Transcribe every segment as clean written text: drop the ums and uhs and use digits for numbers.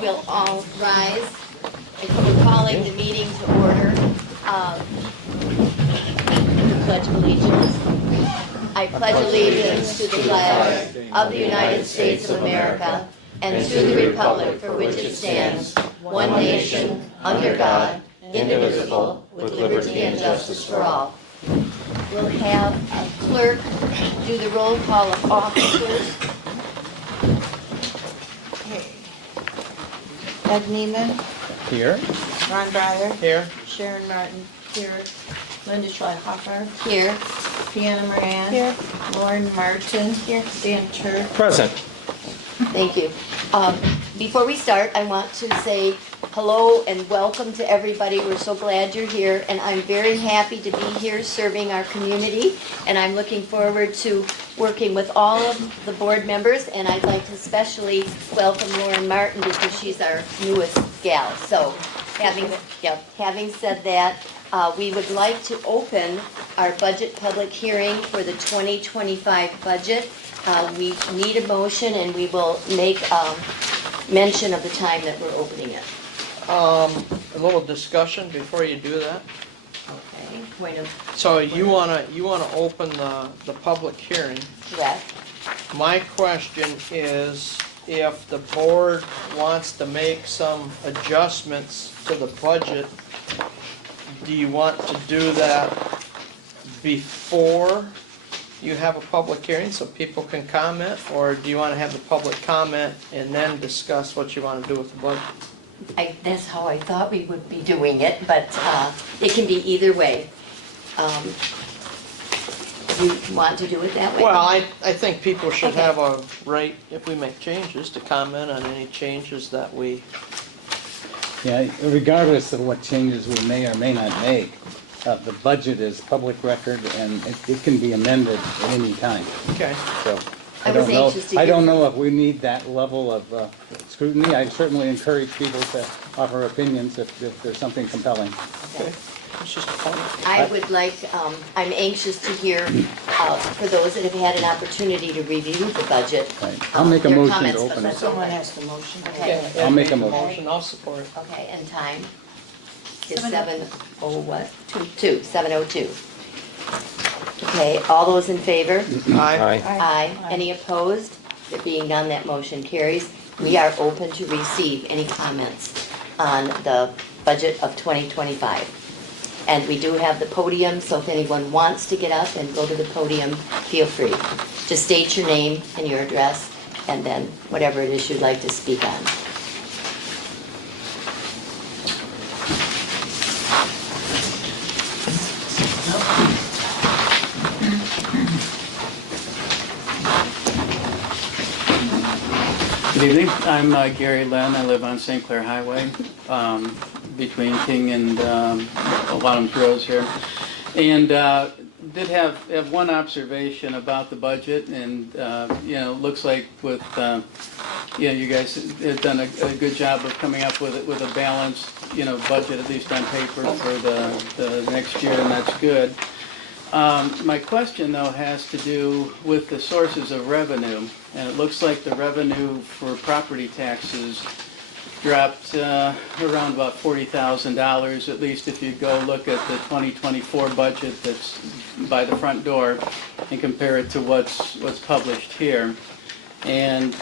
we'll all rise. We're calling the meeting to order. The Pledge of Allegiance. I pledge allegiance to the flag of the United States of America and to the republic for which it stands, one nation, under God, indivisible, with liberty and justice for all. We'll have a clerk do the roll call of officers. Doug Neiman, Here. Ron Brother, Here. Sharon Martin, here, Linda Schweihofer, Here. Deanna Moran, Here. Lauren Martin, here, Dan Turke. Present. Thank you. Before we start, I want to say hello and welcome to everybody. We're so glad you're here, and I'm very happy to be here serving our community, and I'm looking forward to working with all of the board members, and I'd like to especially welcome Lauren Martin because she's our newest gal. So having said that, we would like to open our budget public hearing for the 2025 budget. We need a motion, and we will make mention of the time that we're opening it. A little discussion before you do that. Okay, point of So you wanna open the public hearing. correct. My question is if the board wants to make some adjustments to the budget, do you want to do that before you have a public hearing so people can comment, or do you want to have the public comment and then discuss what you want to do with the budget? That's how I thought we would be doing it, but it can be either way. You want to do it that way? Well, I think people should have a right, if we make changes, to comment on any changes that we... Yeah, regardless of what changes we may or may not make, the budget is public record and it can be amended at any time. Okay. So I was anxious to I hear don't from know if we need that level of scrutiny. I certainly encourage people to offer opinions if there's something compelling. Okay. It's just a point. I would like, I'm anxious to hear, for those that have had an opportunity to review the budget. Right. I'll make a their motion to comments, but open let's it. Someone open. has the motion. Okay. I'll make a Ed made the motion. I'll support it. Okay, and time is 7:02. Okay, all those in favor? Aye. Aye. Any opposed? There being none, that motion carries. We are open to receive any comments on the budget of 2025. And we do have the podium, so if anyone wants to get up and go to the podium, feel free. Just state your name and your address, and then whatever it is you'd like to speak on. Good evening, I'm Gary Lynn. I live on St. Clair Highway, between King and Bottoms Roads here. And did have one observation about the budget, and looks like with you guys have done a good job of coming up with a balanced budget, at least on paper, for the next year, and that's good. My question, though, has to do with the sources of revenue, and it looks like the revenue for property taxes dropped around about $40,000, at least if you go look at the 2024 budget that's by the front door and compare it to what's published here. And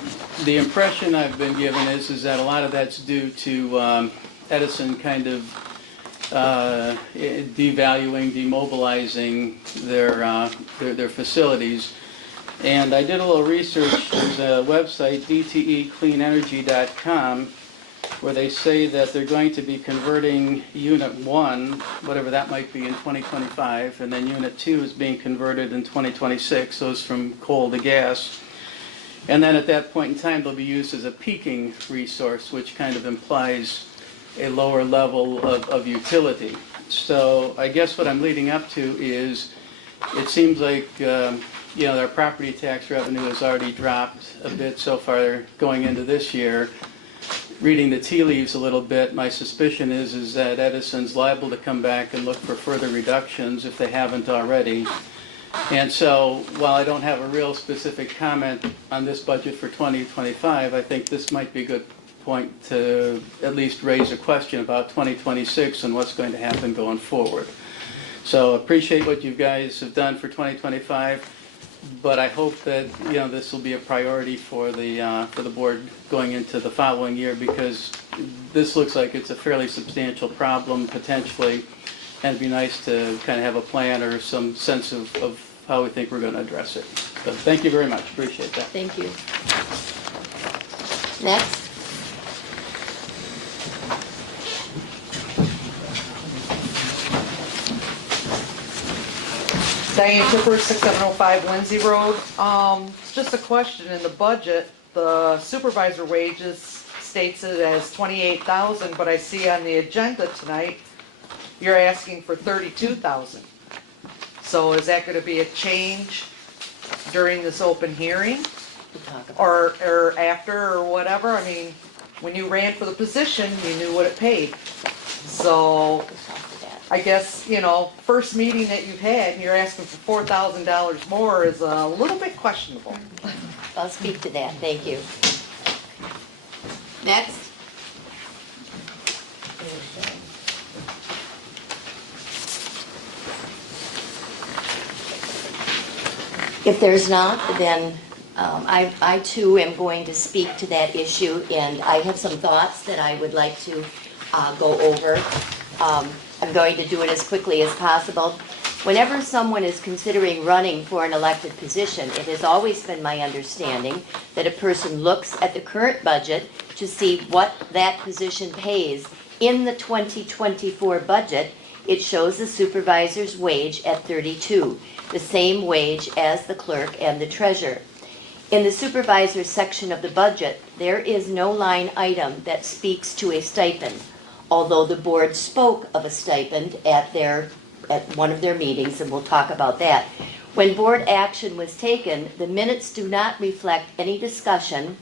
the impression I've been given is that a lot of that's due to Edison kind of devaluing, demobilizing their facilities. And I did a little research. There's a website, dtecleanenergy.com, where they say that they're going to be converting Unit 1, whatever that might be, in 2025, and then Unit 2 is being converted in 2026, so it's from coal to gas. And then at that point in time, they'll be used as a peaking resource, which kind of implies a lower level of utility. So I guess what I'm leading up to is it seems like their property tax revenue has already dropped a bit so far going into this year. Reading the tea leaves a little bit, my suspicion is that Edison's liable to come back and look for further reductions if they haven't already. And so while I don't have a real specific comment on this budget for 2025, I think this might be a good point to at least raise a question about 2026 and what's going to happen going forward. So appreciate what you guys have done for 2025, but I hope that, you know, this will be a priority for the board going into the following year, because this looks like it's a fairly substantial problem potentially, and it'd be nice to kind of have a plan or some sense of how we think we're going to address it. So thank you very much. Appreciate that. Thank you. Next. Diane Cooper, 6705 Lindsay Road. Just a question, in the budget, the supervisor wages states it as 28,000, but I see on the agenda tonight, you're asking for 32,000. So is that gonna be a change during this open hearing? We'll talk about Or after, or whatever? I mean, when you ran for the position, you knew what it paid. So, that. I guess, you know, first meeting that you've had, and you're asking for $4,000 more is a little bit questionable. I'll speak to that, thank you. Next. If there's not, then I too am going to speak to that issue, and I have some thoughts that I would like to go over. I'm going to do it as quickly as possible. Whenever someone is considering running for an elected position, it has always been my understanding that a person looks at the current budget to see what that position pays. In the 2024 budget, it shows the supervisor's wage at 32, the same wage as the clerk and the treasurer. In the supervisor section of the budget, there is no line item that speaks to a stipend, although the board spoke of a stipend at one of their meetings, and we'll talk about that. When board action was taken, the minutes do not reflect any discussion,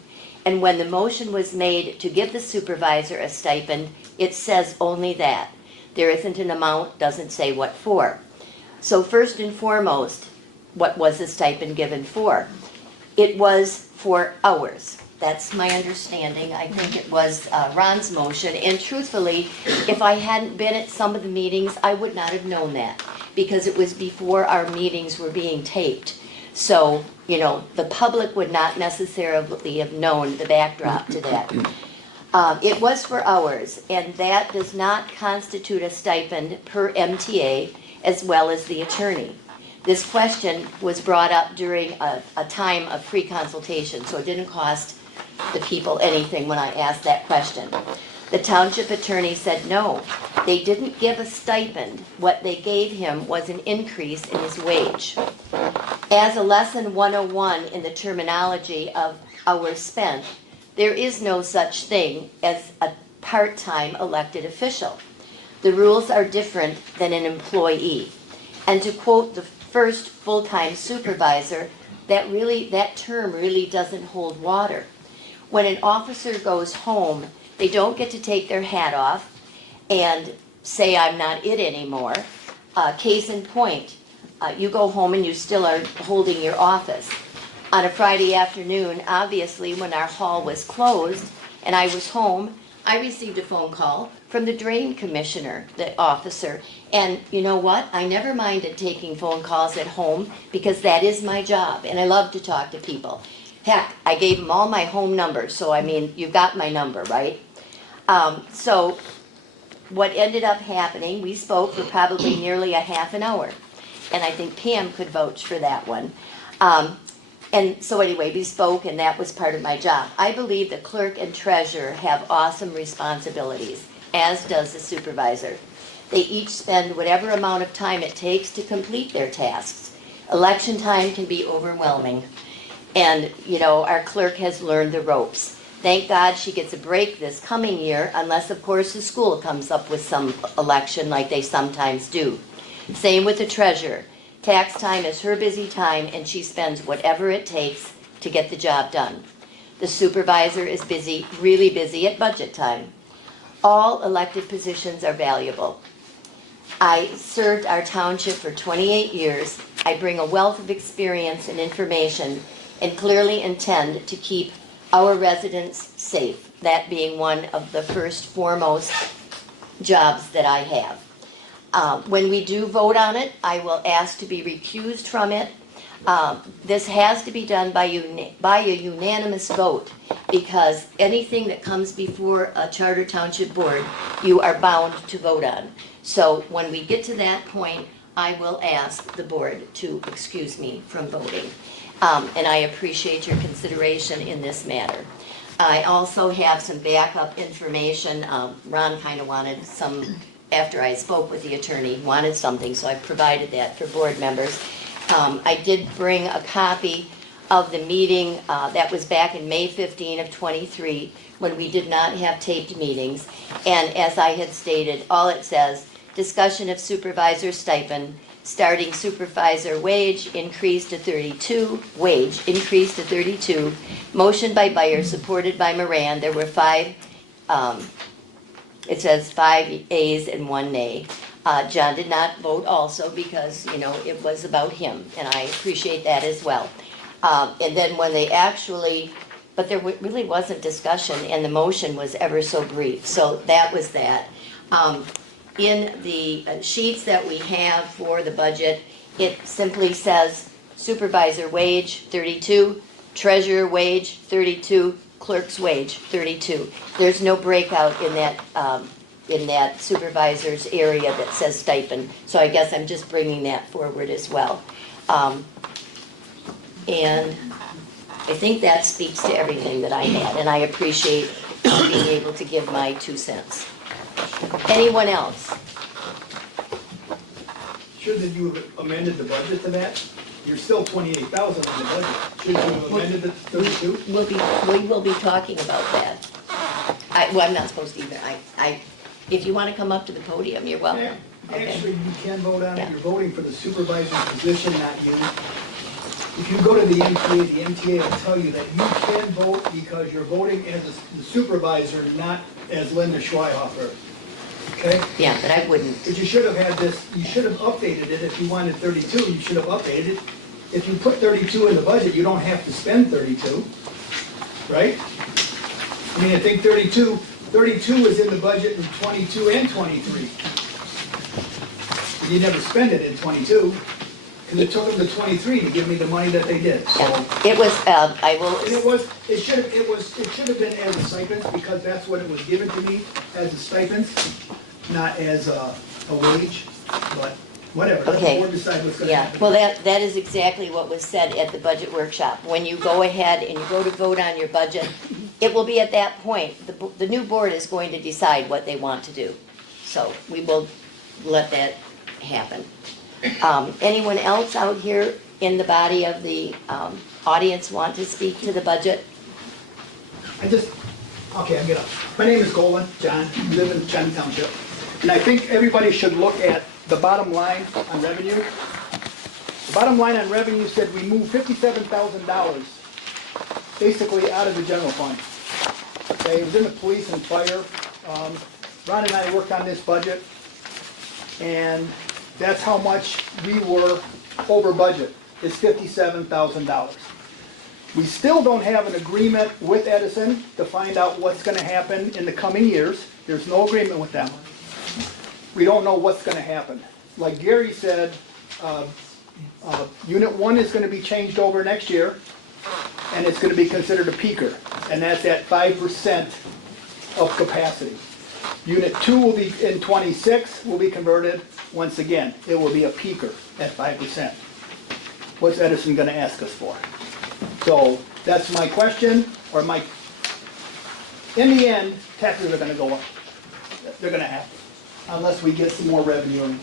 and when the motion was made to give the supervisor a stipend, it says only that. There isn't an amount, doesn't say what for. So first and foremost, what was the stipend given for? It was for hours. That's my understanding. I think it was Ron's motion. And truthfully, if I hadn't been at some of the meetings, I would not have known that, because it was before our meetings were being taped. So, you know, the public would not necessarily have known the backdrop to that. It was for hours, and that does not constitute a stipend per MTA, as well as the attorney. This question was brought up during a time of free consultation, so it didn't cost the people anything when I asked that question. The township attorney said no, they didn't give a stipend. What they gave him was an increase in his wage. As a lesson 101 in the terminology of hours spent, there is no such thing as a part-time elected official. The rules are different than an employee. And to quote the first full-time supervisor, that term really doesn't hold water. When an officer goes home, they don't get to take their hat off and say, I'm not it anymore. Case in point, you go home and you still are holding your office. On a Friday afternoon, obviously, when our hall was closed and I was home, I received a phone call from the drain commissioner, the officer. And you know what? I never minded taking phone calls at home, because that is my job, and I love to talk to people. Heck, I gave them all my home numbers, so I mean, you've got my number, right? So what ended up happening, we spoke for probably nearly a half an hour, and I think Pam could vouch for that one. And so anyway, we spoke, and that was part of my job. I believe the clerk and treasurer have awesome responsibilities, as does the supervisor. They each spend whatever amount of time it takes to complete their tasks. Election time can be overwhelming. And, you know, our clerk has learned the ropes. Thank God she gets a break this coming year, unless, of course, the school comes up with some election like they sometimes do. Same with the treasurer. Tax time is her busy time, and she spends whatever it takes to get the job done. The supervisor is busy, really busy at budget time. All elected positions are valuable. I served our township for 28 years. I bring a wealth of experience and information, and clearly intend to keep our residents safe, that being one of the first foremost jobs that I have. When we do vote on it, I will ask to be recused from it. This has to be done by a unanimous vote, because anything that comes before a charter township board, you are bound to vote on. So when we get to that point, I will ask the board to excuse me from voting. And I appreciate your consideration in this matter. I also have some backup information. Ron kind of wanted some, after I spoke with the attorney, wanted something, so I provided that for board members. I did bring a copy of the meeting that was back in May 15 of 23, when we did not have taped meetings. And as I had stated, all it says, discussion of supervisor stipend, starting supervisor wage increased to 32, wage increased to 32, motion by Beyer, supported by Moran. There were it says 5 ayes and 1 nay. John did not vote also because, it was about him, and I appreciate that as well. And then when they actually, but there really wasn't discussion, and the motion was ever so brief. So that was that. In the sheets that we have for the budget, it simply says supervisor wage 32, treasurer wage 32, clerk's wage 32. There's no breakout in that supervisor's area that says stipend. So I guess I'm just bringing that forward as well. And I think that speaks to everything that I had, and I appreciate being able to give my 2 cents. Anyone else? Should that you have amended the budget to that? You're still 28,000 on the budget. Should you have amended it to 32? We will be talking about that. I'm not supposed to either. If you want to come up to the podium, you're welcome. Okay. Actually, you can vote on Yeah. it. You're voting for the supervisor's position, not you. If you go to the MTA will tell you that you can vote because you're voting as the supervisor, not as Linda Schweihofer. Okay? Yeah, but I wouldn't. But you should have had this, you should have updated it. If you wanted 32, you should have updated it. If you put 32 in the budget, you don't have to spend 32, right? I mean, I think 32 is in the budget in 22 and 23. And you never spend it in 22, because it took them to 23 to give me the money that they did, so. Yeah. It was, I will, And it should have been as a stipend, because that's what it was given to me, as a stipend, not as a wage, but whatever, let the Okay. board decide what's gonna yeah, happen. well, that is exactly what was said at the budget workshop. When you go ahead and you go to vote on your budget, it will be at that point, the new board is going to decide what they want to do. So we will let that happen. Anyone else out here in the body of the audience want to speak to the budget? Okay, I'll get up. My name is Golan, John, I live in Township, and I think everybody should look at the bottom line on revenue. The bottom line on revenue said we moved $57,000 basically out of the general fund. Okay, it was in the police and fire. Ron and I worked on this budget, and that's how much we were over budget, is $57,000. We still don't have an agreement with Edison to find out what's gonna happen in the coming years. There's no agreement with them. We don't know what's gonna happen. Like Gary said, Unit 1 is gonna be changed over next year, and it's gonna be considered a peaker, and that's at 5% of capacity. Unit 2 will be, in 26, will be converted, once again, it will be a peaker at 5%. What's Edison gonna ask us for? So, that's my question, in the end, taxes are gonna go up. They're gonna have to, unless we get some more revenue in.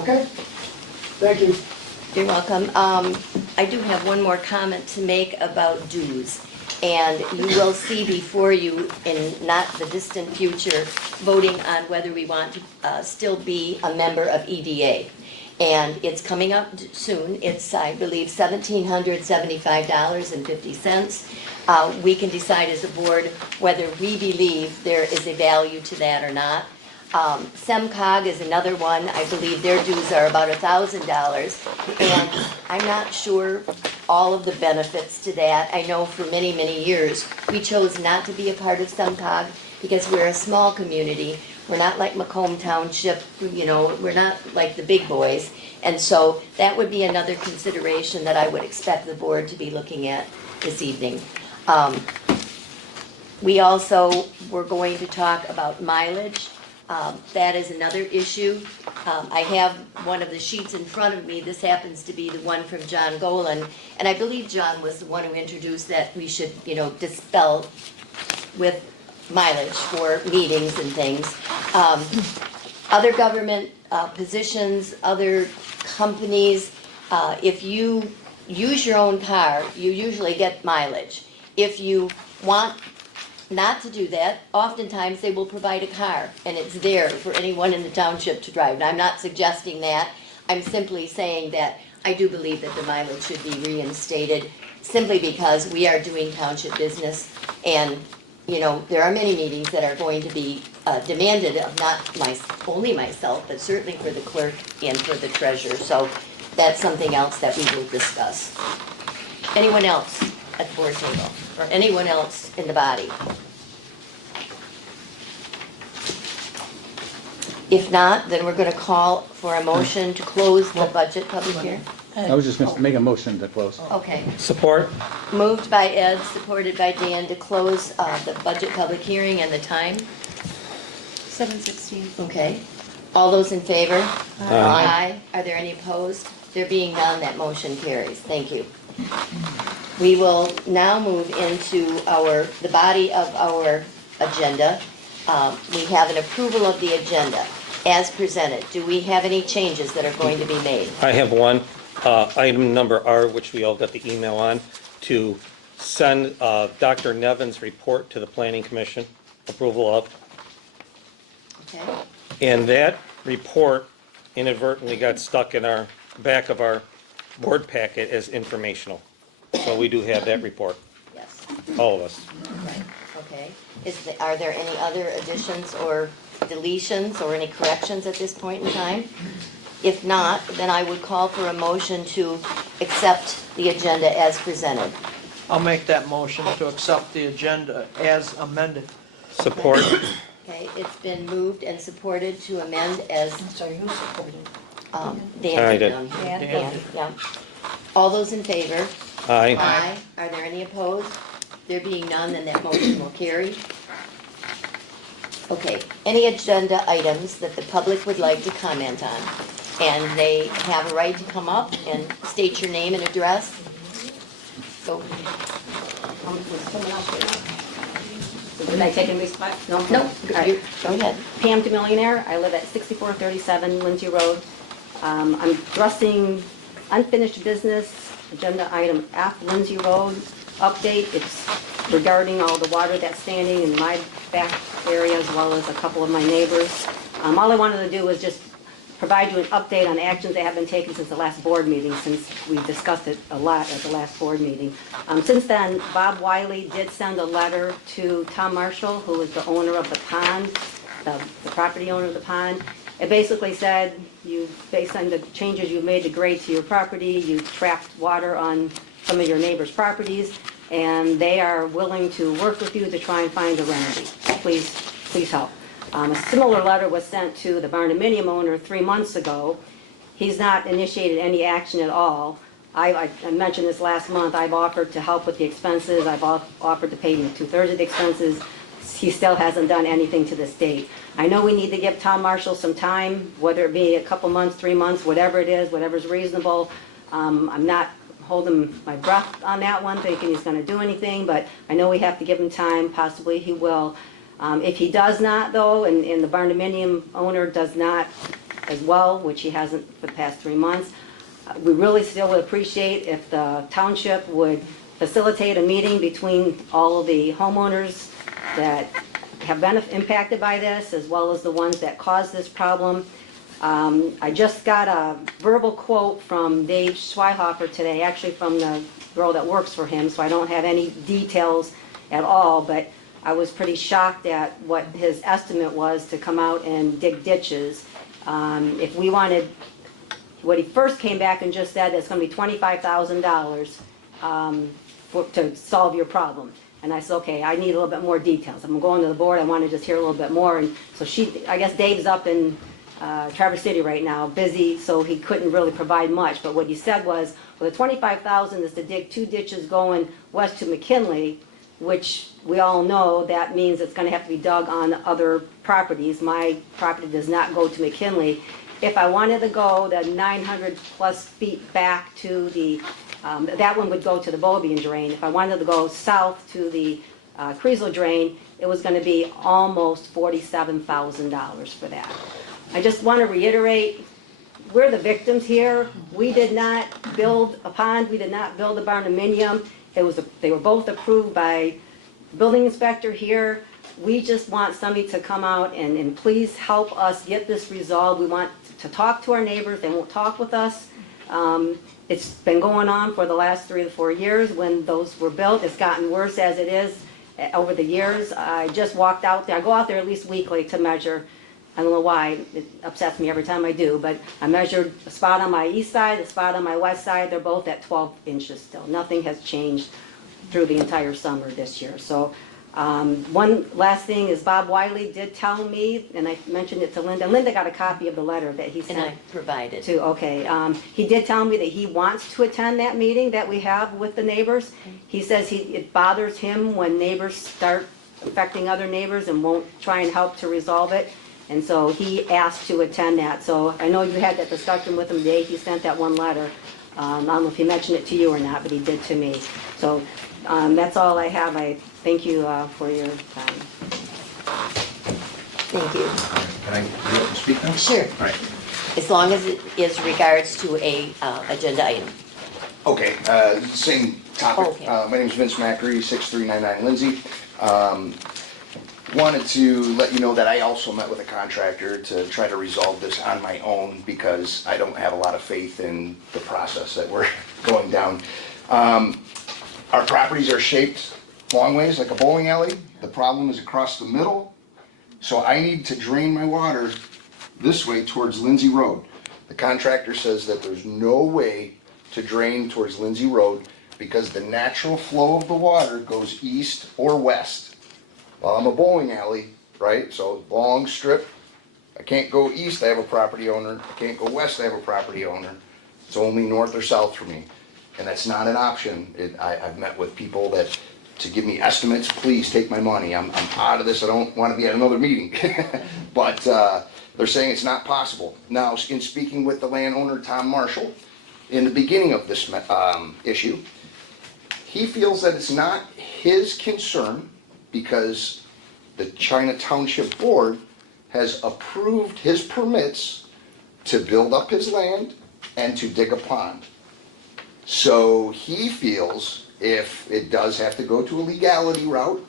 Okay? Thank you. You're welcome. I do have one more comment to make about dues. And you will see before you, in not the distant future, voting on whether we want to still be a member of EDA. And it's coming up soon. It's, I believe, $1,775.50. We can decide as a board whether we believe there is a value to that or not. SEMCOG is another one. I believe their dues are about $1,000. And I'm not sure all of the benefits to that. I know for many, many years, we chose not to be a part of SEMCOG because we're a small community. We're not like Macomb Township, you know, we're not like the big boys. And so that would be another consideration that I would expect the board to be looking at this evening. We also were going to talk about mileage. That is another issue. I have one of the sheets in front of me. This happens to be the one from John Golan. And I believe John was the one who introduced that we should, you know, dispel with mileage for meetings and things. Other government positions, other companies, if you use your own car, you usually get mileage. If you want not to do that, oftentimes they will provide a car, and it's there for anyone in the township to drive. And I'm not suggesting that. I'm simply saying that I do believe that the mileage should be reinstated, simply because we are doing township business, and, you know, there are many meetings that are going to be demanded of not only myself, but certainly for the clerk and for the treasurer. So that's something else that we will discuss. Anyone else at the board table, or anyone else in the body? If not, then we're going to call for a motion to close the budget public hearing. I was just going to make a motion to close. Okay. Support? Moved by Ed, supported by Dan, to close the budget public hearing, and the time? 7:16. Okay. All those in favor? Aye. Are there any opposed? There being none, that motion carries. Thank you. We will now move into the body of our agenda. We have an approval of the agenda as presented. Do we have any changes that are going to be made? I have one, item number R, which we all got the email on, to send Dr. Nevin's report to the Planning Commission, approval of. Okay. And that report inadvertently got stuck in our back of our board packet as informational. So we do have that report, Yes. all of us. Right. Okay. Are there any other additions or deletions or any corrections at this point in time? If not, then I would call for a motion to accept the agenda as presented. I'll make that motion to accept the agenda as amended. Support. Okay, it's been moved and supported to amend as I'm sorry, who supported? Dan I did did. down here. Dan. Dan, yeah. All those in favor? Aye. Aye. Are there any opposed? There being none, then that motion will carry. Okay, any agenda items that the public would like to comment on? And they have a right to come up and state your name and address. Go. Did I take any spot? No? No, All right. go ahead. Pam DeMillionaire, I live at 6437 Lindsay Road. I'm addressing unfinished business, agenda item F, Lindsay Road update. It's regarding all the water that's standing in my back area as well as a couple of my neighbors. All I wanted to do was just provide you an update on actions that have been taken since the last board meeting, since we discussed it a lot at the last board meeting. Since then, Bob Wiley did send a letter to Tom Marshall, who is the owner of the pond, the property owner of the pond. It basically said, based on the changes you've made to grade to your property, you've trapped water on some of your neighbors' properties, and they are willing to work with you to try and find a remedy. Please help. A similar letter was sent to the barndominium owner 3 months ago. He's not initiated any action at all. I mentioned this last month. I've offered to help with the expenses. I've offered to pay 2/3 of the expenses. He still hasn't done anything to this date. I know we need to give Tom Marshall some time, whether it be a couple months, 3 months, whatever it is, whatever's reasonable. I'm not holding my breath on that one, thinking he's going to do anything, but I know we have to give him time. Possibly he will. If he does not, though, and the barndominium owner does not as well, which he hasn't for the past 3 months, we really still would appreciate if the township would facilitate a meeting between all of the homeowners that have been impacted by this, as well as the ones that caused this problem. I just got a verbal quote from Dave Schweihofer today, actually from the girl that works for him, so I don't have any details at all, but I was pretty shocked at what his estimate was to come out and dig ditches. If we wanted, what he first came back and just said, it's gonna be $25,000 to solve your problem. And I said, okay, I need a little bit more details. I'm going to the board, I want to just hear a little bit more. And so I guess Dave's up in Traverse City right now, busy, so he couldn't really provide much. But what he said was, well, the $25,000 is to dig 2 ditches going west to McKinley, which we all know that means it's going to have to be dug on other properties. My property does not go to McKinley. If I wanted to go the 900 plus feet back to the, that one would go to the Bobian drain. If I wanted to go south to the Creasel drain, it was going to be almost $47,000 for that. I just want to reiterate, we're the victims here. We did not build a pond, we did not build a barndominium. They were both approved by building inspector here. We just want somebody to come out and please help us get this resolved. We want to talk to our neighbors, they won't talk with us. It's been going on for the last 3 to 4 years. When those were built, it's gotten worse as it is over the years. I just walked out there, I go out there at least weekly to measure. I don't know why, it upsets me every time I do, but I measured a spot on my east side, a spot on my west side, they're both at 12 inches still. Nothing has changed through the entire summer this year. So one last thing is Bob Wiley did tell me, and I mentioned it to Linda. Linda got a copy of the letter that he sent. And I provided. Okay. He did tell me that he wants to attend that meeting that we have with the neighbors. He says it bothers him when neighbors start affecting other neighbors and won't try and help to resolve it. And so he asked to attend that. So I know you had that discussion with him today. He sent that one letter. I don't know if he mentioned it to you or not, but he did to me. So that's all I have. I thank you for your time. Thank you. Can I get to speak now? Sure. All right. As long as it is regards to a agenda item. Okay, same topic. Okay. My name is Vince Macri, 6399 Lindsay. Wanted to let you know that I also met with a contractor to try to resolve this on my own because I don't have a lot of faith in the process that we're going down. Our properties are shaped long ways like a bowling alley. The problem is across the middle. So I need to drain my water this way towards Lindsay Road. The contractor says that there's no way to drain towards Lindsay Road because the natural flow of the water goes east or west. Well, I'm a bowling alley, right? So long strip. I can't go east, I have a property owner. I can't go west, I have a property owner. It's only north or south for me. And that's not an option. I've met with people that to give me estimates, please take my money. I'm out of this, I don't want to be at another meeting. But they're saying it's not possible. Now, in speaking with the landowner, Tom Marshall, in the beginning of this issue, he feels that it's not his concern because the China Township Board has approved his permits to build up his land and to dig a pond. So he feels if it does have to go to a legality route,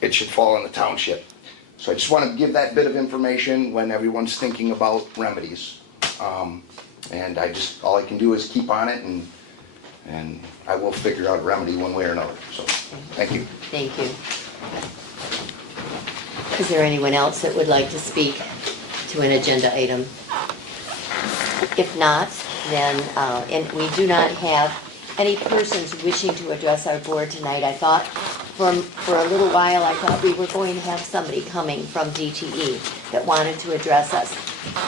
it should fall on the township. So I just want to give that bit of information when everyone's thinking about remedies. And all I can do is keep on it and I will figure out a remedy one way or another. So, thank you. Thank you. Is there anyone else that would like to speak to an agenda item? If not, then, and we do not have any persons wishing to address our board tonight. I thought for a little while, I thought we were going to have somebody coming from DTE that wanted to address us.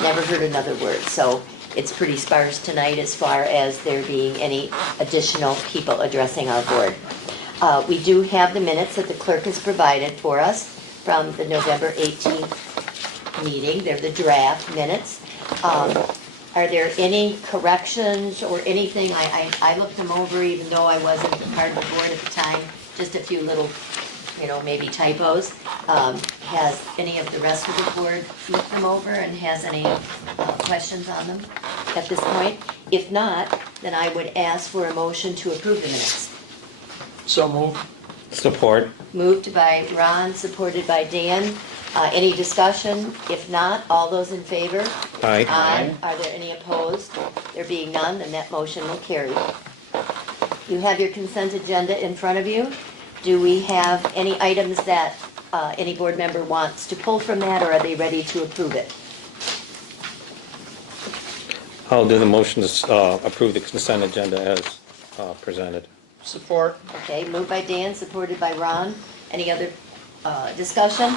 Never heard another word. So it's pretty sparse tonight as far as there being any additional people addressing our board. We do have the minutes that the clerk has provided for us from the November 18th meeting. They're the draft minutes. Are there any corrections or anything? I looked them over even though I wasn't part of the board at the time. Just a few little, maybe typos. Has any of the rest of the board looked them over and has any questions on them at this point? If not, then I would ask for a motion to approve the minutes. So moved. Support. Moved by Ron, supported by Dan. Any discussion? If not, all those in favor? Aye. Aye. Are there any opposed? There being none, then that motion will carry. You have your consent agenda in front of you. Do we have any items that any board member wants to pull from that, or are they ready to approve it? I'll do the motion to approve the consent agenda as presented. Support. Okay, moved by Dan, supported by Ron. Any other discussion?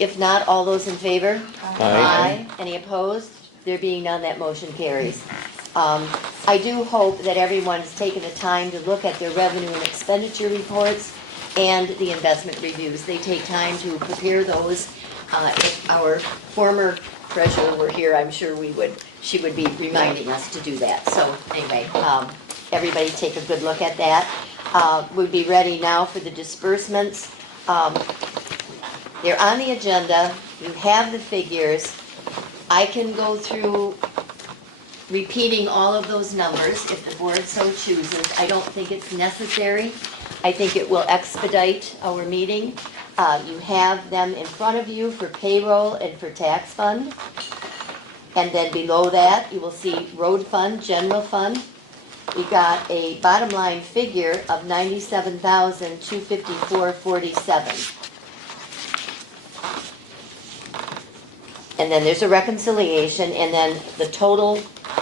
If not, all those in favor? Aye. Any opposed? There being none, that motion carries. I do hope that everyone has taken the time to look at their revenue and expenditure reports and the investment reviews. They take time to prepare those. If our former treasurer were here, I'm sure she would be reminding us to do that. So anyway, everybody take a good look at that. We'd be ready now for the disbursements. They're on the agenda. You have the figures. I can go through repeating all of those numbers if the board so chooses. I don't think it's necessary. I think it will expedite our meeting. You have them in front of you for payroll and for tax fund. And then below that, you will see road fund, general fund. We got a bottom line figure of $97,254.47. And then there's a reconciliation, and then the total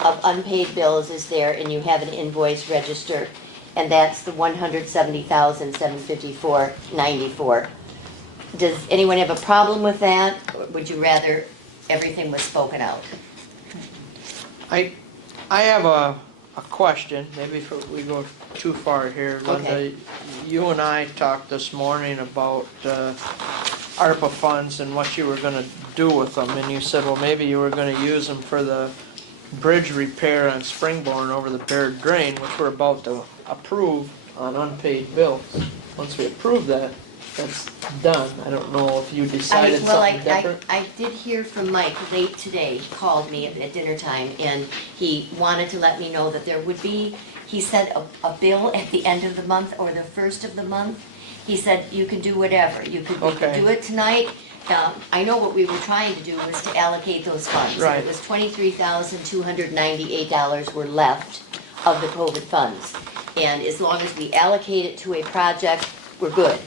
of unpaid bills is there, and you have an invoice register, and that's the $170,754.94. Does anyone have a problem with that, or would you rather everything was spoken out? I have a question, maybe if we go too far here, Linda. Okay. You and I talked this morning about ARPA funds and what you were gonna do with them, and you said, well, maybe you were gonna use them for the bridge repair on Springborn over the Baird Drain, which we're about to approve on unpaid bills. Once we approve that, that's done. I don't know if you decided something different. I did hear from Mike late today, called me at dinner time, and he wanted to let me know that there would be, he said, a bill at the end of the month or the first of the month. He said, you can do whatever. We could Okay. do it tonight. I know what we were trying to do was to allocate those funds. Right. It was $23,298 were left of the COVID funds. And as long as we allocate it to a project, we're good.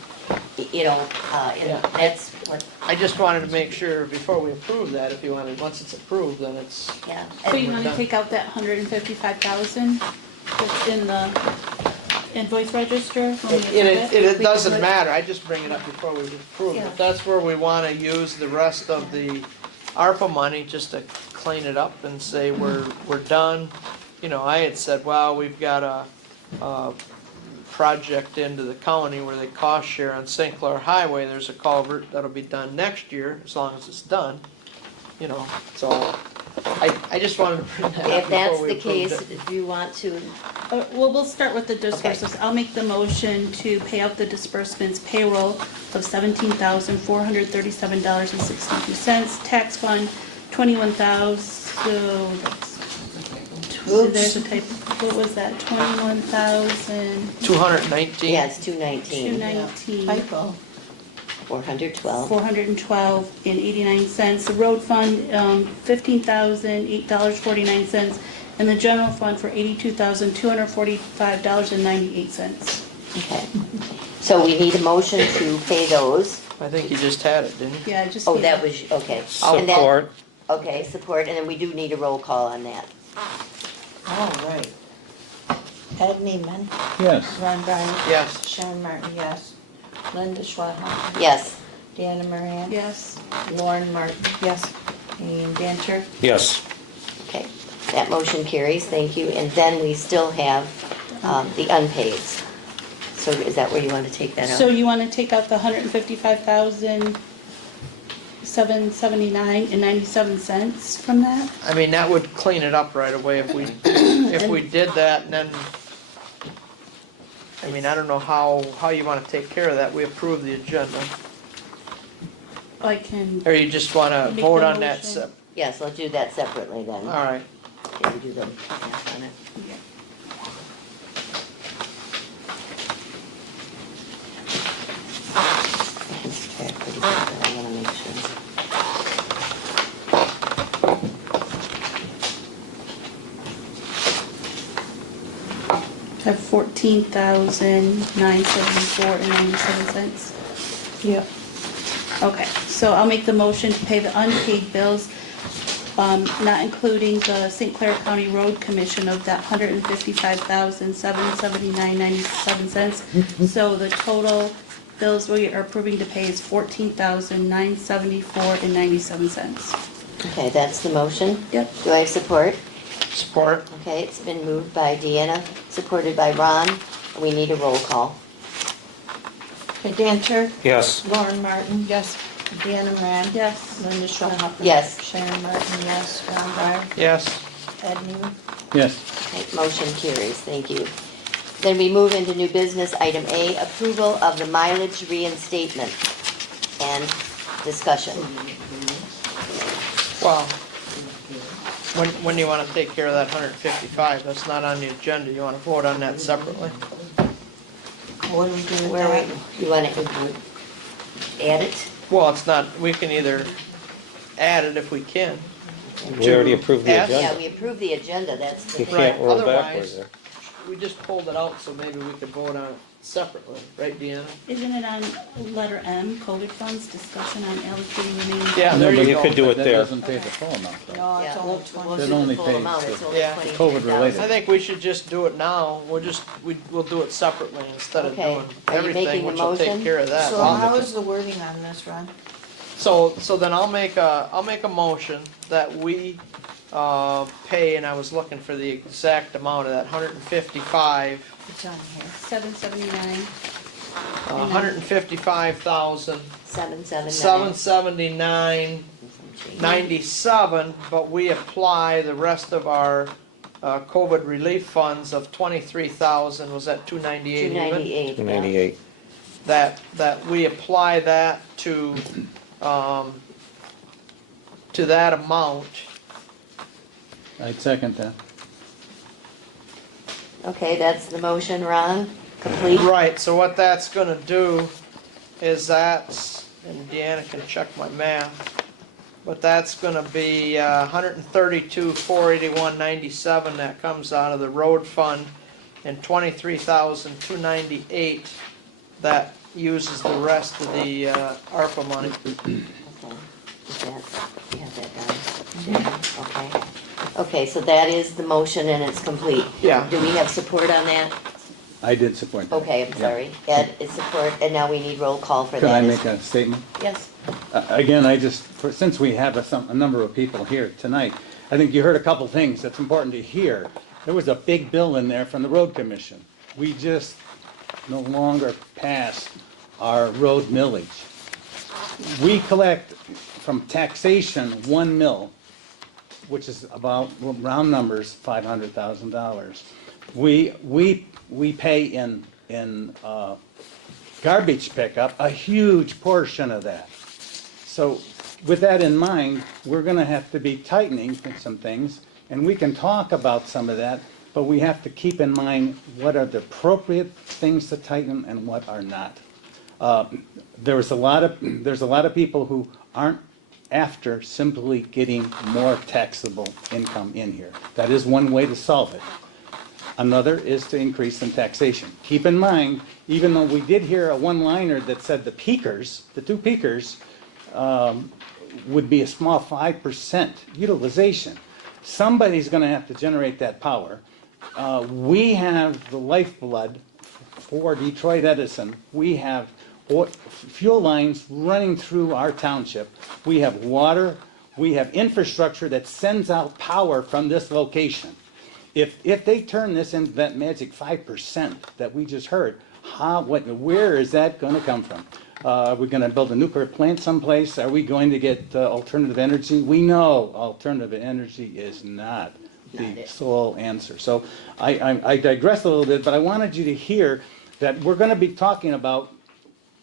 You know, and Yeah. that's what, I just wanted to make sure before we approve that, if you wanted, once it's approved, then it's, yeah. So you We're wanna done. take out that 155,000 that's in the invoice register? when we approve it We doesn't put- matter, I just bring it up before we approve it. Yeah. If that's where we wanna use the rest of the ARPA money, just to clean it up and say we're done. You know, I had said, well, we've got a project into the county where they cost share on St. Clair Highway. There's a culvert that'll be done next year, as long as it's done. You know, so I just wanted to bring that up If that's before we the case, approved it. if you want to, Well, we'll start with the disbursements. I'll make the motion to pay out the disbursements payroll of $17,437.62. Tax fund, there's a type, what was that, 21,219. 219? yeah, it's 219, 412. $412.89. The road fund, $15,008.49, and the general fund for $82,245.98. Okay. So we need a motion to pay those. I think you just had it, didn't you? Yeah, I just. Oh, need- that was, okay. And then- Support. Okay, support, and then we do need a roll call on that. All right. Ed Neiman, Yes. Ron Bryant, Yes. Sharon Martin, yes. Linda Schweihofer, Yes, Deanna Moran, Yes. Lauren Martin, yes. And Dan Turke. Yes. okay. That motion carries, thank you. And then we still have the unpaids. So is that where you want to take that out? So you want to take out the $155,779.97 from that? I mean, that would clean it up right away if we did that, and then, I mean, I don't know how you wanna take care of that, we approve the agenda. I can, Or you just wanna Make vote the on that, motion. Yes, we'll do that separately then. alright. Okay, we do the math on it. Okay, pretty good, but I wanna make sure. have 14,974.97. Yep. Okay, so I'll make the motion to pay the unpaid bills, not including the St. Clair County Road Commission of that $155,779.97. So the total bills we are approving to pay is $14,974.97. Okay, that's the motion. Yep. Do I have support? Support. Okay, it's been moved by Deanna, supported by Ron. We need a roll call. Okay, Dan Turke, Yes. Lauren Martin. Yes. Deanna Moran. Yes. Linda Schweihofer. Yes. Sharon Martin, yes. Ron Meyer. Yes. Ed Newman. Yes. Okay, motion carries, thank you. Then we move into new business, item A, approval of the mileage reinstatement and discussion. Well, when do you want to take care of that 155? That's not on the agenda. You want to vote on that separately? What are we doing Where with we, you want to add it? Well, it's not, we can either add it if we can. We already approved the Yes. Yeah, agenda. we approved the agenda, that's the You thing. can't roll Otherwise- backwards there. We just pulled it out, so maybe we could vote on it separately, right, Deanna? Isn't it on letter M, COVID funds, discussion on allocating remaining? Yeah, there but you you go. could do it That there. doesn't pay the full amount, that? though. No, it's Yeah, only we'll 20. do That the only full pays amount, the- it's only Yeah. COVID-related. I think we should just do it now. We'll do it separately instead of Okay. doing Are you everything, making the which will take motion? care of that. So how is the wording on this, Ron? So then I'll make a motion that we, pay, and I was looking for the exact amount of that, 155, It's on here. 779. 155,000, 779. 779.97, but we apply the rest of our, COVID relief funds of 23,000, was that 298 even? 298, yeah. 298. That we apply that to that amount. I'd second that. Okay, that's the motion, Ron, complete? Right, so what that's gonna do is that's, and Deanna can check my math, but that's gonna be 132,481.97 that comes out of the road fund, and 23,298 that uses the rest of the ARPA money. Okay. Is that, you have that down? Sharon? Okay. Okay, so that is the motion and it's complete. Yeah. Do we have support on that? I did support that. Okay, I'm Yeah. sorry. Ed is support, and now we need roll call for Could that. I make a statement? Yes. Again, since we have a number of people here tonight, I think you heard a couple things that's important to hear. There was a big bill in there from the road commission. We just no longer pass our road millage. We collect from taxation 1 mil, which is about, well, round numbers, $500,000. We pay in garbage pickup a huge portion of that. So with that in mind, we're gonna have to be tightening some things, and we can talk about some of that, but we have to keep in mind what are the appropriate things to tighten and what are not. There's a lot of people who aren't after simply getting more taxable income in here. That is one way to solve it. Another is to increase some taxation. Keep in mind, even though we did hear a one-liner that said the two peakers, would be a small 5% utilization. Somebody's gonna have to generate that power. We have the lifeblood for Detroit Edison. We have fuel lines running through our township. We have water. We have infrastructure that sends out power from this location. If they turn this into that magic 5% that we just heard, where is that going to come from? Are we going to build a nuclear plant someplace? Are we going to get alternative energy? We know alternative energy is not the sole answer. So I digress a little bit, but I wanted you to hear that we're going to be talking about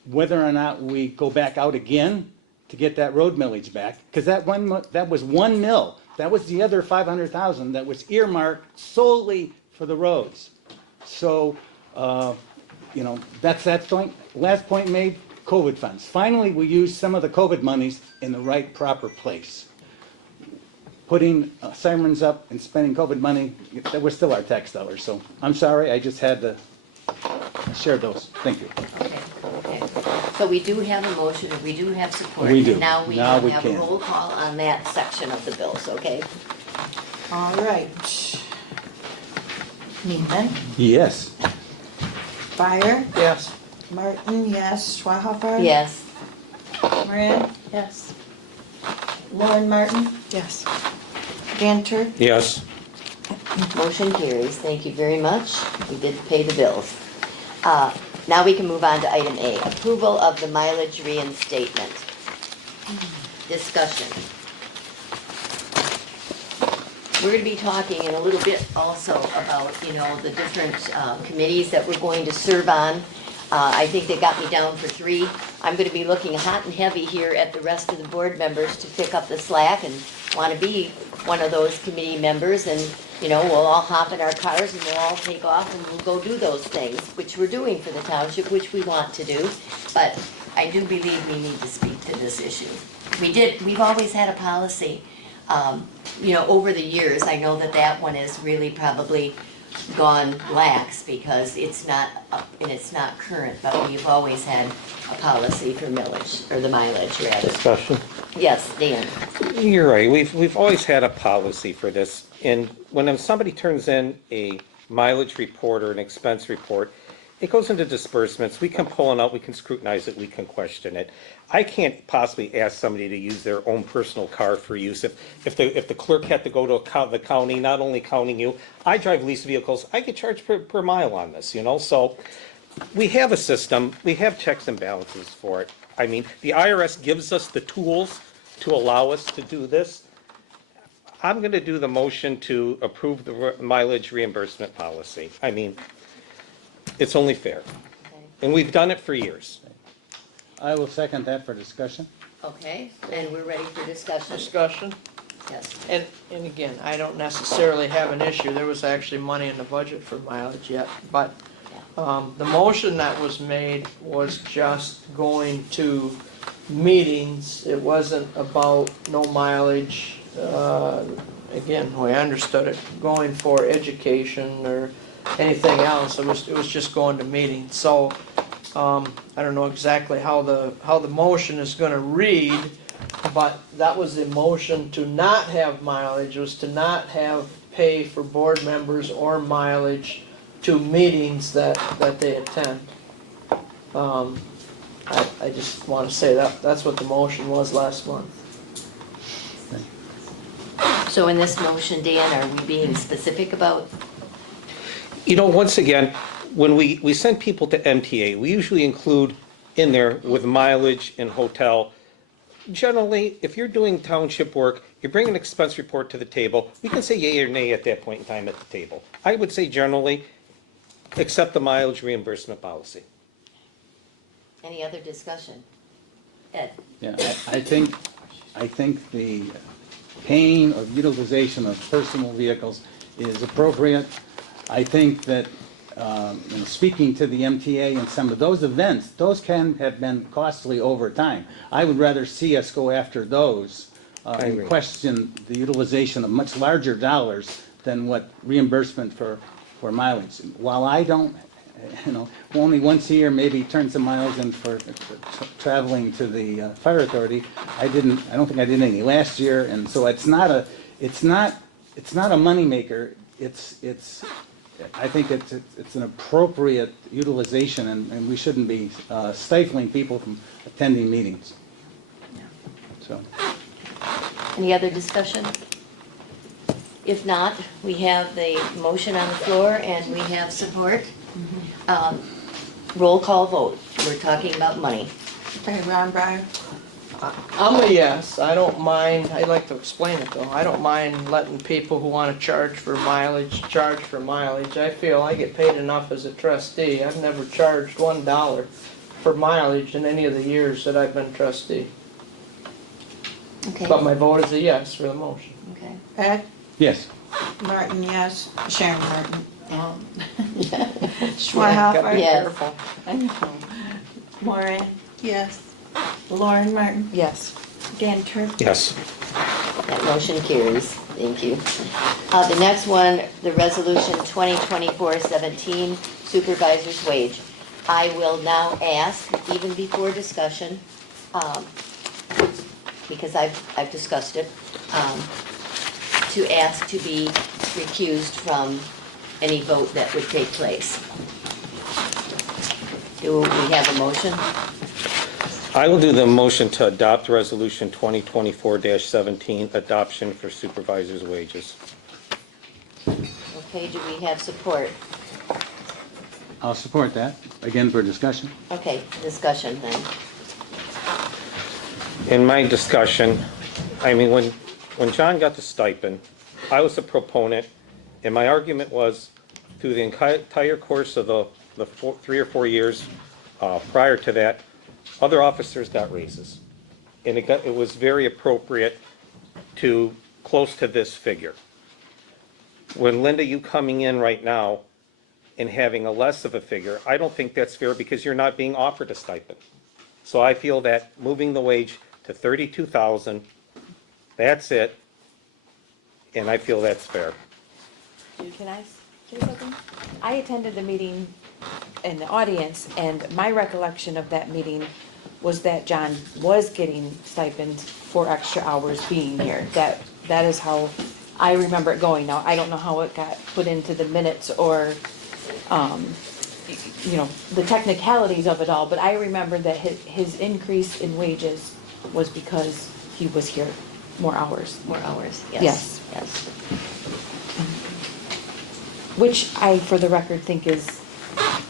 whether or not we go back out again to get that road millage back, because that was 1 mil. That was the other 500,000 that was earmarked solely for the roads. So, that's that point. Last point made, COVID funds. Finally, we used some of the COVID monies in the right, proper place. putting sirens up and spending COVID money, that was still our tax dollars. So I'm sorry, I just had to share those. Thank you. Okay, okay. So we do have a motion, and we do have support. We do. And now we Now will we have a can. roll call on that section of the bills, okay? All right. Neiman, Yes. Fire, Yes. Martin, yes, Schweihofer. Yes. Moran, Yes. Lauren Martin, Yes. Dan Turk, Yes. Motion carries. Thank you very much. We did pay the bills. Now we can move on to item A, approval of the mileage reinstatement. Discussion. We're going to be talking in a little bit also about, the different committees that we're going to serve on. I think they got me down for 3. I'm going to be looking hot and heavy here at the rest of the board members to pick up the slack and want to be one of those committee members. And, we'll all hop in our cars and we'll all take off and we'll go do those things, which we're doing for the township, which we want to do. But I do believe we need to speak to this issue. We've always had a policy, over the years. I know that one is really probably gone lax because it's not up and it's not current, but we've always had a policy for millage, or the mileage rather. Discussion. Yes, Dan. You're right. We've always had a policy for this. And when somebody turns in a mileage report or an expense report, it goes into disbursements. We can pull it out, we can scrutinize it, we can question it. I can't possibly ask somebody to use their own personal car for use. If the clerk had to go to the county, not only counting you, I drive leased vehicles, I get charged per mile on this, So we have a system, we have checks and balances for it. I mean, the IRS gives us the tools to allow us to do this. I'm going to do the motion to approve the mileage reimbursement policy. I mean, it's only fair. And we've done it for years. I will second that for discussion. Okay, and we're ready for discussion. Discussion. Yes. And again, I don't necessarily have an issue. There was actually money in the budget for mileage yet. But the motion that was made was just going to meetings. It wasn't about no mileage. Again, the way I understood it, going for education or anything else. It was just going to meetings. So I don't know exactly how the motion is going to read, but that was the motion to not have mileage, was to not have pay for board members or mileage to meetings that they attend. I just want to say that's what the motion was last month. So in this motion, Dan, are we being specific about? Once again, when we send people to MTA, we usually include in there with mileage and hotel. Generally, if you're doing township work, you bring an expense report to the table, we can say yay or nay at that point in time at the table. I would say generally, accept the mileage reimbursement policy. Any other discussion? Ed? Yeah, I think the paying of utilization of personal vehicles is appropriate. I think that, speaking to the MTA and some of those events, those can have been costly over time. I would rather see us go after those agree. and question the utilization of much larger dollars than what reimbursement for mileage. While I don't, only once a year maybe turn some miles in for traveling to the fire authority. I don't think I did any last year, and so it's not a moneymaker. I think it's an appropriate utilization, and we shouldn't be stifling people from attending meetings. So, Any other discussion? If not, we have the motion on the floor and we have support. Roll call vote. We're talking about money. okay, Ron Breyer, I'm a yes. I don't mind, I'd like to explain it though. I don't mind letting people who want to charge for mileage. I feel I get paid enough as a trustee. I've never charged $1 for mileage in any of the years that I've been trustee. Okay. But my vote is a yes for the motion. Okay. Ed, yes. Martin, yes, Sharon Martin, Gotta Schweihofer, be Yes. careful. Moran, Yes. Lauren Martin, Yes. Dan Turk, Yes. That motion carries. Thank you. The next one, the resolution 2024-17, supervisor's wage. I will now ask, even before discussion, because I've discussed it, to ask to be recused from any vote that would take place. Do we have a motion? I will do the motion to adopt Resolution 2024-17, adoption for supervisors' wages. Okay, do we have support? I'll support that, again for discussion. Okay, discussion then. In my discussion, I mean, when John got the stipend, I was a proponent, and my argument was through the entire course of the 3 or 4 years prior to that, other officers got raises. And it was very appropriate to close to this figure. When Linda, you coming in right now and having a less of a figure, I don't think that's fair because you're not being offered a stipend. So I feel that moving the wage to $32,000, that's it, and I feel that's fair. Can I say something? I attended the meeting in the audience, and my recollection of that meeting was that John was getting stipends for extra hours being here. That is how I remember it going. Now, I don't know how it got put into the minutes or, the technicalities of it all, but I remember that his increase in wages was because he was here more hours. More hours, yes. Yes. Yes. Which I, for the record, think is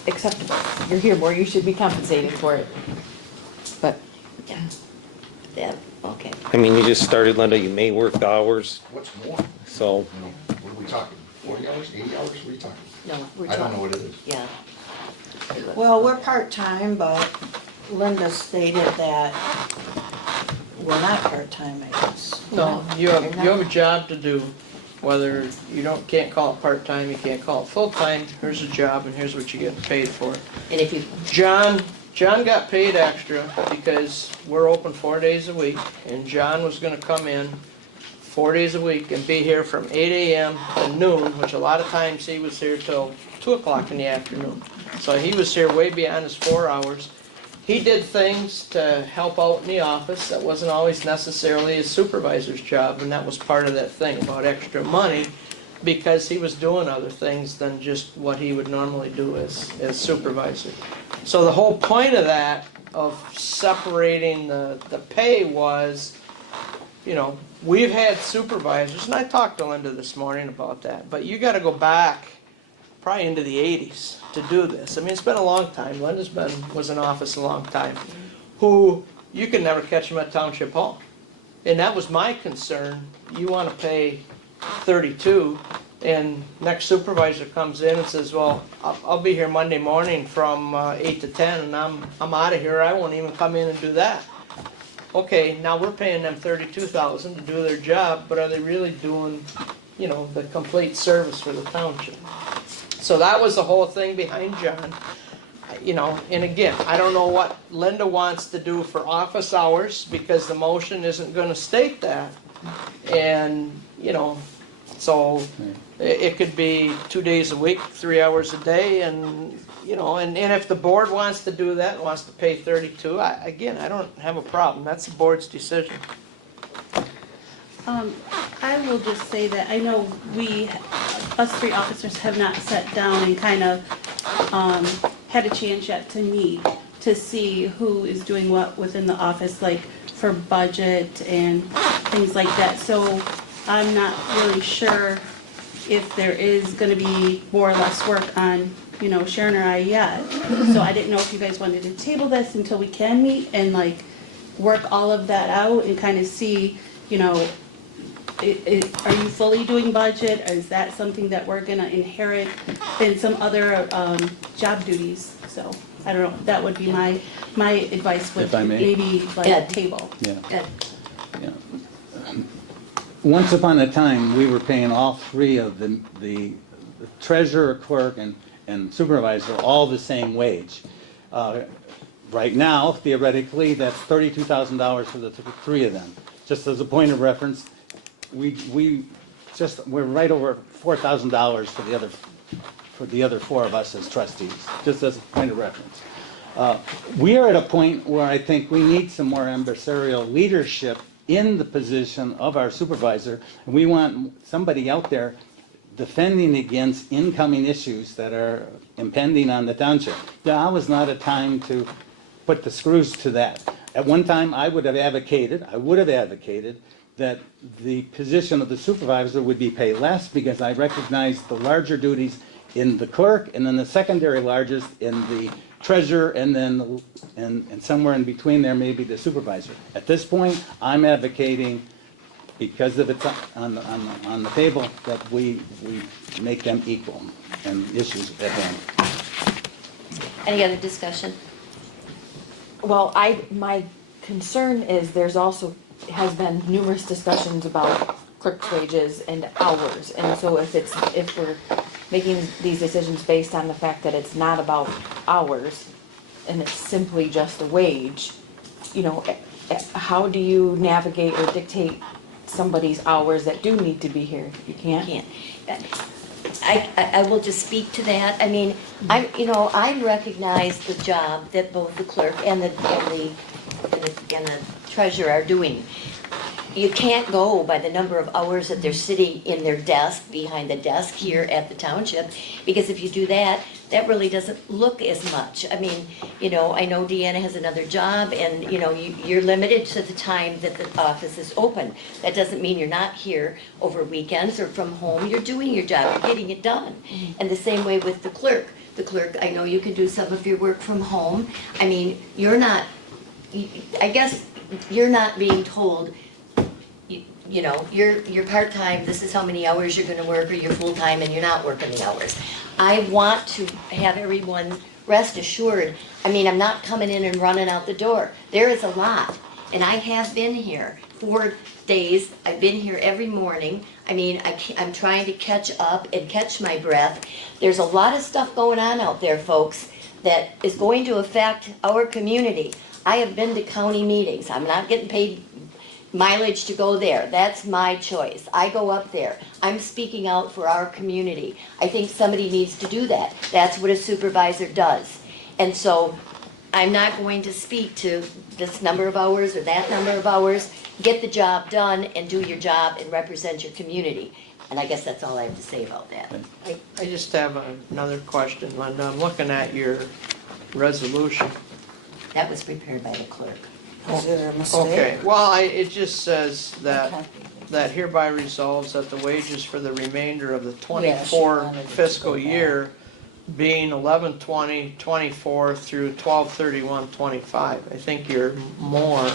acceptable. You're here more, you should be compensated for it. But, Yeah. Yeah, okay. I mean, you just started, Linda, you may work the hours, What's more? so, What are we talking? 40 hours, 80 hours? What are you talking? No, we're I don't talking. know what it is. Yeah. Well, we're part-time, but Linda stated that we're not part-time, I guess. No, you have a job to do, whether you can't call it part-time, you can't call it full-time, here's a job and here's what you get paid for. And if you, John got paid extra because we're open 4 days a week, and John was gonna come in 4 days a week and be here from 8 AM to noon, which a lot of times he was here till 2 o'clock in the afternoon. So he was here way beyond his 4 hours. He did things to help out in the office that wasn't always necessarily his supervisor's job, and that was part of that thing about extra money, because he was doing other things than just what he would normally do as supervisor. So the whole point of that, of separating the pay was, we've had supervisors, and I talked to Linda this morning about that, but you gotta go back probably into the 80s to do this. I mean, it's been a long time. Linda's was in office a long time. Who, you can never catch them at Township Hall. And that was my concern. You want to pay 32, and next supervisor comes in and says, well, I'll be here Monday morning from 8 to 10, and I'm out of here. I won't even come in and do that. Okay, now we're paying them $32,000 to do their job, but are they really doing, the complete service for the township? So that was the whole thing behind John. And again, I don't know what Linda wants to do for office hours, because the motion isn't gonna state that. And, so it could be 2 days a week, 3 hours a day, and, and if the board wants to do that, wants to pay 32, I don't have a problem. That's the board's decision. I will just say that I know us 3 officers have not sat down and kind of had a chance yet to meet to see who is doing what within the office, like for budget and things like that. So I'm not really sure if there is gonna be more or less work on, Sharon or I yet. So I didn't know if you guys wanted to table this until we can meet and work all of that out and kind of see, are you fully doing budget, or is that something that we're gonna inherit in some other job duties? So, I don't know, that would be my advice with If I may? maybe Yeah. table. Yeah. Ed, Yeah. Once upon a time, we were paying all 3 of the treasurer, clerk, and supervisor all the same wage. Right now, theoretically, that's $32,000 for the 3 of them. Just as a point of reference, we just, we're right over $4,000 for the other four of us as trustees, just as a point of reference. We are at a point where I think we need some more adversarial leadership in the position of our supervisor, and we want somebody out there defending against incoming issues that are impending on the township. Now is not a time to put the screws to that. At one time, I would have advocated that the position of the supervisor would be paid less because I recognize the larger duties in the clerk and then the secondary largest in the treasurer and then and somewhere in between there may be the supervisor. At this point, I'm advocating, because of it's on the table, that we make them equal and issues at hand. Any other discussion? Well, my concern is there's also, has been numerous discussions about clerk's wages and hours. And so if we're making these decisions based on the fact that it's not about hours and it's simply just a wage, you know, how do you navigate or dictate somebody's hours that do need to be here? You can't? Can't. I will just speak to that. I mean, I recognize the job that both the clerk and the treasurer are doing. You can't go by the number of hours that they're sitting in their desk, behind the desk here at the township, because if you do that, that really doesn't look as much. I mean, I know Deanna has another job, and, you're limited to the time that the office is open. That doesn't mean you're not here over weekends or from home. You're doing your job, you're getting it done. And the same way with the clerk. The clerk, I know you can do some of your work from home. I mean, I guess you're not being told, you're part-time, this is how many hours you're gonna work, or you're full-time and you're not working the hours. I want to have everyone rest assured. I mean, I'm not coming in and running out the door. There is a lot, and I have been here 4 days. I've been here every morning. I mean, I'm trying to catch up and catch my breath. There's a lot of stuff going on out there, folks, that is going to affect our community. I have been to county meetings. I'm not getting paid mileage to go there. That's my choice. I go up there. I'm speaking out for our community. I think somebody needs to do that. That's what a supervisor does. And so I'm not going to speak to this number of hours or that number of hours. Get the job done and do your job and represent your community. And I guess that's all I have to say about that. I just have another question, Linda. I'm looking at your resolution. That was prepared by the clerk. Is it a mistake? Okay, well, it just says Okay. that hereby resolves that the wages for the remainder of the Yeah, she 24 wanted it to fiscal go back. year being 11/20/24 through 12/31/25. I think you're more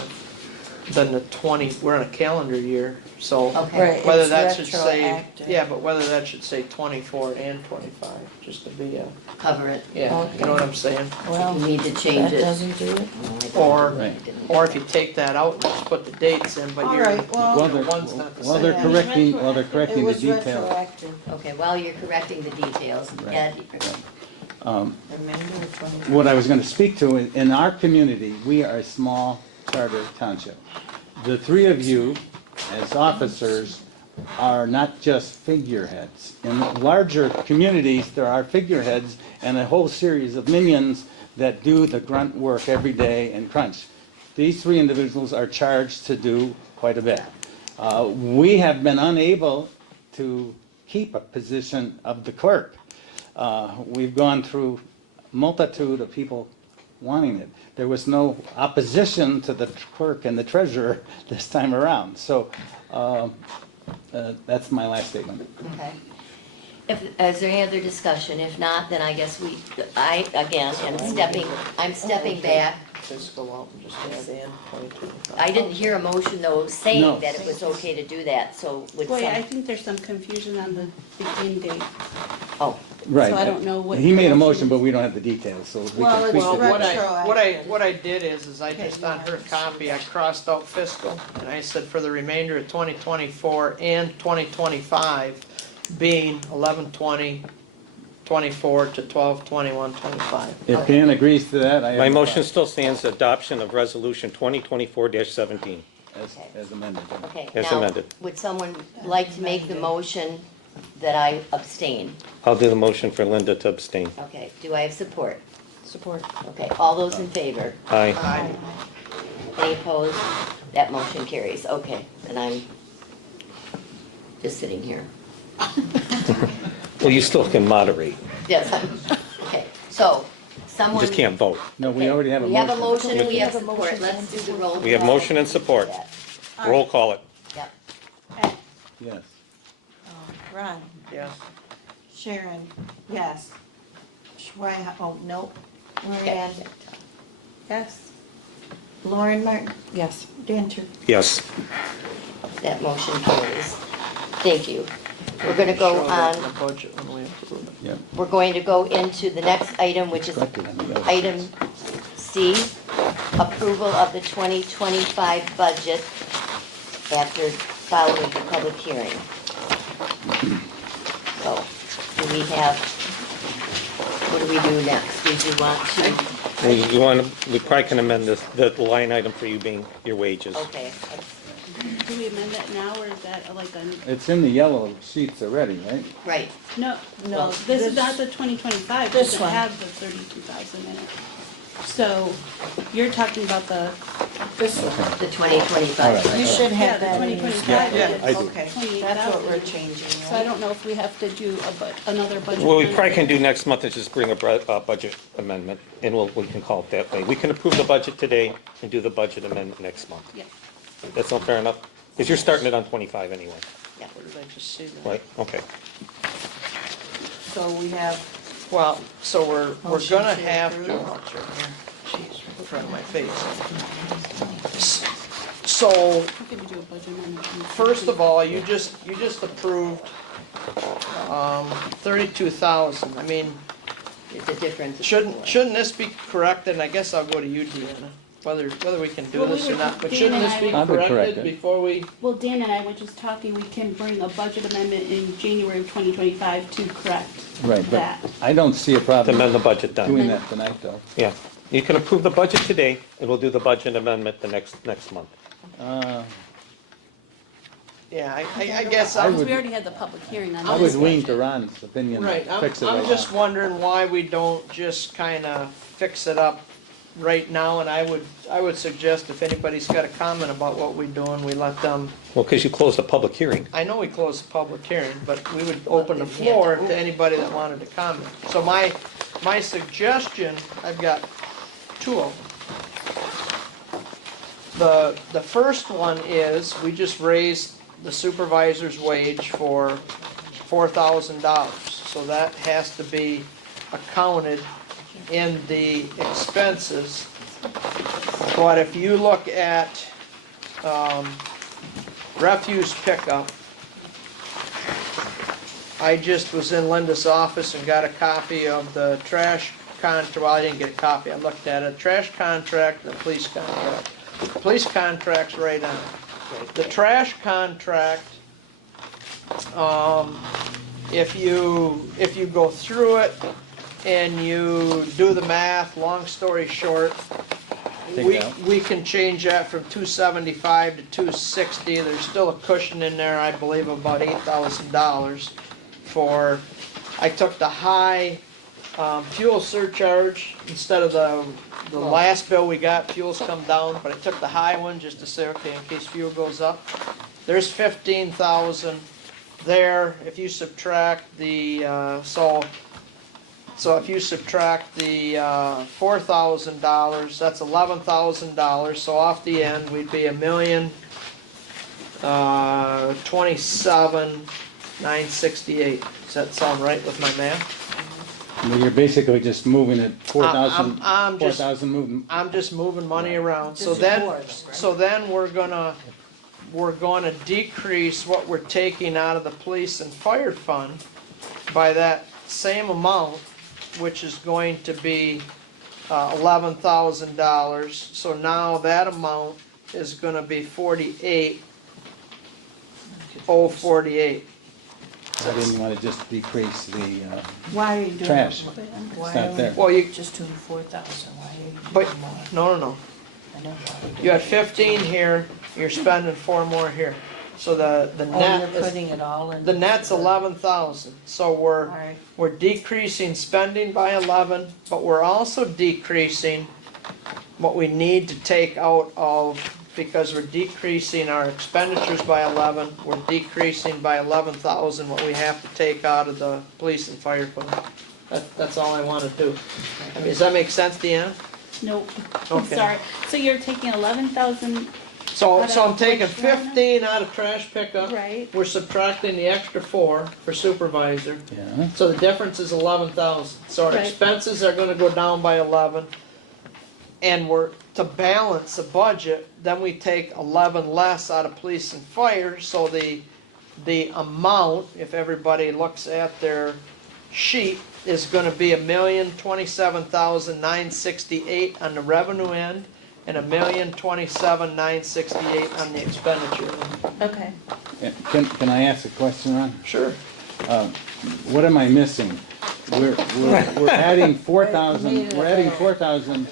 than the 20, we're in a calendar year, so Okay. Right, whether it's that should say, retroactive. yeah, but whether that should say 24 and 25, just to be Cover it. yeah, you know what I'm saying? Well, You need to change that it. doesn't do it. Or, Right. or if you take that out and just put the dates in, but All you're, right, well- While the they're, one's not the while same. they're Yeah. correcting, It the was detail. retroactive. Okay, while you're correcting the details, Right. Ed, Remember 20. What I was going to speak to, in our community, we are a small charter township. The three of you, as officers, are not just figureheads. In larger communities, there are figureheads and a whole series of minions that do the grunt work every day and crunch. These three individuals are charged to do quite a bit. We have been unable to keep a position of the clerk. We've gone through a multitude of people wanting it. There was no opposition to the clerk and the treasurer this time around. So that's my last statement. okay. Is there any other discussion? If not, then I guess I'm stepping back. Just go out and just add in 2025. I didn't hear a motion though No. saying that it was okay to do that, so would Boy, I some, think there's some confusion on the begin date. oh, Right. So I don't know what He your made a motion motion, is. but we don't have the details, so we Well, can it's tweak Well, it. what I did is I just, on her copy, I crossed out fiscal, and I said for the remainder of 2024 and 2025 being 11/20/24 to 12/21/25. If Dan agrees to that, I have. My no motion problem. still stands, adoption of resolution 2024-17. as amended. Okay, As now, amended. would someone like to make the motion that I abstain? I'll do the motion for Linda to abstain. Okay, do I have support? Support. Okay, all those in favor? Aye. Aye. Any opposed? That motion carries. Okay, and I'm just sitting here. Well, you still can moderate. Yes, okay, so, You someone. just can't vote. No, we already have a We have a motion. motion and we have We have a support. motion Let's and do the support. roll call. We have motion and support. Roll call it. Yep. Ed, Yes. Ron, Yes. Sharon, yes. Schweihofer, oh, nope. Moran, Yes. Lauren Martin, Yes. Danter. Yes. That motion carries. Thank you. We're gonna go Show that in on, the budget when we approve it. Yep. we're going to go into the next item, which is Corrected on the other item C, approval of the 2025 budget after following the public hearing. So, do we have, what do we do next? Do you want to, We probably can amend this, the line item for you being your wages. okay, Do we amend that now, or is that like a, It's in the yellow sheets already, right? right. no, Well, no, this this- is not the 2025, this doesn't one. have the 32,000 in it. So, you're talking about the, This one. The 2025. All You should yeah, have the that in your 2025 Yeah, I is do. Okay, 28,000. that's what we're changing, So I don't know if we have to do another budget. What we amendment. probably can do next month is just bring a budget amendment, and we can call it that way. We can approve the budget today and do the budget amendment next month. Yeah. That's not fair enough? Because you're starting it on 25 anyway, Where did I just see that? right? Okay. So we have, Well, so we're Motion gonna to have to, approve. oh, it's right here. Jeez, in front of my face. So, How can you do a budget amendment? first of all, you just approved, 32,000. I mean, It's a difference. shouldn't this be corrected? And I guess I'll go to you, Deanna, whether we can do Well, we this or were- not. But Dan shouldn't and this I be I would correct corrected it. before we? Well, Dan and I were just talking, we can bring a budget amendment in January of 2025 to correct Right, but that. I don't see a To problem amend the budget doing then. that tonight, though. Yeah. You can approve the budget today, and we'll do the budget amendment the next month. Yeah, I guess I I'm. Because would- we already had the public hearing on I this would lean budget. to Ron's opinion, Right, fix it I'm right just now. wondering why we don't just kinda fix it up right now, and I would suggest if anybody's got a comment about what we're doing, we let them, Well, because you closed the public hearing. I know we closed the public hearing, but we would open the floor to anybody that wanted to comment. So my suggestion, I've got two of them. The first one is, we just raised the supervisor's wage for $4,000. So that has to be accounted in the expenses. But if you look at refuse pickup, I just was in Linda's office and got a copy of the trash contract. Well, I didn't get a copy, I looked at it. Trash contract, the police contract. The police contract's right on it. The trash contract, if you go through it and you do the math, long story short, Take it out. we can change that from 275 to 260. There's still a cushion in there, I believe, of about $8,000 for, I took the high fuel surcharge instead of the last bill we got, fuel's come down, but I took the high one just to say, okay, in case fuel goes up. There's 15,000 there. If you subtract the, so if you subtract the $4,000, that's $11,000. So off the end, we'd be $1,027,968. Does that sound right with my math? Well, you're basically just moving it, 4,000, I'm just- 4,000 moving. I'm just moving money around. So Just then, yours, right? so then we're gonna decrease what we're taking out of the police and fire fund by that same amount, which is going to be $11,000. So now that amount is gonna be 48,048. I didn't want to just decrease the why are you doing? trash. Why It's not are there. Well, you, we just doing 4,000, why are you but, doing more? no, You had 15 here, you're spending 4 more here. So the Oh, net you're is, putting it all in. the net's 11,000. So Alright. we're decreasing spending by 11, but we're also decreasing what we need to take out of, because we're decreasing our expenditures by 11, we're decreasing by 11,000 what we have to take out of the police and fire fund. That's all I want to do. I mean, does that make sense, Deanna? Nope, I'm Okay. sorry. So you're taking 11,000, So Out I'm of taking which one? 15 out of trash pickup. right? We're subtracting the extra 4 for supervisor. Yeah, So the difference is 11,000. So our Right. expenses are gonna go down by 11. And to balance the budget, then we take 11 less out of police and fire, so the amount, if everybody looks at their sheet, is gonna be 1,027,968 on the revenue end, and 1,027,968 on the expenditure end. Okay. can I ask a question, Ron? Sure. What am I missing? We're adding 4,000, we're adding 4,000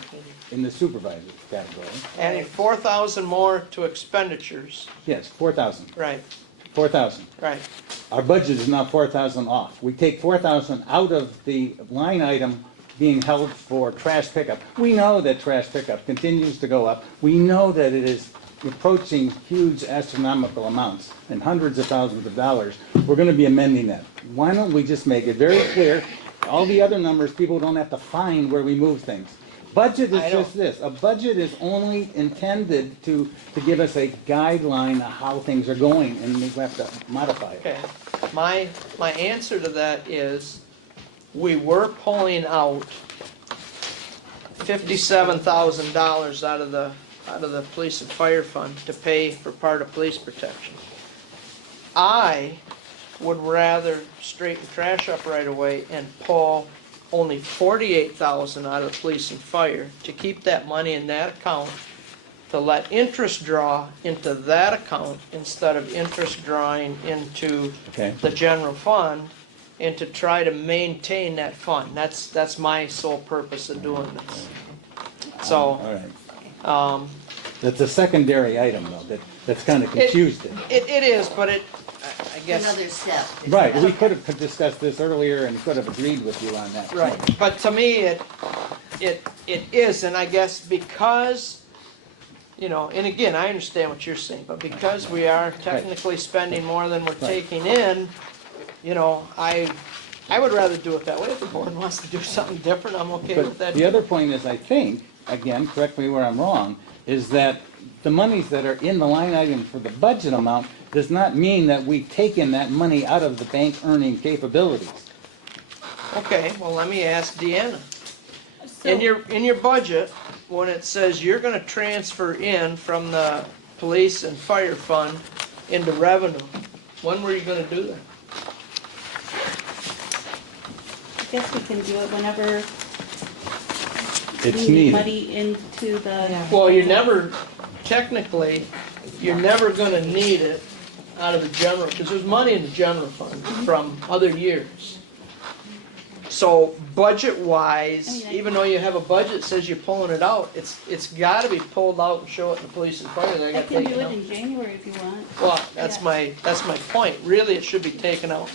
in the supervisor category. Adding 4,000 more to expenditures. Yes, 4,000, Right, 4,000. right. Our budget is now 4,000 off. We take 4,000 out of the line item being held for trash pickup. We know that trash pickup continues to go up. We know that it is approaching huge astronomical amounts and hundreds of thousands of dollars. We're gonna be amending that. Why don't we just make it very clear, all the other numbers, people don't have to find where we move things. Budget is I don't- just this, a budget is only intended to give us a guideline of how things are going, and we have to modify it. Okay, my answer to that is, we were pulling out $57,000 out of the police and fire fund to pay for part of police protection. I would rather straighten trash up right away and pull only 48,000 out of the police and fire to keep that money in that account, to let interest draw into that account instead of interest drawing into Okay. the general fund, and to try to maintain that fund. That's my sole purpose of doing this. So, All right. That's a secondary item, though, that's kind of confused it. it is, but I guess. Another step. Right, we could have discussed this earlier and could have agreed with you on that. Right, but to me, it is, and I guess because, and again, I understand what you're saying, but because we are technically spending more than we're taking in, I would rather do it that way. If the board wants to do something different, I'm okay with But that. the other point is, I think, again, correct me where I'm wrong, is that the monies that are in the line item for the budget amount does not mean that we've taken that money out of the bank earning capabilities. Okay, well, let me ask Deanna. So, In your budget, when it says you're gonna transfer in from the police and fire fund into revenue, when were you gonna do that? I guess we can do it whenever It's we need needed. money into the. Well, technically, you're never gonna need it out of the general, because there's money in the general fund from other years. So budget-wise, even though you have a budget that says you're pulling it out, it's gotta be pulled out and show it in the police and fire, they I gotta can take do it it out. in January if you want. Well, that's my point. Really, it should be taken out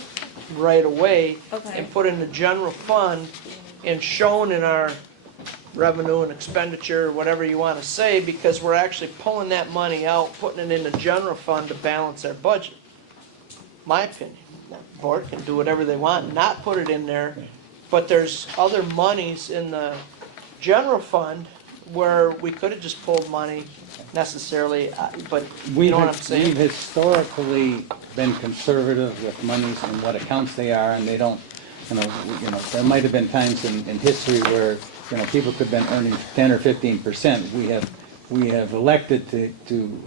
right away Okay. and put in the general fund and shown in our revenue and expenditure, whatever you want to say, because we're actually pulling that money out, putting it in the general fund to balance our budget. My opinion. The board can do whatever they want, not put it in there, but there's other monies in the general fund where we could have just pulled money necessarily, but you know what I'm saying? We've historically been conservative with monies and what accounts they are, and they don't, there might have been times in history where, people could have been earning 10 or 15%. We have elected to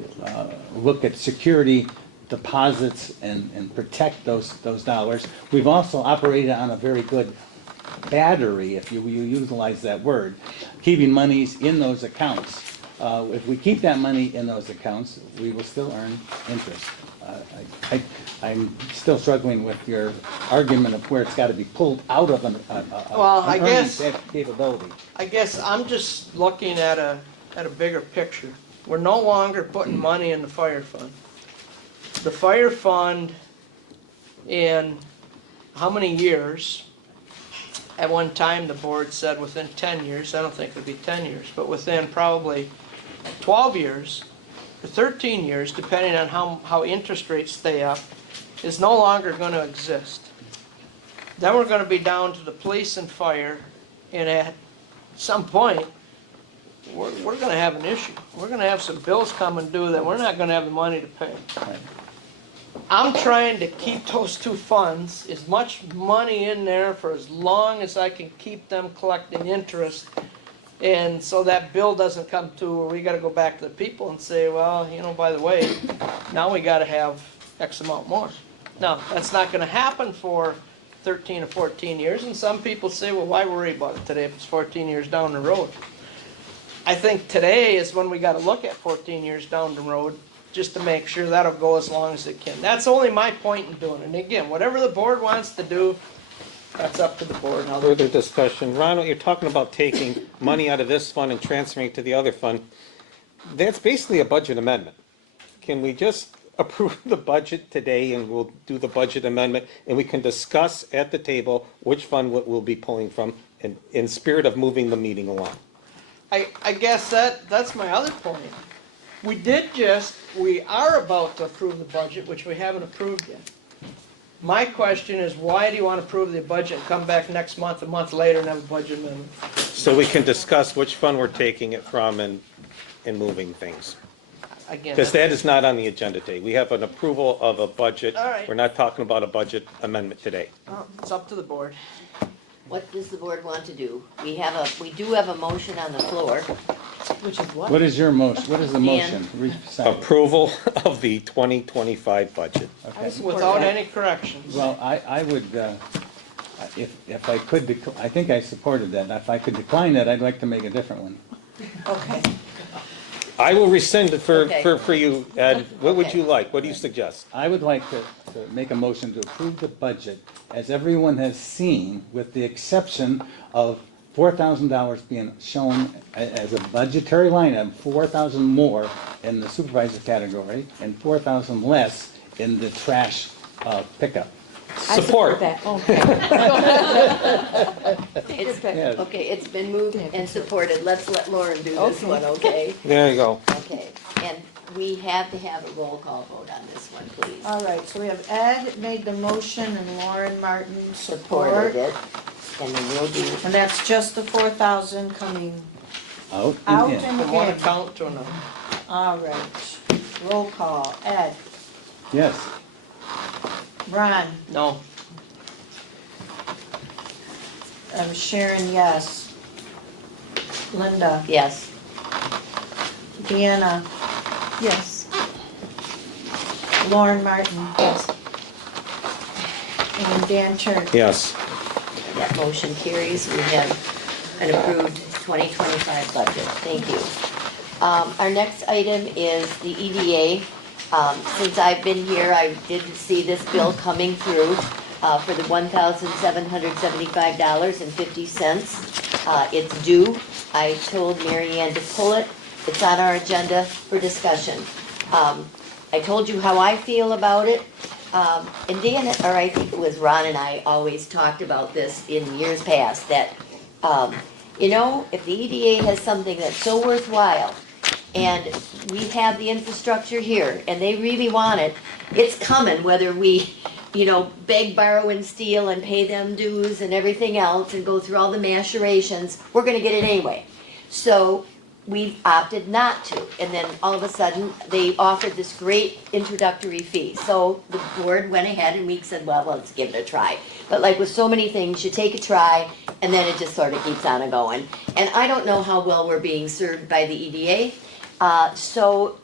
look at security deposits and protect those dollars. We've also operated on a very good battery, if you utilize that word, keeping monies in those accounts. If we keep that money in those accounts, we will still earn interest. I'm still struggling with your argument of where it's got to be pulled out of an Well, I earning guess- capability. I guess I'm just looking at a at a bigger picture. We're no longer putting money in the fire fund. The fire fund, in how many years? At one time, the board said within 10 years, I don't think it would be 10 years, but within probably 12 years, or 13 years, depending on how interest rates stay up, is no longer going to exist. Then we're going to be down to the police and fire, and at some point, we're going to have an issue. We're going to have some bills coming due that we're not going to have the money to pay. I'm trying to keep those two funds, as much money in there for as long as I can keep them collecting interest. And so that bill doesn't come to where we gotta go back to the people and say, well, you know, by the way, now we gotta have X amount more. Now, that's not gonna happen for 13 or 14 years, and some people say, well, why worry about it today if it's 14 years down the road? I think today is when we gotta look at 14 years down the road, just to make sure that'll go as long as it can. That's only my point in doing it. And again, whatever the board wants to do, that's up to the board. How they Further discussion. Ronald, you're talking about taking money out of this fund and transferring it to the other fund. That's basically a budget amendment. Can we just approve the budget today and we'll do the budget amendment and we can discuss at the table which fund we'll be pulling from in spirit of moving the meeting along? I guess that's my other point. We are about to approve the budget, which we haven't approved yet. My question is, why do you want to approve the budget and come back next month, a month later, and have a budget amendment? So we can discuss which fund we're taking it from and moving things. Again, Because that is not on the agenda today. We have an approval of a budget. All right. We're not talking about a budget amendment today. it's up to the board. What does the board want to do? We do have a motion on the floor. Which is what? What is your motion? What is the motion? Recite it. Approval of the 2025 budget. Okay. Without any corrections. Well, I would, if I could, I think I supported that. If I could decline that, I'd like to make a different one. Okay. I will rescind it Okay. for you, Ed. What would Okay. you like? What do you suggest? I would like to make a motion to approve the budget as everyone has seen, with the exception of $4,000 being shown as a budgetary line item, 4,000 more in the supervisor category and 4,000 less in the trash pickup. I Support. that. Okay. It's, Yes. okay, it's been moved and supported. Let's let Lauren do this one, okay? There you go. Okay, and we have to have a roll call vote on this one, please. All right, so we have Ed made the motion and Lauren Martin Supported support. it, and then we'll do, And that's just the 4,000 coming Out out and in. and From one in. account to another. All right, roll call. Ed, Yes. Ron, No. Sharon, yes. Linda, yes. Deanna, Yes. Lauren Martin, Yes. and Dan Turk. Yes. That motion carries. We have an approved 2025 budget. Thank you. Our next item is the EDA. Since I've been here, I did see this bill coming through for the $1,775.50. It's due. I told Mary Ann to pull it. It's on our agenda for discussion. I told you how I feel about it. And Dan, or I think it was Ron and I always talked about this in years past, that, you know, if the EDA has something that's so worthwhile, and we have the infrastructure here, and they really want it, it's coming, whether we, you know, beg, borrow, and steal, and pay them dues and everything else, and go through all the machinations, we're gonna get it anyway. So, we've opted not to, and then all of a sudden, they offered this great introductory fee. So the board went ahead and we said, well, let's give it a try. But like with so many things, you take a try, and then it just sort of keeps on going. And I don't know how well we're being served by the EDA, so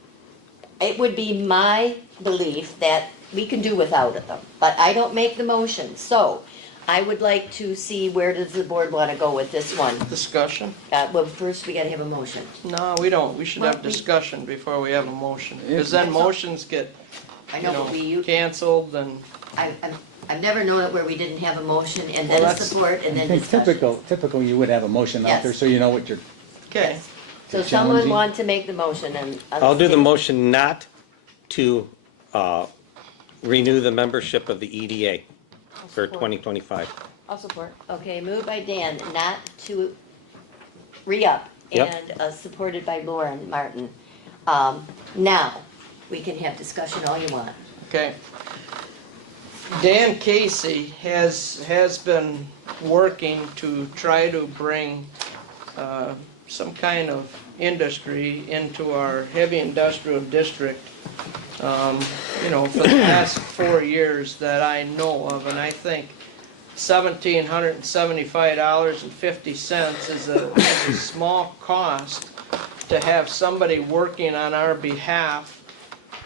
it would be my belief that we can do without them. But I don't make the motion, so I would like to see where does the board want to go with this one. Discussion? Well, first we gotta have a motion. No, we don't. We should have discussion before we have a motion. Because then motions get, I you know, know, but we, canceled and, I've never known it where we didn't have a motion and Well, then that's- support and I then think discussion. typical, you would have a motion out there Yes. so you know what you're, okay. So someone challenging. want to make the motion and. I'll do the motion not to renew the membership of the EDA for 2025. I'll support. Okay, moved by Dan, not to re-up, Yep. and supported by Lauren Martin. Now, we can have discussion all you want. Okay. Dan Casey has been working to try to bring some kind of industry into our heavy industrial district, for the past 4 years that I know of, and I think $1,775.50 is a small cost to have somebody working on our behalf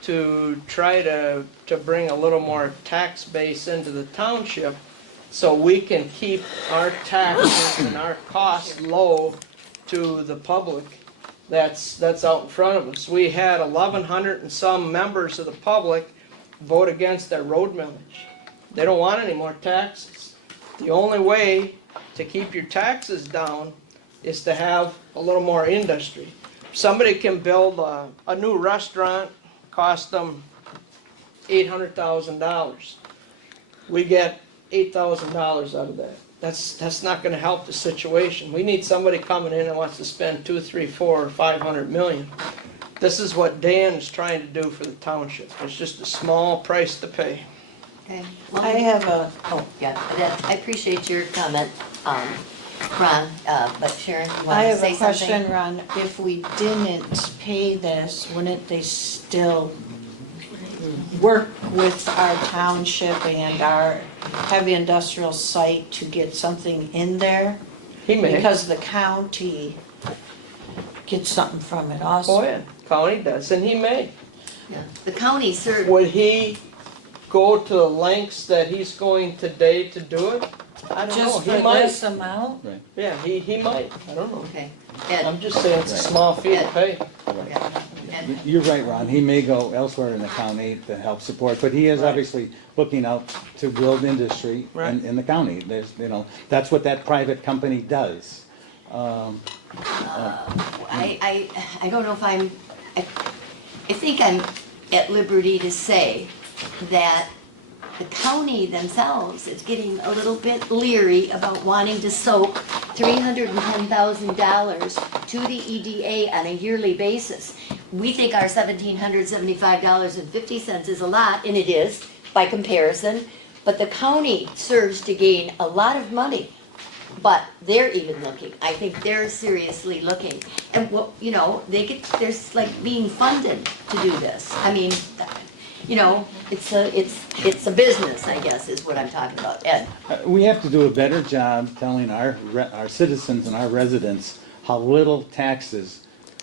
to try to bring a little more tax base into the township so we can keep our taxes and our costs low to the public that's out in front of us. We had 1,100 and some members of the public vote against their road millage. They don't want any more taxes. The only way to keep your taxes down is to have a little more industry. Somebody can build a new restaurant, cost them $800,000. We get $8,000 out of that. That's not gonna help the situation. We need somebody coming in and wants to spend 2, 3, 4, or 500 million. This is what Dan's trying to do for the township. It's just a small price to pay. Okay. I have a, Oh, yeah, I appreciate your comment, Ron, but Sharon, you I want to have say a something? question, Ron. If we didn't pay this, wouldn't they still work with our township and our heavy industrial site to get something in there? He may. Because the county gets something from it also. Oh, yeah, county does, and he may. Yeah. The county served, Would he go to the lengths that he's going today to do it? I don't know, Just he for might. this amount? Yeah, he might, I don't know. okay, Ed, I'm just saying it's a small fee to pay. yeah, Ed, You're right, Ron, he may go elsewhere in the county to help support, but he is Right. obviously looking out to build industry Right. in the county. There's, that's what that private company does. I don't know if I think I'm at liberty to say that the county themselves is getting a little bit leery about wanting to soak $310,000 to the EDA on a yearly basis. We think our $1,775.50 is a lot, and it is by comparison, but the county serves to gain a lot of money. But they're even looking, I think they're seriously looking. And what, there's like being funded to do this. I mean, it's a business, I guess, is what I'm talking about. Ed? We have to do a better job telling our citizens and our residents how little taxes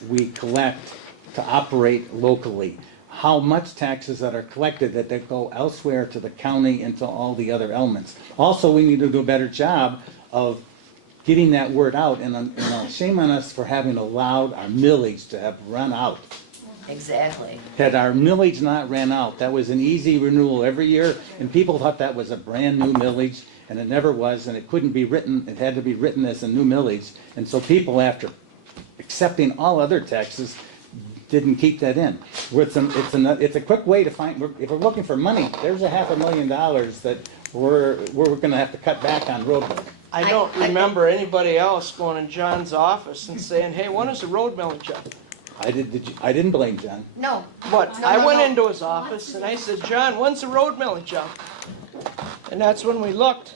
we collect to operate locally. How much taxes that are collected that they go elsewhere to the county and to all the other elements. Also, we need to do a better job of getting that word out, and shame on us for having allowed our millage to have run out. Exactly. Had our millage not ran out, that was an easy renewal every year, and people thought that was a brand-new millage, and it never was, and it couldn't be written, it had to be written as a new millage, and so people, after accepting all other taxes, didn't keep that in. It's a quick way to find, if we're looking for money, there's $500,000 that we're gonna have to cut back on road work. I don't remember anybody else going in John's office and saying, hey, when is the road millage up? I didn't blame John. No. But No, I no, went no. into his office and I said, John, when's the road millage up? And that's when we looked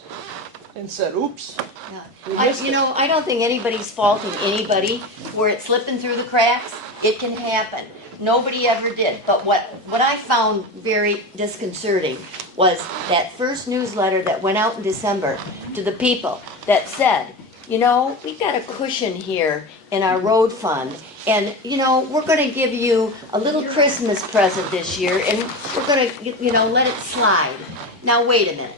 and said, oops. Yeah. We missed it. I don't think anybody's faulting anybody where it's slipping through the cracks. It can happen. Nobody ever did. But what I found very disconcerting was that first newsletter that went out in December to the people that said, we've got a cushion here in our road fund, and, we're gonna give you a little Christmas present this year, and we're gonna, let it slide. Now, wait a minute.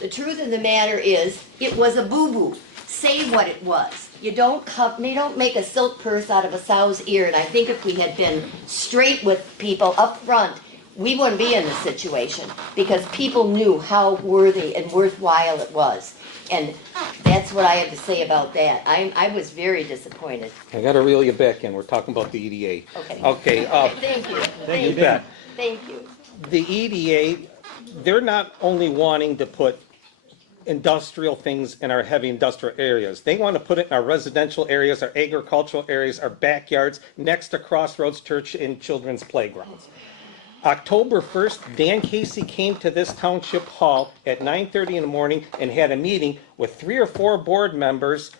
The truth of the matter is, it was a boo-boo. Say what it was. You don't make a silk purse out of a sow's ear, and I think if we had been straight with people up front we wouldn't be in this situation because people knew how worthy and worthwhile it was. And that's what I have to say about that. I was very disappointed. I gotta reel you back in, we're talking about the EDA. Okay. Okay, Okay, thank you. Thank you, bet. Thank you. The EDA, they're not only wanting to put industrial things in our heavy industrial areas. They want to put it in our residential areas, our agricultural areas, our backyards, next to Crossroads Church and children's playgrounds. October 1st, Dan Casey came to this township hall at 9:30 in the morning and had a meeting with 3 or 4 board members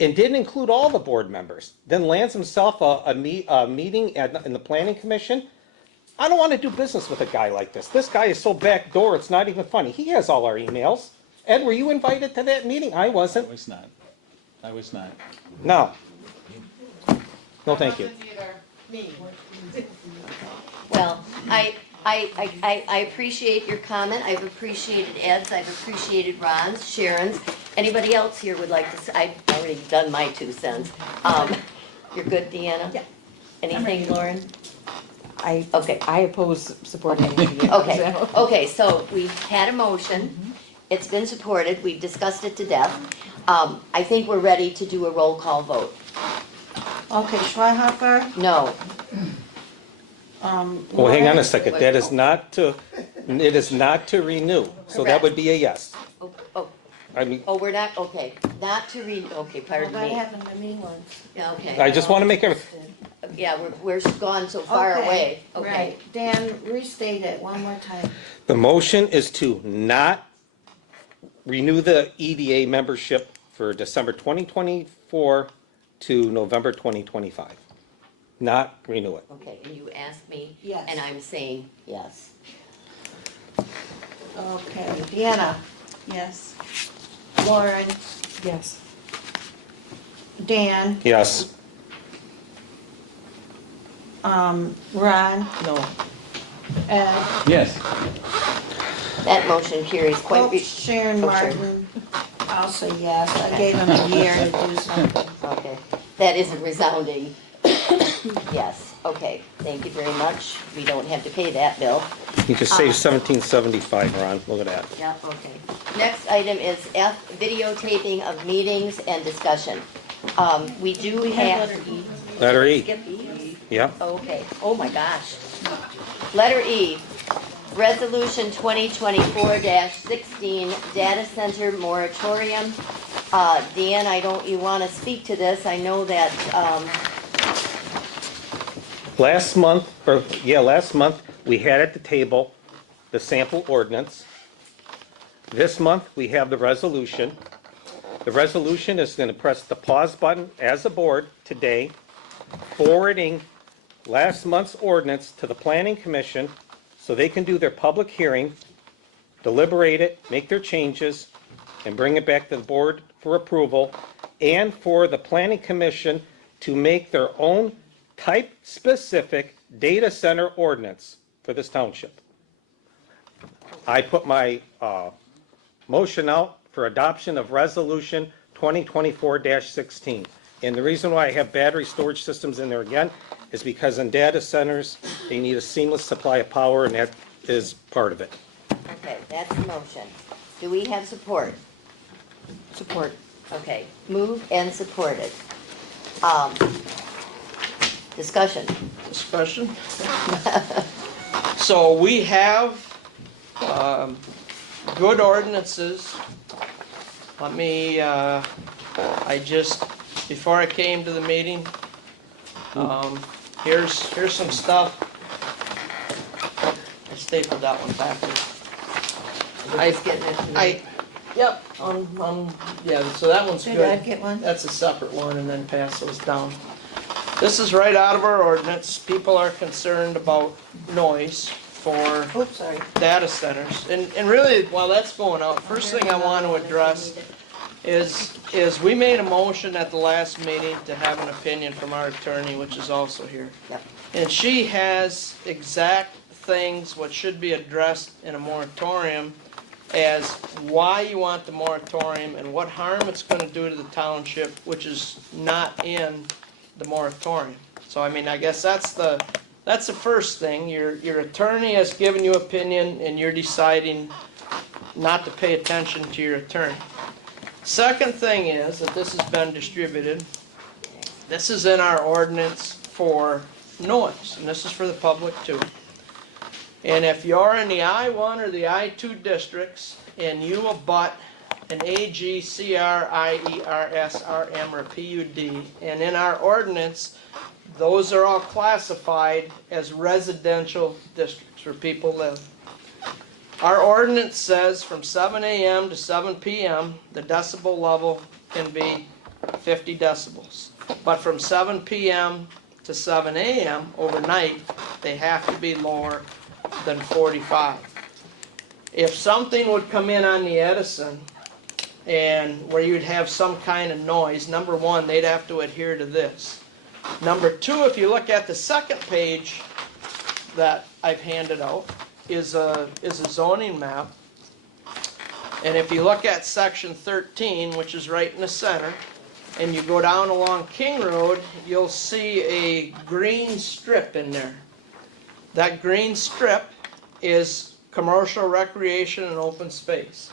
and didn't include all the board members. Then lands himself a meeting in the planning commission. I don't want to do business with a guy like this. This guy is so backdoor, it's not even funny. He has all our emails. Ed, were you invited to that meeting? I wasn't. I was not. I was not. No. No, thank you. Well, I appreciate your comment. I've appreciated Ed's, I've appreciated Ron's, Sharon's. Anybody else here would like to, I've already done my 2 cents. You're good, Deanna? Yeah. Anything, Lauren? Okay, I oppose supporting anything. Okay, okay, so we've had a motion. It's been supported. We've discussed it to death. I think we're ready to do a roll call vote. Okay, Schweihofer, No. Well, hang on a Lauren, second. That is not to, it is not to renew. So that would be a yes. Oh, oh, I mean, oh, we're not, okay, not to read, okay, Well, pardon that me. happened to me once. Yeah, okay, I just want to make it, yeah, we're gone so far Okay, away, okay. Right, Dan, restate it one more time. the motion is to not renew the EDA membership for December 2024 to November 2025. Not renew it. Okay, and you asked me? Yes. And I'm saying yes. Okay, Deanna, Yes. Lauren, Yes. Dan, Yes. Ron, No. Ed, Yes. That motion carries quite, oh, Sharon Oh, sure. Martin. I'll say yes. I gave him a year to do something. okay. That is a resounding yes. Okay, thank you very much. We don't have to pay that bill. You could save 1775, Ron. Look at that. Yeah, okay. Next item is F, videotaping of meetings and discussion. We do have. Letter E. Skip E? Yeah. Okay, oh my gosh. Letter E, Resolution 2024-16, Data Center Moratorium. Dan, you want to speak to this? I know that, Last month, we had at the table the sample ordinance. This month, we have the resolution. The resolution is going to press the pause button as a board today, forwarding last month's ordinance to the Planning Commission so they can do their public hearing, deliberate it, make their changes, and bring it back to the board for approval, and for the Planning Commission to make their own type-specific data center ordinance for this township. I put my motion out for adoption of Resolution 2024-16. And the reason why I have battery storage systems in there again is because in data centers, they need a seamless supply of power, and that is part of it. okay, that's the motion. Do we have support? Support. Okay, moved and supported. Discussion. Discussion? So we have good ordinances. Let me, before I came to the meeting, here's some stuff. I stapled that one backwards. We're just getting it tonight. Yep, yeah, so that one's good. Did I get one? That's a separate one, and then pass those down. This is right out of our ordinance. People are concerned about noise for Oops, sorry. data centers. And really, while that's going out, first thing I want to address is we made a motion at the last meeting to have an opinion from our attorney, which is also here. Yep. And she has exact things what should be addressed in a moratorium as why you want the moratorium and what harm it's going to do to the township, which is not in the moratorium. So I mean, I guess that's the That's the first thing. Your attorney has given you opinion and you're deciding not to pay attention to your attorney. Second thing is that this has been distributed. This is in our ordinance for noise, and this is for the public too. And if you're in the I-1 or the I-2 districts and you abut an AG, CR, IERS, RM, or PUD, and in our ordinance, those are all classified as residential districts where people live. Our ordinance says from 7 a.m. to 7 p.m., the decibel level can be 50 decibels. But from 7 p.m. to 7 a.m. overnight, they have to be lower than 45. If something would come in on the Edison and where you'd have some kind of noise, number one, they'd have to adhere to this. Number two, if you look at the second page that I've handed out, is a zoning map. And if you look at section 13, which is right in the center, and you go down along King Road, you'll see a green strip in there. That green strip is commercial, recreation, and open space.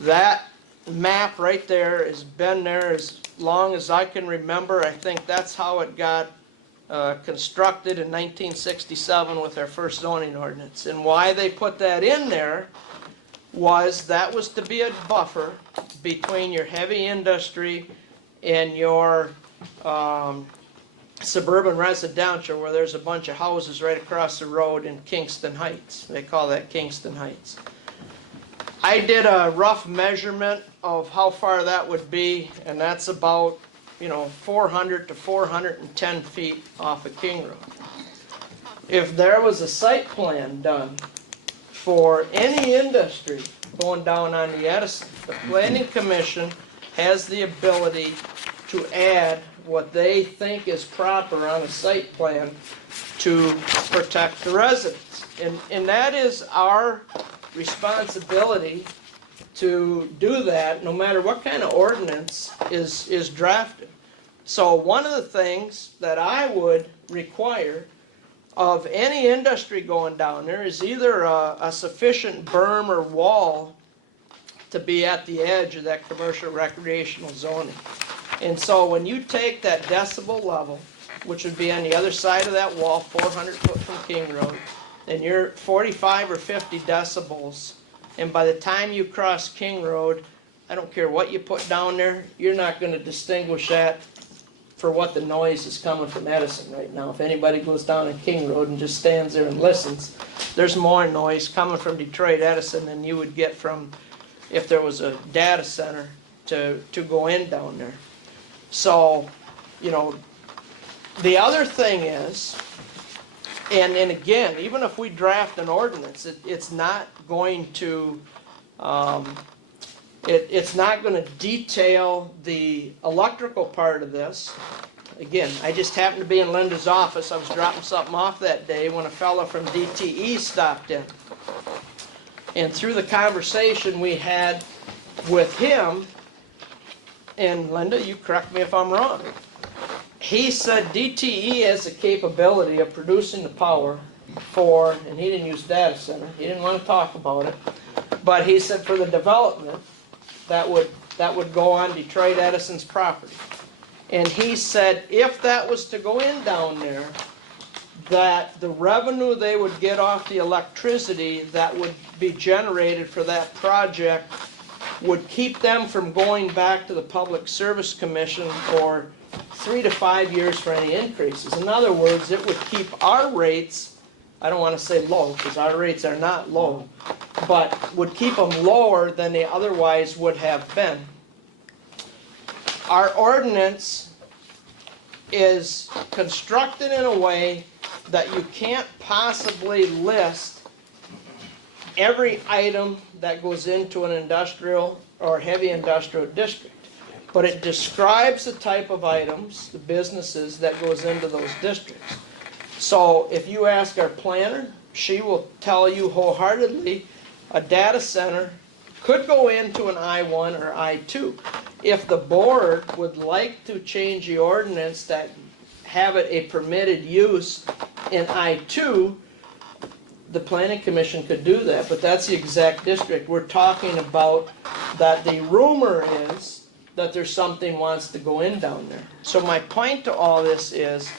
That map right there has been there as long as I can remember. I think that's how it got constructed in 1967 with our first zoning ordinance. And why they put that in there was that was to be a buffer between your heavy industry and your suburban residential, where there's a bunch of houses right across the road in Kingston Heights. They call that Kingston Heights. I did a rough measurement of how far that would be, and that's about 400 to 410 feet off of King Road. If there was a site plan done for any industry going down on the Edison, the Planning Commission has the ability to add what they think is proper on a site plan to protect the residents. And that is our responsibility to do that, no matter what kind of ordinance is drafted. So one of the things that I would require of any industry going down there is either a sufficient berm or wall to be at the edge of that commercial recreational zoning. And so when you take that decibel level, which would be on the other side of that wall, 400 foot from King Road, and you're 45 or 50 decibels, and by the time you cross King Road, I don't care what you put down there, you're not going to distinguish that for what the noise is coming from Edison right now. If anybody goes down on King Road and just stands there and listens, there's more noise coming from Detroit Edison than you would get from if there was a data center to go in down there. So, the other thing is, and again, even if we draft an ordinance, it's not going to it's not going to detail the electrical part of this. Again, I just happened to be in Linda's office. I was dropping something off that day when a fellow from DTE stopped in. And through the conversation we had with him, and Linda, you correct me if I'm wrong, he said DTE has the capability of producing the power for, and he didn't use data center, he didn't want to talk about it, but he said for the development that would go on Detroit Edison's property. And he said if that was to go in down there, that the revenue they would get off the electricity that would be generated for that project would keep them from going back to the Public Service Commission for 3 to 5 years for any increases. In other words, it would keep our rates, I don't want to say low, because our rates are not low, but would keep them lower than they otherwise would have been. Our ordinance is constructed in a way that you can't possibly list every item that goes into an industrial or heavy industrial district. But it describes the type of items, the businesses that goes into those districts. So if you ask our planner, she will tell you wholeheartedly a data center could go into an I-1 or I-2. If the board would like to change the ordinance that have it a permitted use in I-2, the planning commission could do that, but that's the exact district. We're talking about that the rumor is that there's something wants to go in down there. So my point to all this is,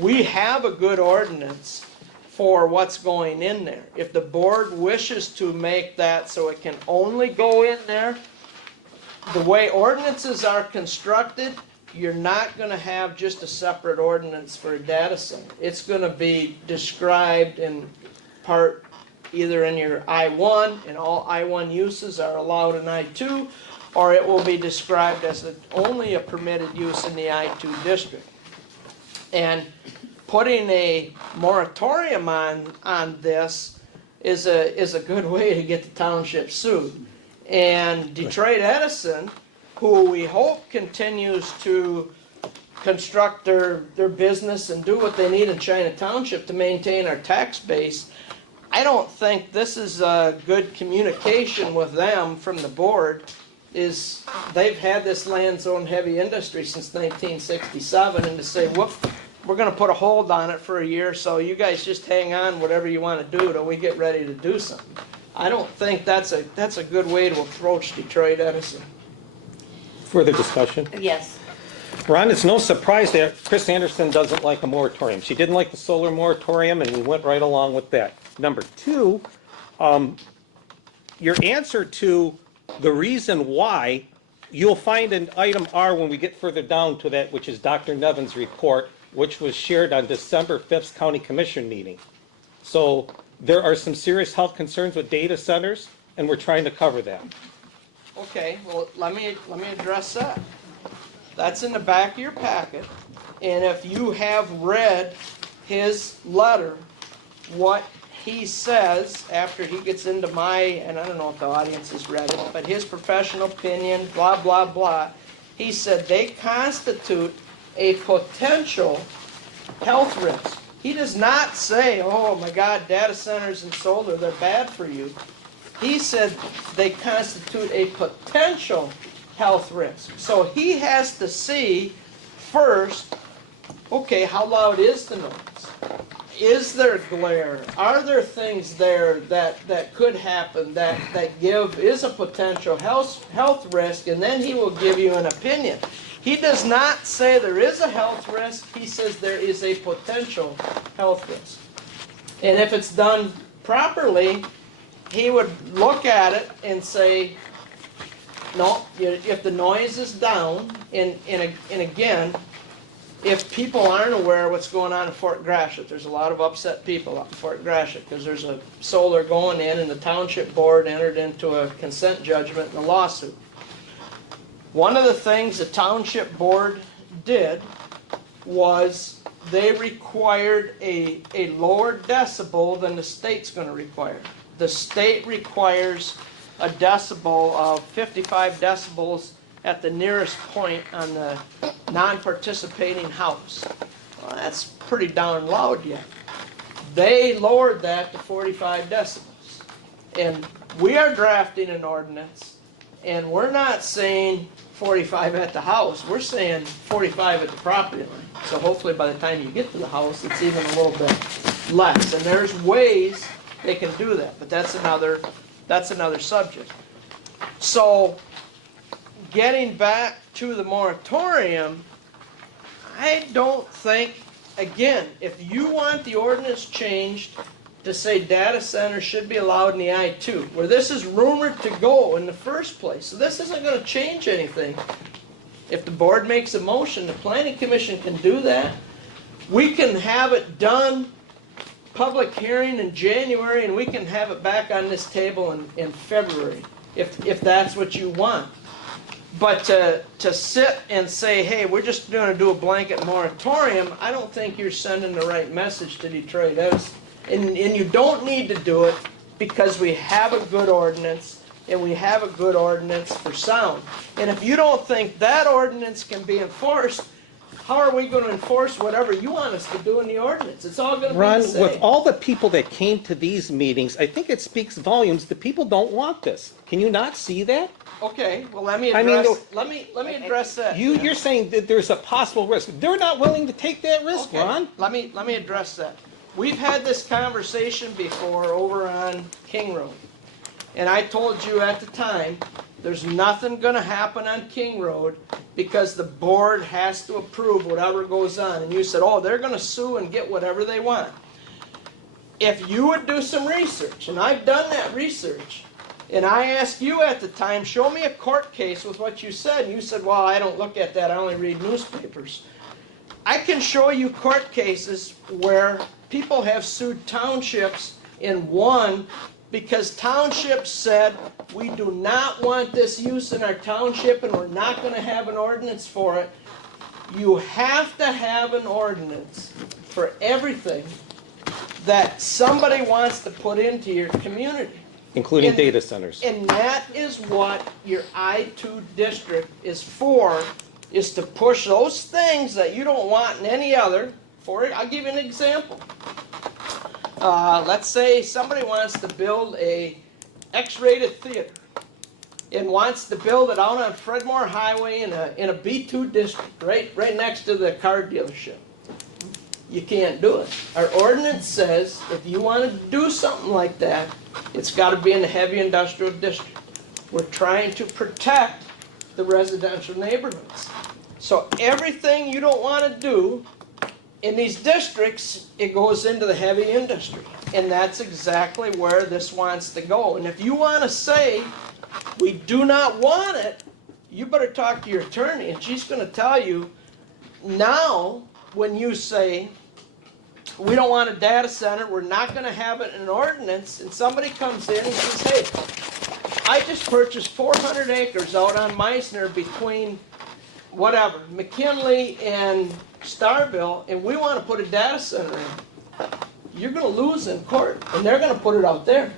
we have a good ordinance for what's going in there. If the board wishes to make that so it can only go in there, the way ordinances are constructed, you're not gonna have just a separate ordinance for a data center. It's gonna be described in part, either in your I-1, and all I-1 uses are allowed in I-2, or it will be described as only a permitted use in the I-2 district. And putting a moratorium on this is a good way to get the township sued. And Detroit Edison, who we hope continues to construct their business and do what they need in China Township to maintain our tax base, I don't think this is a good communication with them from the board. Is they've had this land zone heavy industry since 1967, and to say, whoop, we're gonna put a hold on it for a year, so you guys just hang on whatever you wanna do till we get ready to do something. I don't think that's a good way to approach Detroit Edison. Further discussion? Yes. Ron, it's no surprise that Chris Anderson doesn't like a moratorium. She didn't like the solar moratorium, and we went right along with that. Number two, your answer to the reason why, you'll find in item R when we get further down to that, which is Dr. Nevin's report, which was shared on December 5th County Commission meeting. So there are some serious health concerns with data centers, and we're trying to cover that. Okay, well, let me address that. That's in the back of your packet, and if you have read his letter, what he says after he gets into my, and I don't know if the audience has read it, but his professional opinion, blah, blah, blah, he said they constitute a potential health risk. He does not say, oh my God, data centers and solar, they're bad for you. He said they constitute a potential health risk. So he has to see first, okay, how loud is the noise? Is there glare? Are there things there that could happen that is a potential health risk? And then he will give you an opinion. He does not say there is a health risk. He says there is a potential health risk. And if it's done properly, he would look at it and say, no, if the noise is down, and again, if people aren't aware of what's going on in Fort Gratiot, there's a lot of upset people up in Fort Gratiot because there's a solar going in and the township board entered into a consent judgment and a lawsuit. One of the things the township board did was they required a lower decibel than the state's going to require. The state requires a decibel of 55 decibels at the nearest point on the non-participating house. Well, that's pretty darn loud yet. They lowered that to 45 decibels. And we are drafting an ordinance, and we're not saying 45 at the house, we're saying 45 at the property line. So hopefully by the time you get to the house, it's even a little bit less. And there's ways they can do that, but that's another subject. So getting back to the moratorium, I don't think, again, if you want the ordinance changed to say data centers should be allowed in the I-2, where this is rumored to go in the first place, so this isn't going to change anything. If the board makes a motion, the planning commission can do that. We can have it done, public hearing in January, and we can have it back on this table in February, if that's what you want. But to sit and say, hey, we're just going to do a blanket moratorium, I don't think you're sending the right message to Detroit Edison. And you don't need to do it because we have a good ordinance, and we have a good ordinance for sound. And if you don't think that ordinance can be enforced, how are we going to enforce whatever you want us to do in the ordinance? It's all going to be Ron, the same. with all the people that came to these meetings, I think it speaks volumes. The people don't want this. Can you not see that? Okay, well, let me I mean, address, let me address that. You're saying that there's a possible risk. They're not willing to take that risk, Okay, Ron. let me address that. we've had this conversation before over on King Road. And I told you at the time, there's nothing gonna happen on King Road because the board has to approve whatever goes on. And you said, oh, they're gonna sue and get whatever they want. If you would do some research, and I've done that research, and I asked you at the time, show me a court case with what you said. And you said, well, I don't look at that, I only read newspapers. I can show you court cases where people have sued townships and won because townships said, we do not want this use in our township and we're not gonna have an ordinance for it. You have to have an ordinance for everything that somebody wants to put into your community. Including And- data centers. And that is what your I-2 district is for, is to push those things that you don't want in any other. I'll give you an example. Let's say somebody wants to build a X-rated theater and wants to build it out on Fredmore Highway in a B2 district, right next to the car dealership. You can't do it. Our ordinance says if you want to do something like that, it's got to be in a heavy industrial district. We're trying to protect the residential neighborhoods. So everything you don't want to do in these districts, it goes into the heavy industry. And that's exactly where this wants to go. And if you want to say, we do not want it, you better talk to your attorney, and she's going to tell you, now, when you say, we don't want a data center, we're not going to have it in an ordinance, and somebody comes in and says, hey, I just purchased 400 acres out on Meisner between whatever, McKinley and Starville, and we want to put a data center in. You're going to lose in court, and they're going to put it out there.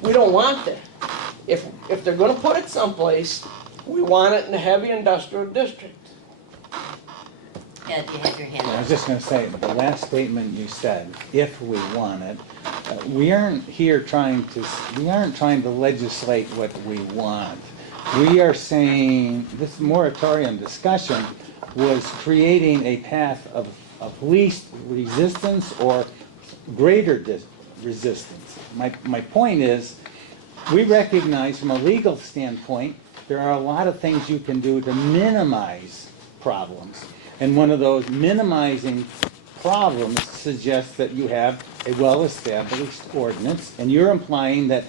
We don't want that. If they're going to put it someplace, we want it in a heavy industrial district. Ed, you have your hand I up. was just gonna say, the last statement you said, if we want it, we aren't trying to legislate what we want. We are saying, this moratorium discussion was creating a path of least resistance or greater resistance. My point is, we recognize from a legal standpoint, there are a lot of things you can do to minimize problems. And one of those minimizing problems suggests that you have a well-established ordinance, and you're implying that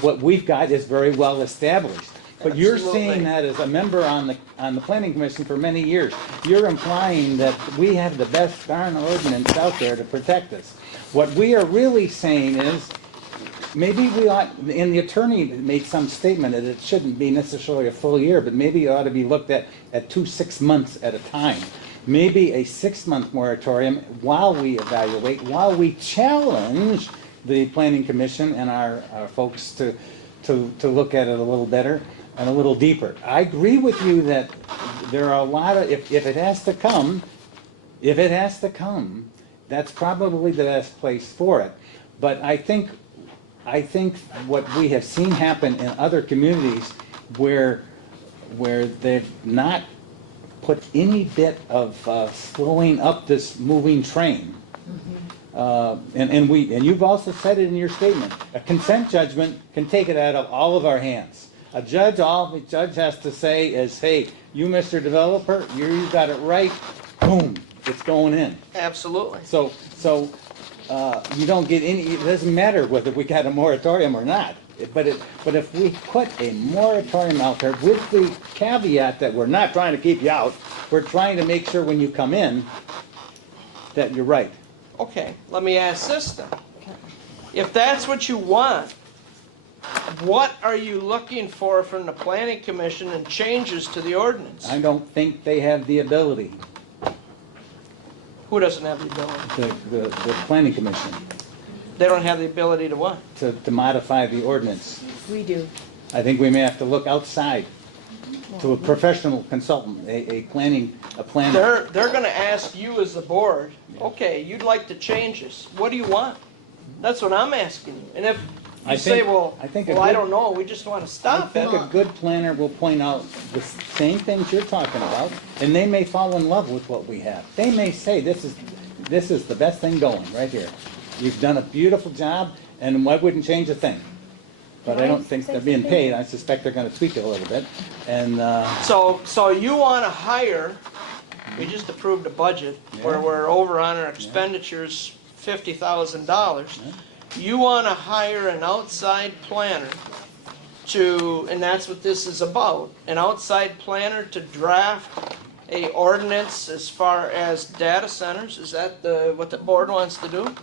what we've got is very well-established. But you're Absolutely. saying that as a member on the planning commission for many years. You're implying that we have the best darn ordinance out there to protect us. What we are really saying is, maybe we ought, and the attorney made some statement that it shouldn't be necessarily a full year, but maybe it ought to be looked at 6 months at a time. Maybe a 6-month moratorium while we evaluate, while we challenge the planning commission and our folks to look at it a little better and a little deeper. I agree with you that there are a lot of, if it has to come, that's probably the best place for it. But I think what we have seen happen in other communities where they've not put any bit of slowing up this moving train. And you've also said it in your statement, a consent judgment can take it out of all of our hands. All the judge has to say is, hey, you Mr. Developer, you got it right, boom, it's going in. Absolutely. So you don't get any, it doesn't matter whether we got a moratorium or not. But if we put a moratorium out there with the caveat that we're not trying to keep you out, we're trying to make sure when you come in that you're right. Okay, let me ask this then. If that's what you want, what are you looking for from the planning commission and changes to the ordinance? I don't think they have the ability, Who doesn't have the ability? the planning commission, They don't have the ability to what? to modify the ordinance. We do. I think we may have to look outside to a professional consultant, a planner. They're gonna ask you as the board, okay, you'd like to change this, what do you want? That's what I'm asking you. And if I you say, think- well, I think a I good- don't know, we just wanna I stop it. think a good planner will point out the same things you're talking about, and they may fall in love with what we have. They may say, this this is the best thing going, right here. You've done a beautiful job, and I wouldn't change a thing. But I don't think they're being paid, I suspect they're gonna tweak it a little bit, and, So you wanna hire, we just approved a budget where Yeah. we're over on our expenditures $50,000. You wanna hire an outside planner to, and that's what this is about, an outside planner to draft a ordinance as far as data centers? Is that what the board wants to do?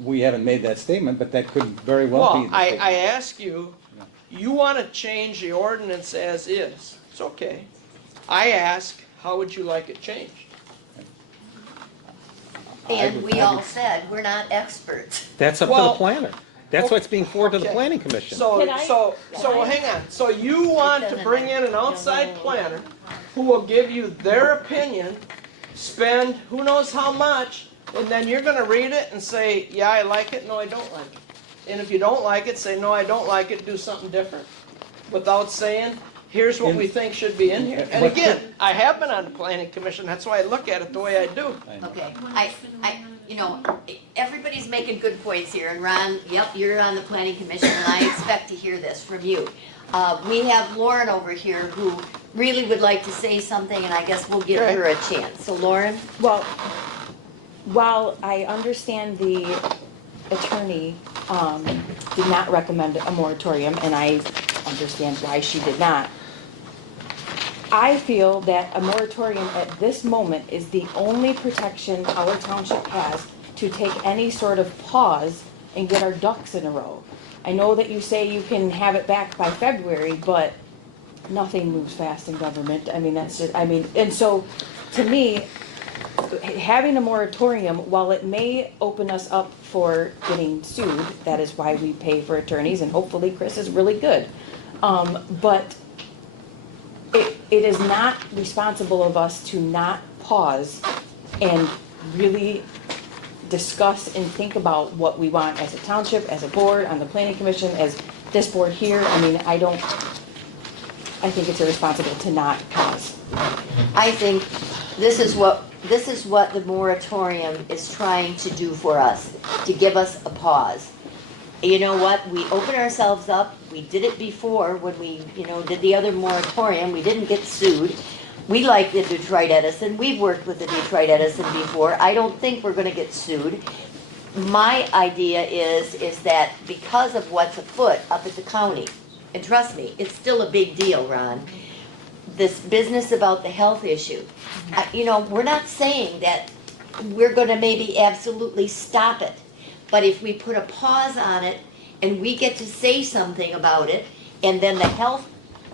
we haven't made that statement, but that could very well be Well, the I statement. ask you, you wanna change the ordinance as is, it's okay. I ask, how would you like it changed? And we all said, we're not experts. That's up to Well, the planner. That's what's being forwarded to the okay. planning commission. So, Can I- so, so, hang on, so you want to bring in an outside planner who will give you their opinion, spend who knows how much, and then you're gonna read it and say, yeah, I like it, no, I don't like it. And if you don't like it, say, no, I don't like it, do something different, without saying, here's what we think should be in here. And again, I have been on the planning commission, that's why I look at it the way I do. Okay, you know, everybody's making good points here, and Ron, yep, you're on the planning commission, and I expect to hear this from you. We have Lauren over here who really would like to say something, and I guess we'll give her a chance. So Lauren? Well, while I understand the attorney did not recommend a moratorium, and I understand why she did not, I feel that a moratorium at this moment is the only protection our township has to take any sort of pause and get our ducks in a row. I know that you say you can have it back by February, but nothing moves fast in government. I mean, that's just, I mean, and so, to me, having a moratorium, while it may open us up for getting sued, that is why we pay for attorneys, and hopefully Chris is really good. But it is not responsible of us to not pause and really discuss and think about what we want as a township, as a board, on the planning commission, as this board here. I mean, I think it's irresponsible to not pause. I think this is what the moratorium is trying to do for us, to give us a pause. You know what, we open ourselves up, we did it before when we, did the other moratorium, we didn't get sued. We like the Detroit Edison, we've worked with the Detroit Edison before, I don't think we're gonna get sued. My idea is that because of what's afoot up at the county, and trust me, it's still a big deal, Ron, this business about the health issue. We're not saying that we're gonna maybe absolutely stop it, but if we put a pause on it and we get to say something about it, and then the health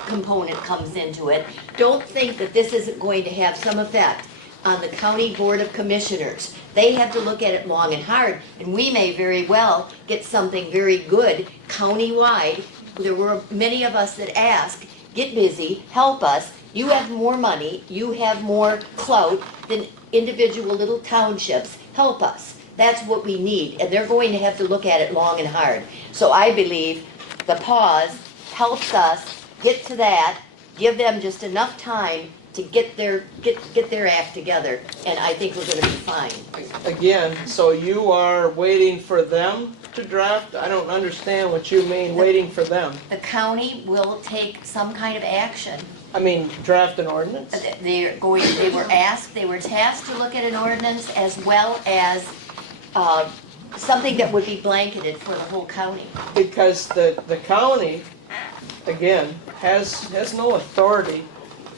component comes into it, don't think that this isn't going to have some effect on the county board of commissioners. They have to look at it long and hard, and we may very well get something very good countywide. There were many of us that asked, get busy, help us. You have more money, you have more clout than individual little townships. Help us. That's what we need, and they're going to have to look at it long and hard. So I believe the pause helps us get to that, give them just enough time to get their act together, and I think we're gonna be fine. Again, so you are waiting for them to draft? I don't understand what you mean, waiting for them. The county will take some kind of action. I mean, draft an ordinance? They were tasked to look at an ordinance as well as something that would be blanketed for the whole county. Because the county, again, has no authority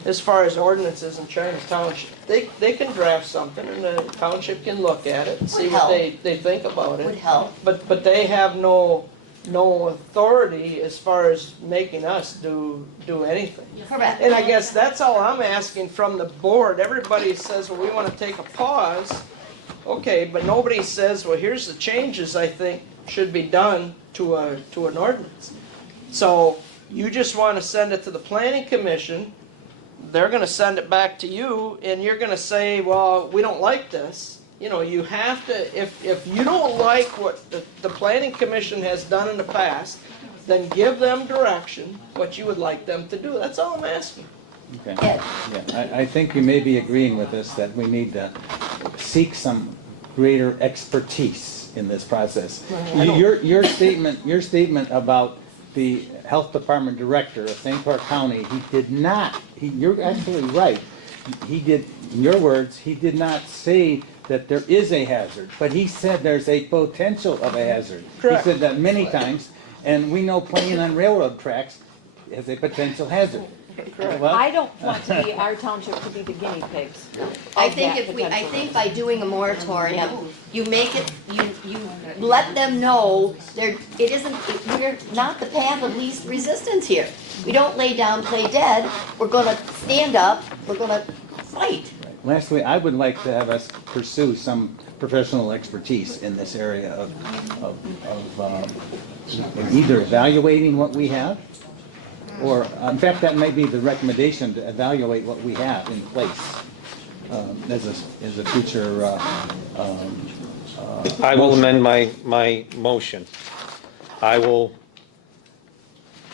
as far as ordinances in China Township. They can draft something and the township can look at it and see Would what help. they think about Would it. help. But they have no authority as far as making us do anything. Correct. And I guess that's all I'm asking from the board. Everybody says, well, we want to take a pause. Okay, but nobody says, well, here's the changes I think should be done to an ordinance. So you just want to send it to the planning commission, they're going to send it back to you, and you're going to say, well, we don't like this. You have to, if you don't like what the planning commission has done in the past, then give them direction, what you would like them to do. That's all I'm asking. Okay. Yeah, I think you may be agreeing with us that we need to seek some greater expertise in this process. Your statement about the health department director of St. Clair County, he did not, you're actually right. He did, in your words, he did not say that there is a hazard, but he said there's a potential of a hazard. Correct. He said that many times, and we know playing on railroad tracks is a potential hazard. Well, I don't want to be, our township to be the guinea pigs. I think by doing a moratorium, you make it, you let them know there, it isn't, we're not the path of least resistance here. We don't lay down, play dead, we're gonna stand up, we're gonna fight. Lastly, I would like to have us pursue some professional expertise in this area of either evaluating what we have, or, in fact, that may be the recommendation, to evaluate what we have in place as a future. I will amend my motion. I will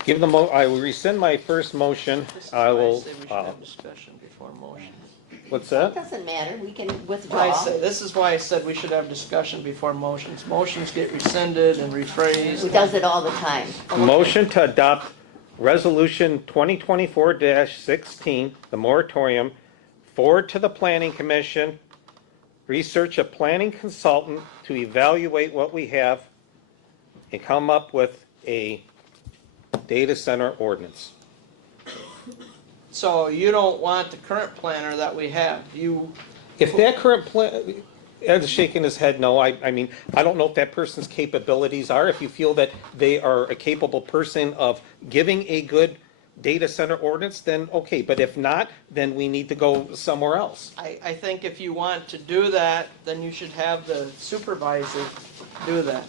give I will rescind my first motion. I will, say we should have discussion before motion. what's It that? doesn't matter, we can I withdraw. said, this is why I said we should have discussion before motions. Motions get rescinded and Who rephrased. does it all the time. Motion to adopt Resolution 2024-16, the moratorium, forward to the Planning Commission, research a planning consultant to evaluate what we have, and come up with a data center ordinance. So you don't want the current planner that we have. If that current plan, Ed's shaking his head, no, I mean, I don't know if that person's capabilities are. If you feel that they are a capable person of giving a good data center ordinance, then okay. But if not, then we need to go somewhere else. I think if you want to do that, then you should have the supervisor do that.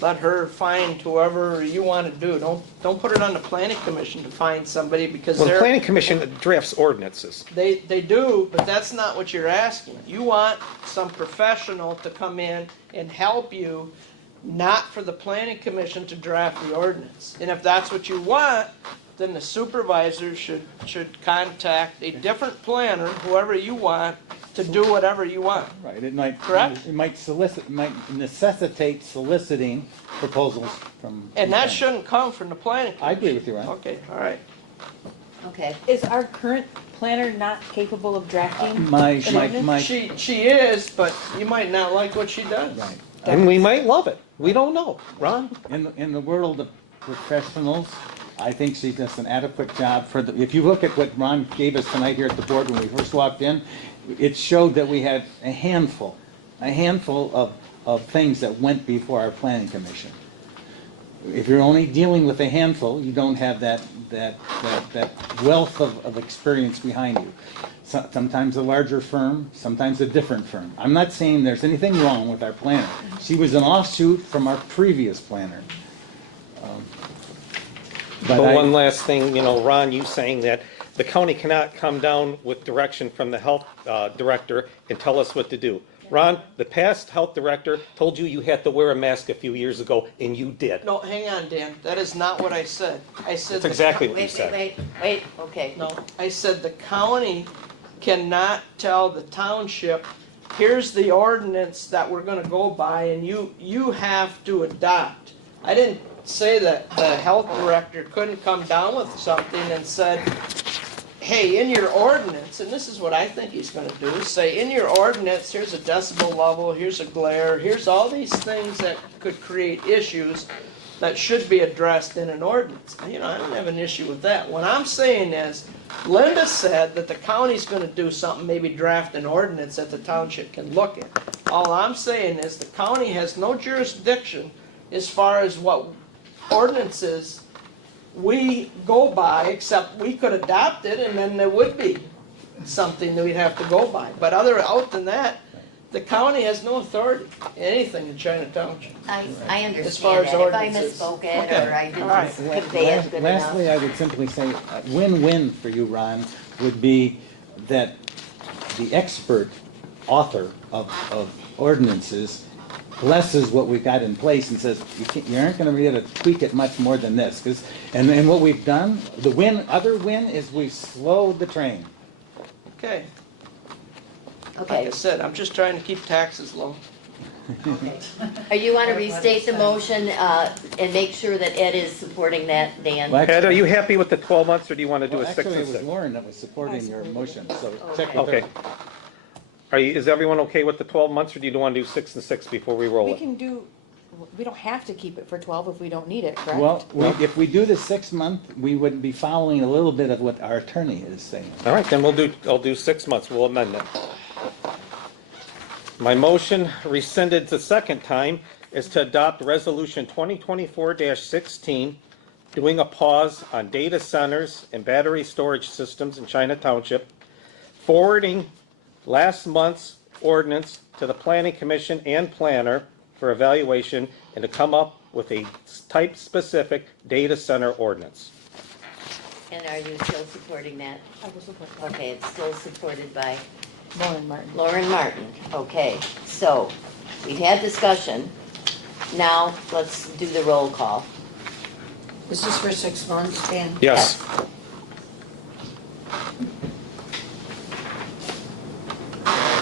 Let her find whoever you want to do. Don't put it on the planning commission to find somebody, because Well, the they're. planning commission drafts ordinances. They do, but that's not what you're asking. You want some professional to come in and help you, not for the planning commission to draft the ordinance. And if that's what you want, then the supervisor should contact a different planner, whoever you want, to do whatever you want. Right, it might. Correct? It might necessitate soliciting proposals from. And that shouldn't come from the planning commission. I agree with you, Ron. Okay, all right. Okay. Is our current planner not capable of drafting? My. She is, but you might not like what she does. Right. And we might love it. We don't know. Ron? In the world of professionals, I think she does an adequate job for if you look at what Ron gave us tonight here at the board when we first walked in, it showed that we had a handful of things that went before our planning commission. If you're only dealing with a handful, you don't have that wealth of experience behind you. Sometimes a larger firm, sometimes a different firm. I'm not saying there's anything wrong with our planner. She was an offshoot from our previous planner. But one last thing, Ron, you saying that the county cannot come down with direction from the health director and tell us what to do. Ron, the past health director told you had to wear a mask a few years ago, and you did. No, hang on, Dan. That is not what I said. I said. That's exactly what you said. Wait, okay. No, I said the county cannot tell the township, here's the ordinance that we're gonna go by, and you have to adopt. I didn't say that the health director couldn't come down with something and said, hey, in your ordinance, and this is what I think he's gonna do, is say, in your ordinance, here's a decibel level, here's a glare, here's all these things that could create issues that should be addressed in an ordinance. I don't have an issue with that. What I'm saying is, Linda said that the county's gonna do something, maybe draft an ordinance that the township can look at. All I'm saying is the county has no jurisdiction as far as what ordinances we go by, except we could adopt it and then there would be something that we'd have to go by. But out than that, the county has no authority, anything in China Township. I As far understand as that. If I ordinances. misspoke it Okay. or I All right. didn't convey it good enough. Lastly, I would simply say, win-win for you, Ron, would be that the expert author of ordinances blesses what we've got in place and says, you aren't going to be able to tweak it much more than this. And what we've done, other win is we slowed the train. Okay. Like Okay. I said, I'm just trying to keep taxes low. You want to restate the motion and make sure that Ed is supporting that, Dan? Well, Ed, are you happy with the 12 months, or do you want to do Well, a 6 actually, and it was 6? Lauren that was supporting your motion, so check with Okay. her. Is everyone okay with the 12 months, or do you want to do 6 and 6 before we roll We it? can do, we don't have to keep it for 12 if we don't need it, correct? Well, if we do the 6 month, we would be following a little bit of what our attorney is saying. All right, then I'll do 6 months, we'll amend that. My motion rescinded the second time is to adopt Resolution 2024-16, doing a pause on data centers and battery storage systems in China Township, forwarding last month's ordinance to the Planning Commission and planner for evaluation, and to come up with a type-specific data center ordinance. And are you still supporting that? I will support that. Okay, it's still supported by Lauren Martin. Lauren Martin. Okay, so we've had discussion. Now, let's do the roll call. Is this for 6 months, Dan? Yes.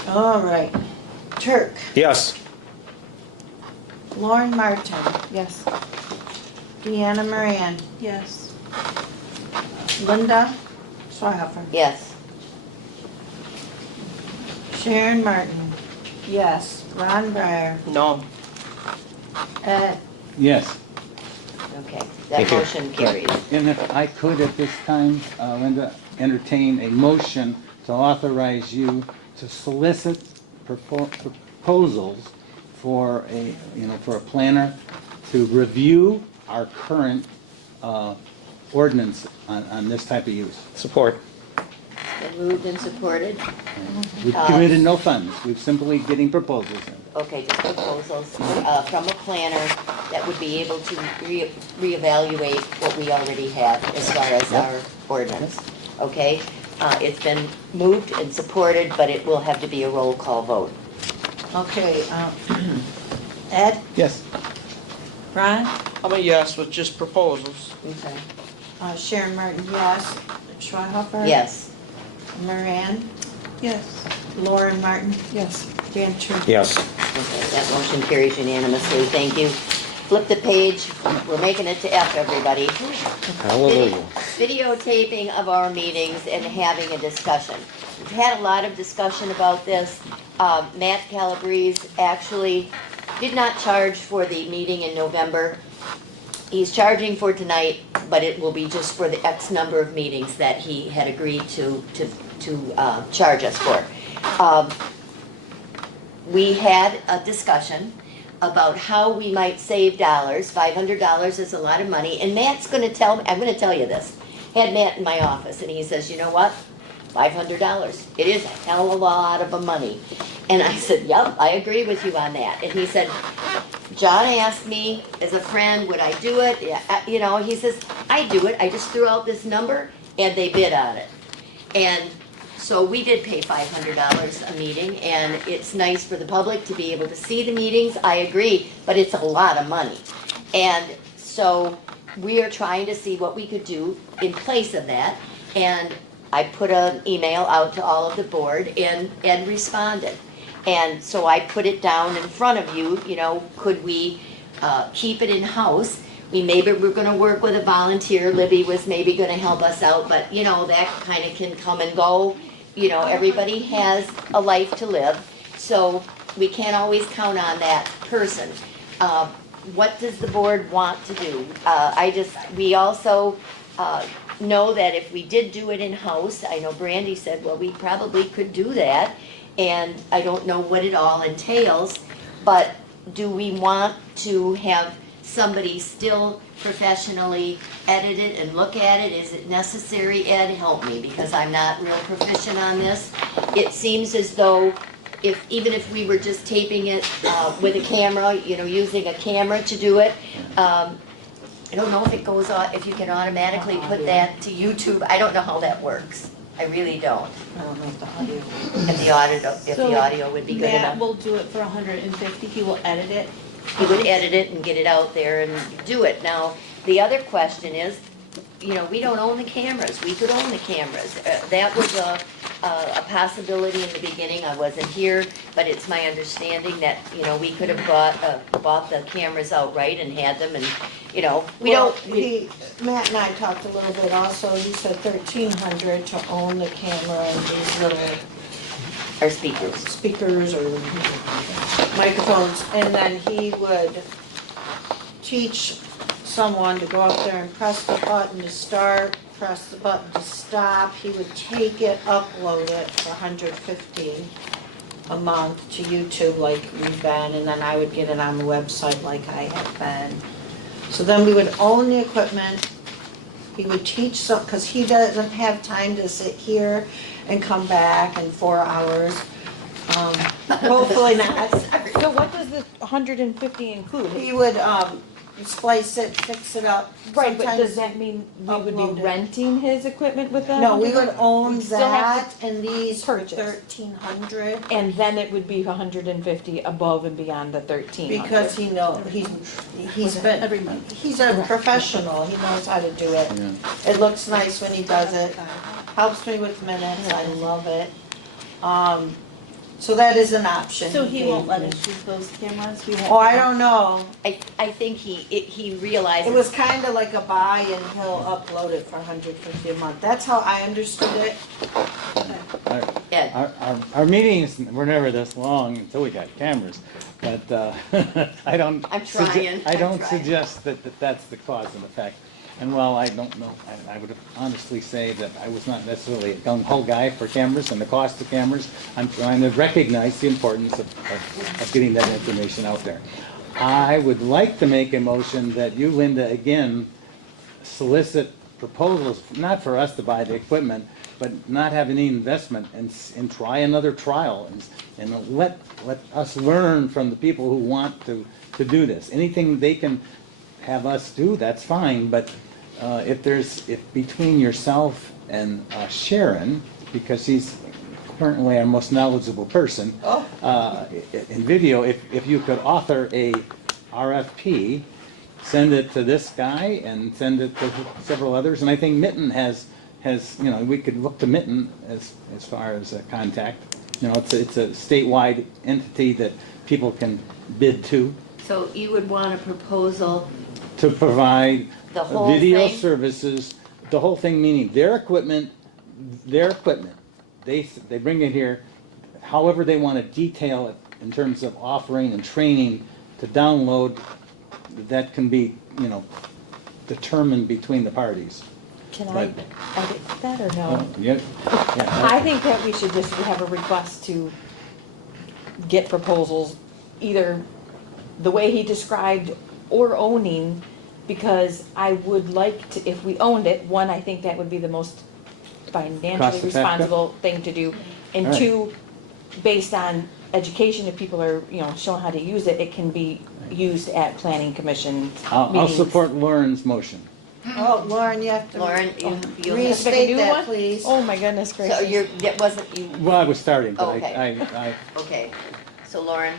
All right. Turk, Yes. Lauren Martin, Yes. Deanna Moran, Yes. Linda Schweihofer, Yes. Sharon Martin, yes, Ron Breyer, No, Ed, Yes. Okay, that Thank you. motion carries. And if I could at this time, Linda, entertain a motion to authorize you to solicit proposals for for a planner to review our current ordinance on this type of use. Support. Been moved and supported. We've committed no funds, we've simply getting proposals in. Okay, just proposals from a planner that would be able to reevaluate what we already have as far as Yep. our ordinance. Okay? It's been moved and supported, but it will have to be a roll call vote. okay, Ed, Yes. Ron, I'm a yes with just proposals. Okay. Sharon Martin, yes, Schweihofer? Yes. Moran, Yes. Lauren Martin, Yes. Dan Turk. Yes. Okay, that motion carries unanimously. Thank you. Flip the page. We're making it to F, everybody. Hallelujah. Videotaping of our meetings and having a discussion. We've had a lot of discussion about this. Matt Calabrese actually did not charge for the meeting in November. He's charging for tonight, but it will be just for the X number of meetings that he had agreed to charge us for. We had a discussion about how we might save dollars. $500 is a lot of money, and Matt's gonna tell me, I'm gonna tell you this. Had Matt in my office, and he says, you know what? $500, it is a hell of a lot of money. And I said, yep, I agree with you on that. And he said, John asked me as a friend, would I do it? Yeah, he says, I do it. I just threw out this number, and they bid on it. And so we did pay $500 a meeting, and it's nice for the public to be able to see the meetings, I agree, but it's a lot of money. And so we are trying to see what we could do in place of that, and I put an email out to all of the board, and Ed responded. And so I put it down in front of you, could we keep it in-house? Maybe we're gonna work with a volunteer, Libby was maybe gonna help us out, but that kind of can come and go. Everybody has a life to live, so we can't always count on that person. What does the board want to do? We also know that if we did do it in-house, I know Brandy said, well, we probably could do that, and I don't know what it all entails, but do we want to have somebody still professionally edit it and look at it? Is it necessary? Ed, help me, because I'm not real proficient on this. It seems as though even if we were just taping it with a camera, using a camera to do it, I don't know if it goes on, if you can automatically put that to YouTube. I don't know how that works. I really don't. I don't know if the audio. If the audio would be good Matt enough. will do it for 150. He will edit it. He would edit it and get it out there and do it. Now, the other question is, you know, we don't own the cameras, we could own the cameras. That was a possibility in the beginning, I wasn't here, but it's my understanding that, you know, we could have bought the cameras outright and had them and, you know, Matt and I talked a little bit also, he said 1,300 to own the camera and these little our speakers. speakers or microphones, and then he would teach someone to go up there and press the button to start, press the button to stop. He would take it, upload it for $150 a month to YouTube like we've been, and then I would get it on the website like I have been. So then we would own the equipment. He would teach some, because he doesn't have time to sit here and come back in 4 hours. Hopefully not. So what does the 150 include? He would splice it, fix it up. Right, but Sometimes does that mean we would upload be it. renting his equipment with that? No, we would own We'd still have that and these for purchase. 1,300. And then it would be 150 above and beyond the 1,300. Because he's been, Every month. he's a professional, he knows how to do it. It looks nice when he does it, helps me with minutes, I love it. So that is an option. So he won't let us use those cameras? We have Oh, I don't know. I think he realizes. It was kind of like a buy and he'll upload it for 150 a month. That's how I understood it. Ed. Our meetings were never this long until we got cameras, but I don't. I'm trying, I don't I'm trying. suggest that that's the cause and effect. And while I don't know, I would honestly say that I was not necessarily a gung-ho guy for cameras and the cost of cameras. I'm trying to recognize the importance of getting that information out there. I would like to make a motion that you, Linda, again, solicit proposals, not for us to buy the equipment, but not have any investment and try another trial and let us learn from the people who want to do this. Anything they can have us do, that's fine, but if between yourself and Sharon, because she's currently our most knowledgeable person in video, if you could author a RFP, send it to this guy and send it to several others, and I think Mitten has we could look to Mitten as far as a contact. It's a statewide entity that people can bid to. So you would want a proposal, To provide The whole video thing? services, the whole thing, meaning their equipment, they bring it here, however they want to detail it in terms of offering and training to download, that can be, determined between the parties. Can I But- edit that or no? Yeah. I think that we should just have a request to get proposals, either the way he described or owning, because I would like to, if we owned it, one, I think that would be the most financially Cost-effective? responsible thing to do. And All right. two, based on education, if people are, shown how to use it, it can be used at planning commission I'll meetings. support Lauren's motion. Oh, Lauren, you have to. Lauren, you'll have If I can Restate do that, one? please. Oh, my goodness so gracious. that wasn't you, Well, I was starting, but Okay. I okay. So Lauren,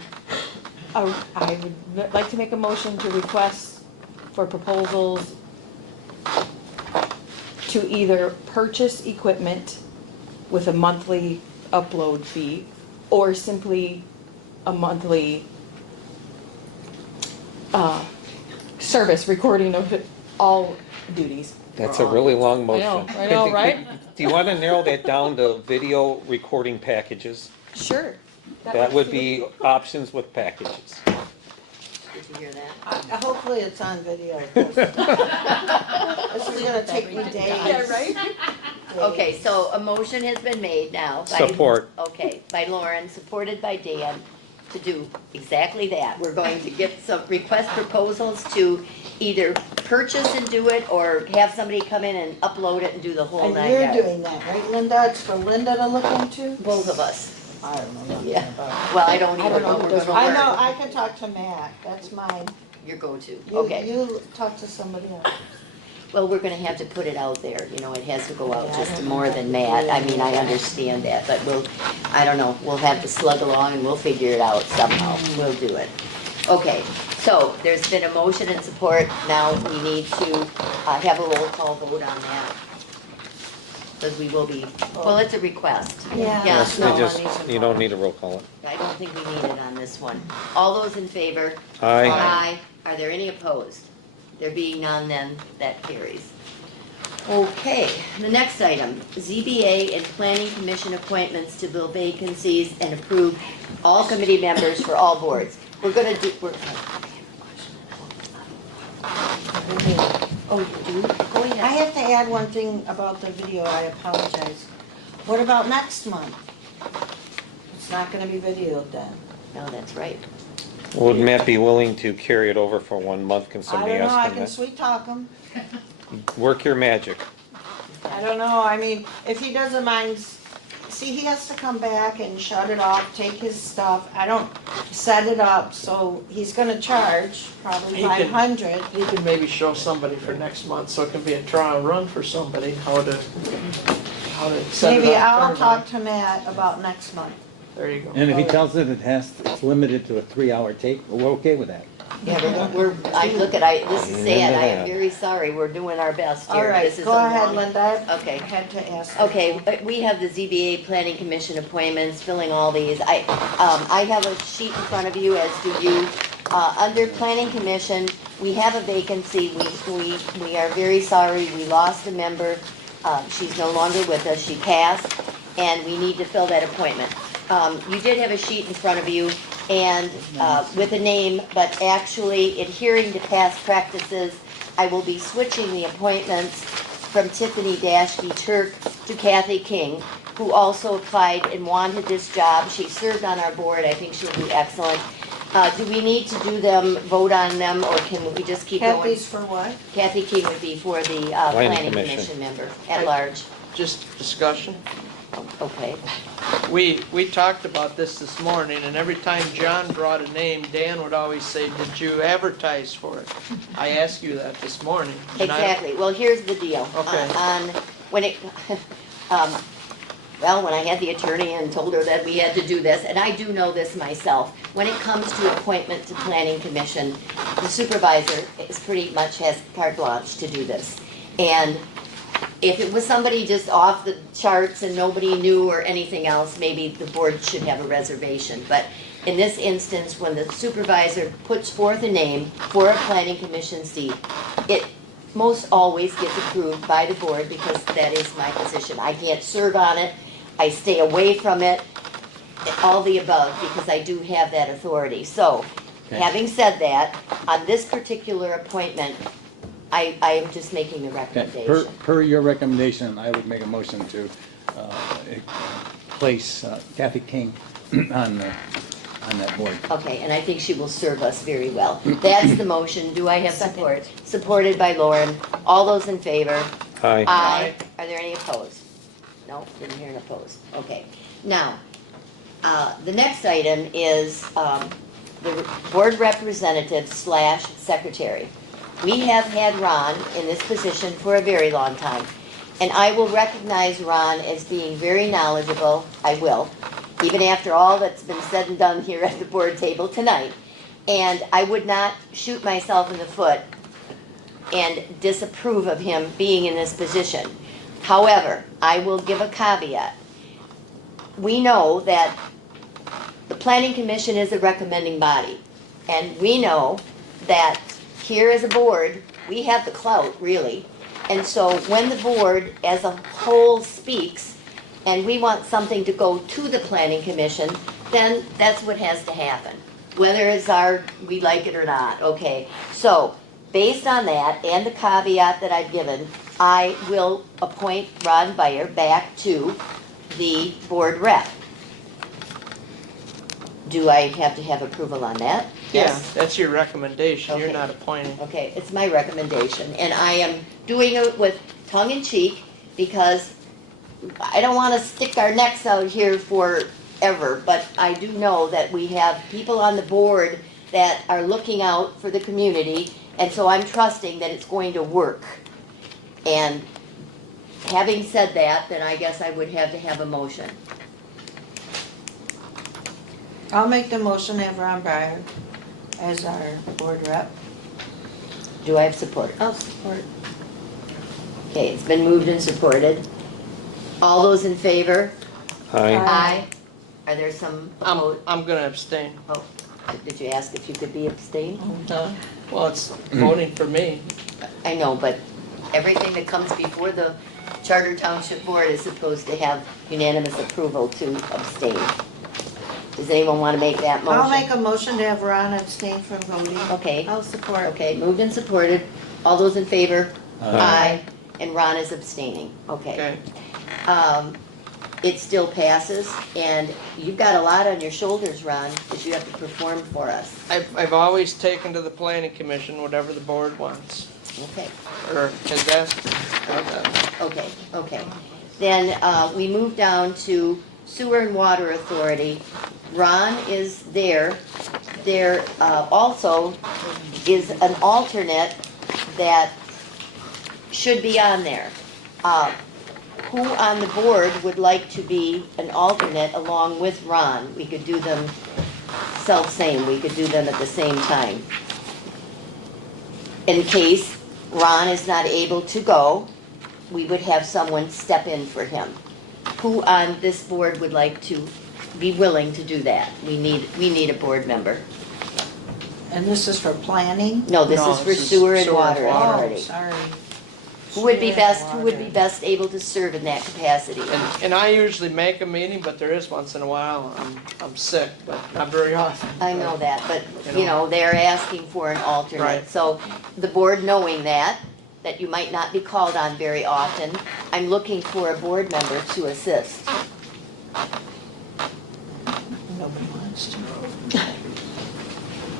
I would like to make a motion to request for proposals to either purchase equipment with a monthly upload fee or simply a monthly service recording of all duties. That's a really long motion. I know, right? Do you want to narrow that down to video recording packages? Sure. That would be options with packages. did you hear that? Hopefully it's on video. This is gonna take me days. Yeah, right? Okay, so a motion has been made now. by- Support. Okay, by Lauren, supported by Dan, to do exactly that. We're going to get some request proposals to either purchase and do it, or have somebody come in and upload it and do the whole And 9 you're yards. doing that, right, Linda? It's for Linda to look into? Both of us. I don't know nothing Yeah. about it. Well, I don't I either, don't know but who we're does gonna I learn. know, I can talk to Matt, that's mine. Your go-to, You- okay. You talk to somebody else. Well, we're gonna have to put it out there, it has to go out Yeah, I just don't to know more if than I can that. do I it. mean, I understand that, but we'll have to slug along and we'll figure it out somehow. We'll do it. Okay, So there's been a motion and support. Now we need to have a roll call vote on that. Because we will be, well, it's a request. Yeah. Yes, They no, just, you don't need a roll call. I don't think we need it on this one. All those in favor? Aye. Aye. Are there any opposed? There being none, then that carries. Okay, the next item, ZBA and Planning Commission appointments to fill vacancies and approve all committee members for all boards. We're gonna do, oh, you do? Go I ahead. have to add one thing about the video, I apologize. What about next month? It's not gonna be videoed then. No, that's right. Would Matt be willing to carry it over for 1 month? Can I somebody don't know, I ask him can that? sweet talk him. Work your magic. I don't know, I mean, if he doesn't mind, see, he has to come back and shut it off, take his stuff. I don't set it up, so he's gonna charge probably He can- 500. You can maybe show somebody for next month, so it can be a trial run for somebody, how to set it Maybe up. I'll turn it talk to Matt about next month. on. There you go. And if he tells it it's limited to a 3-hour tape, we're okay with that. Yeah, this is sad, I am very sorry, we're doing our best here. All right, This is go a ahead, long- Linda. Okay. I had to ask. Okay, we have the ZBA Planning Commission appointments, filling all these. I have a sheet in front of you, as do you. Under Planning Commission, we have a vacancy. We are very sorry, we lost a member. She's no longer with us, she passed, and we need to fill that appointment. You did have a sheet in front of you, and with a name, but actually adhering to past practices, I will be switching the appointments from Tiffany Turke to Kathy King, who also applied and wanted this job. She served on our board, I think she'll be excellent. Do we need to do them, vote on them, or can we just keep going? Kathy's for what? Kathy King would be for the Planning Commission member at large. Just discussion. Okay. We talked about this morning, and every time John brought a name, Dan would always say, "Did you advertise for it?" I asked you that this morning. and I- Exactly. Well, here's the deal. Okay. When it, well, when I had the attorney and told her that we had to do this, and I do know this myself, when it comes to appointment to Planning Commission, the supervisor is pretty much has carte blanche to do this. And if it was somebody just off the charts and nobody knew or anything else, maybe the board should have a reservation. But in this instance, when the supervisor puts forth a name for a Planning Commission seat, it most always gets approved by the board because that is my position. I can't serve on it, I stay away from it, all the above, because I do have that authority. So, having said that, on this particular appointment, I am just making a Okay, recommendation. per your recommendation, I would make a motion to place Kathy King on that board. Okay, and I think she will serve us very well. That's the motion. Do I have support? Supported by Lauren. All those in favor? Aye. Aye. Are there any opposed? No, didn't hear an opposed. Okay. Now, the next item is the board representative / secretary. We have had Ron in this position for a very long time, and I will recognize Ron as being very knowledgeable. I will, even after all that's been said and done here at the board table tonight. And I would not shoot myself in the foot and disapprove of him being in this position. However, I will give a caveat. We know that the Planning Commission is a recommending body, and we know that here as a board, we have the clout, really. And so when the board as a whole speaks, and we want something to go to the Planning Commission, then that's what has to happen. Whether it's we like it or not, okay? So, based on that, and the caveat that I've given, I will appoint Ron Beyer back to the board rep. Do I have to have approval on that? Yeah, that's your recommendation, you're Okay. not appointing. Okay, it's my recommendation, and I am doing it with tongue in cheek because I don't want to stick our necks out here forever, but I do know that we have people on the board that are looking out for the community, and so I'm trusting that it's going to work. And having said that, then I guess I would have to have a motion. I'll make the motion, have Ron Breyer. as our board rep. Do I have support? I'll support. Okay, it's been moved and supported. All those in favor? Aye. Aye. Are there some opposed? I'm gonna abstain. Oh, did you ask if you could be abstained? Well, it's voting for me. I know, but everything that comes before the Charter Township Board is supposed to have unanimous approval to abstain. Does anyone want to make that motion? I'll make a motion to have Ron abstain from voting. Okay, I'll support. okay, moved and supported. All those in favor? Aye. And Ron is abstaining, okay. Okay. It still passes, and you've got a lot on your shoulders, Ron, because you have to perform for us. I've always taken to the planning commission whatever the board wants, Okay, or has asked. okay. Then we move down to Sewer and Water Authority. Ron is there. There also is an alternate that should be on there. Who on the board would like to be an alternate along with Ron? We could do them self-same, we could do them at the same time. In case Ron is not able to go, we would have someone step in for him. Who on this board would like to be willing to do that? We need a board member. And this is for planning? No, this No, is for this is Sewer and sewer and Water water. Oh, Authority. sorry. Who would be Sewer and best, who would be water. best able to serve in that capacity? And I usually make a meeting, but there is once in a while, I'm sick, but not very often. I know that, but, You you know, they're asking for an alternate. Right. So the board knowing that you might not be called on very often, I'm looking for a board member to assist. Nobody wants to.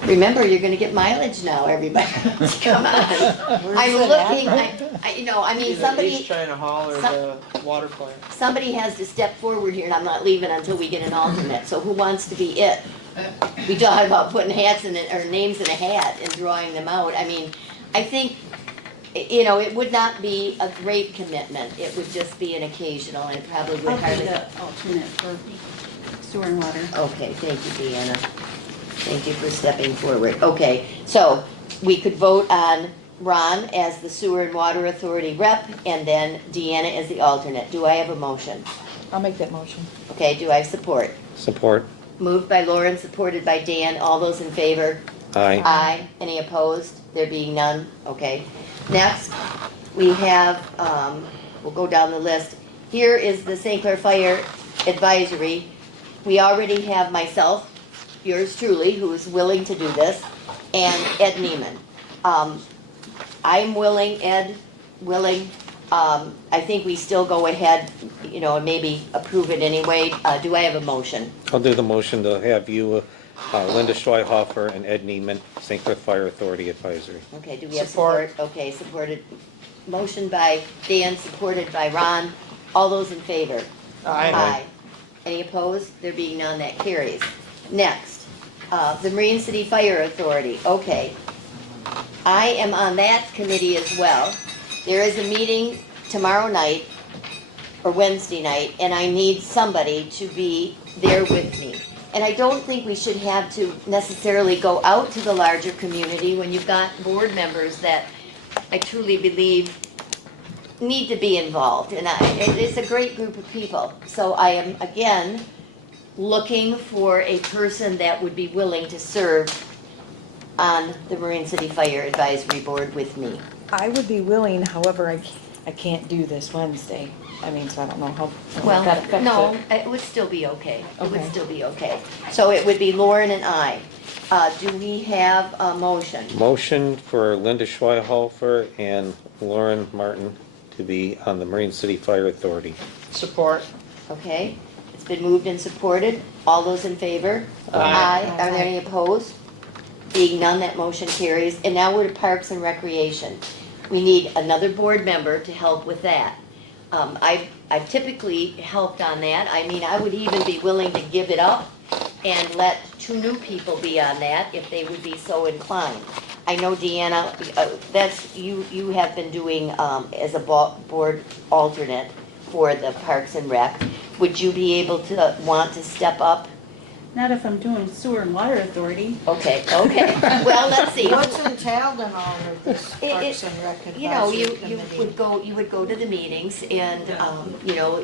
Remember, you're gonna get mileage now, everybody. Come on. I'm it looking, at? I mean, He's somebody, trying to holler the water plant. somebody has to step forward here, and I'm not leaving until we get an alternate. So who wants to be it? We talk about putting hats in it, or names in a hat and drawing them out. I mean, I think, you know, it would not be a great commitment. It would just be an occasional, and it probably I'll would be hardly. the alternate for sewer and water. Okay, thank you, Deanna. Thank you for stepping forward. Okay, so we could vote on Ron as the Sewer and Water Authority rep, and then Deanna as the alternate. Do I have a motion? I'll make that motion. Okay, do I have support? Support. Moved by Lauren, supported by Dan. All those in favor? Aye. Aye. Any opposed? There being none? Okay. Next, we have, we'll go down the list. Here is the St. Clair Fire Advisory. We already have myself, yours truly, who is willing to do this, and Ed Neiman. I'm willing, Ed, willing. I think we still go ahead, you know, and maybe approve it anyway. Do I have a motion? I'll do the motion to have you, Linda Schweihofer and Ed Neiman, St. Clair Fire Authority Advisory. Okay, do we have Support. support? Okay, supported. Motion by Dan, supported by Ron. All those in favor? Aye. Any opposed? There being none, that carries. Next, the Marine City Fire Authority. Okay. I am on that committee as well. There is a meeting tomorrow night, or Wednesday night, and I need somebody to be there with me. And I don't think we should have to necessarily go out to the larger community when you've got board members that I truly believe need to be involved. And it's a great group of people. So I am, again, looking for a person that would be willing to serve on the Marine City Fire Advisory Board with me. I would be willing, however, I can't do this Wednesday. I mean, so I don't know how Well, that affects no, it. it would still be okay. It would Okay. still be okay. So it would be Lauren and I. Do we have a motion? Motion for Linda Schweihofer and Lauren Martin to be on the Marine City Fire Authority. Support. Okay, it's been moved and supported. All those in favor? Aye. Are there any opposed? Being none, that motion carries. And now we're to Parks and Recreation. We need another board member to help with that. I've typically helped on that. I mean, I would even be willing to give it up and let two new people be on that if they would be so inclined. I know, Deanna, that's, you have been doing as a board alternate for the Parks and Rec. Would you be able to want to step up Not if I'm doing sewer and water authority. Okay, okay. Well, let's see. What's entailed in all of this It- Parks and Rec You know, Advisory you Committee? you would go to the meetings and, you know,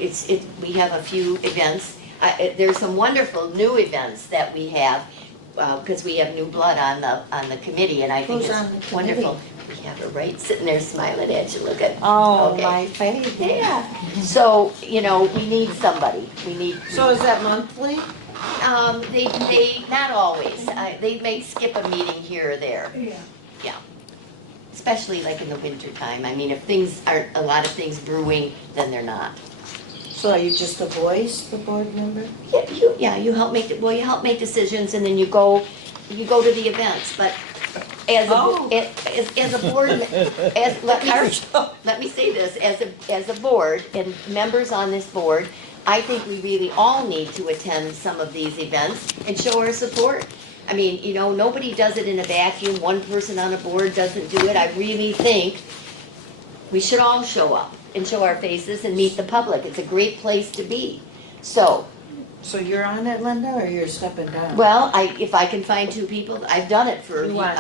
we have a few events. There's some wonderful new events that we have, because we have new blood on the committee and I think Who's on the it's wonderful. We have her right sitting there smiling at you, look at. Oh, Okay. my favorite. Yeah, so, you know, we need somebody, we need. So is that monthly? They, not always, they may skip a meeting here or there. Yeah. Especially like in the winter time. I mean, if things aren't, a lot of things brewing, then they're not. So are you just a voice, the board member? Yeah, you help make, well, you help make decisions and then you go to the events, but as Oh. as a board, let me say this, as a board and members on this board, I think we really all need to attend some of these events and show our support. I mean, you know, nobody does it in a vacuum, one person on a board doesn't do it. I really think we should all show up and show our faces and meet the public. It's a great place to be. So, So you're on it, Linda, or you're stepping down? well, if I can find two people, I've done it for You want-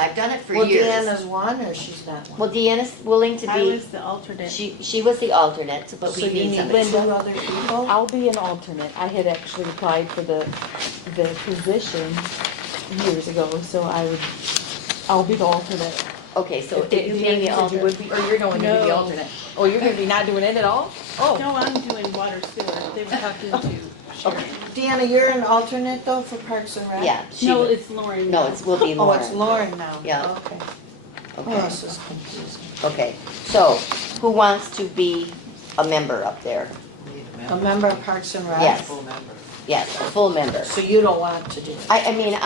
Well, years. Deanna's one, or she's not one? Well, Deanna's willing to I be, was the alternate. she was the alternate, but So we you need need somebody. two other people? I'll be an alternate. I had actually applied for the position years ago, so I'll be the alternate. Okay, so If if you being the said you alternate, would be, or you're going to be the No. alternate. Oh, you're gonna be not doing it at all? Oh, No, I'm doing water sewer. They were talking to Sharon. Deanna, you're an alternate though for Parks and Rec? yeah, she, No, would- it's Lauren. no, now. will be Oh, it's Lauren. Lauren now? Yeah. Okay. Oh, Okay, this is confusing. okay. So, who wants to be a member up there? A member of Parks and Rec? Yes. Yes, a full member. So you don't want to do it? I mean,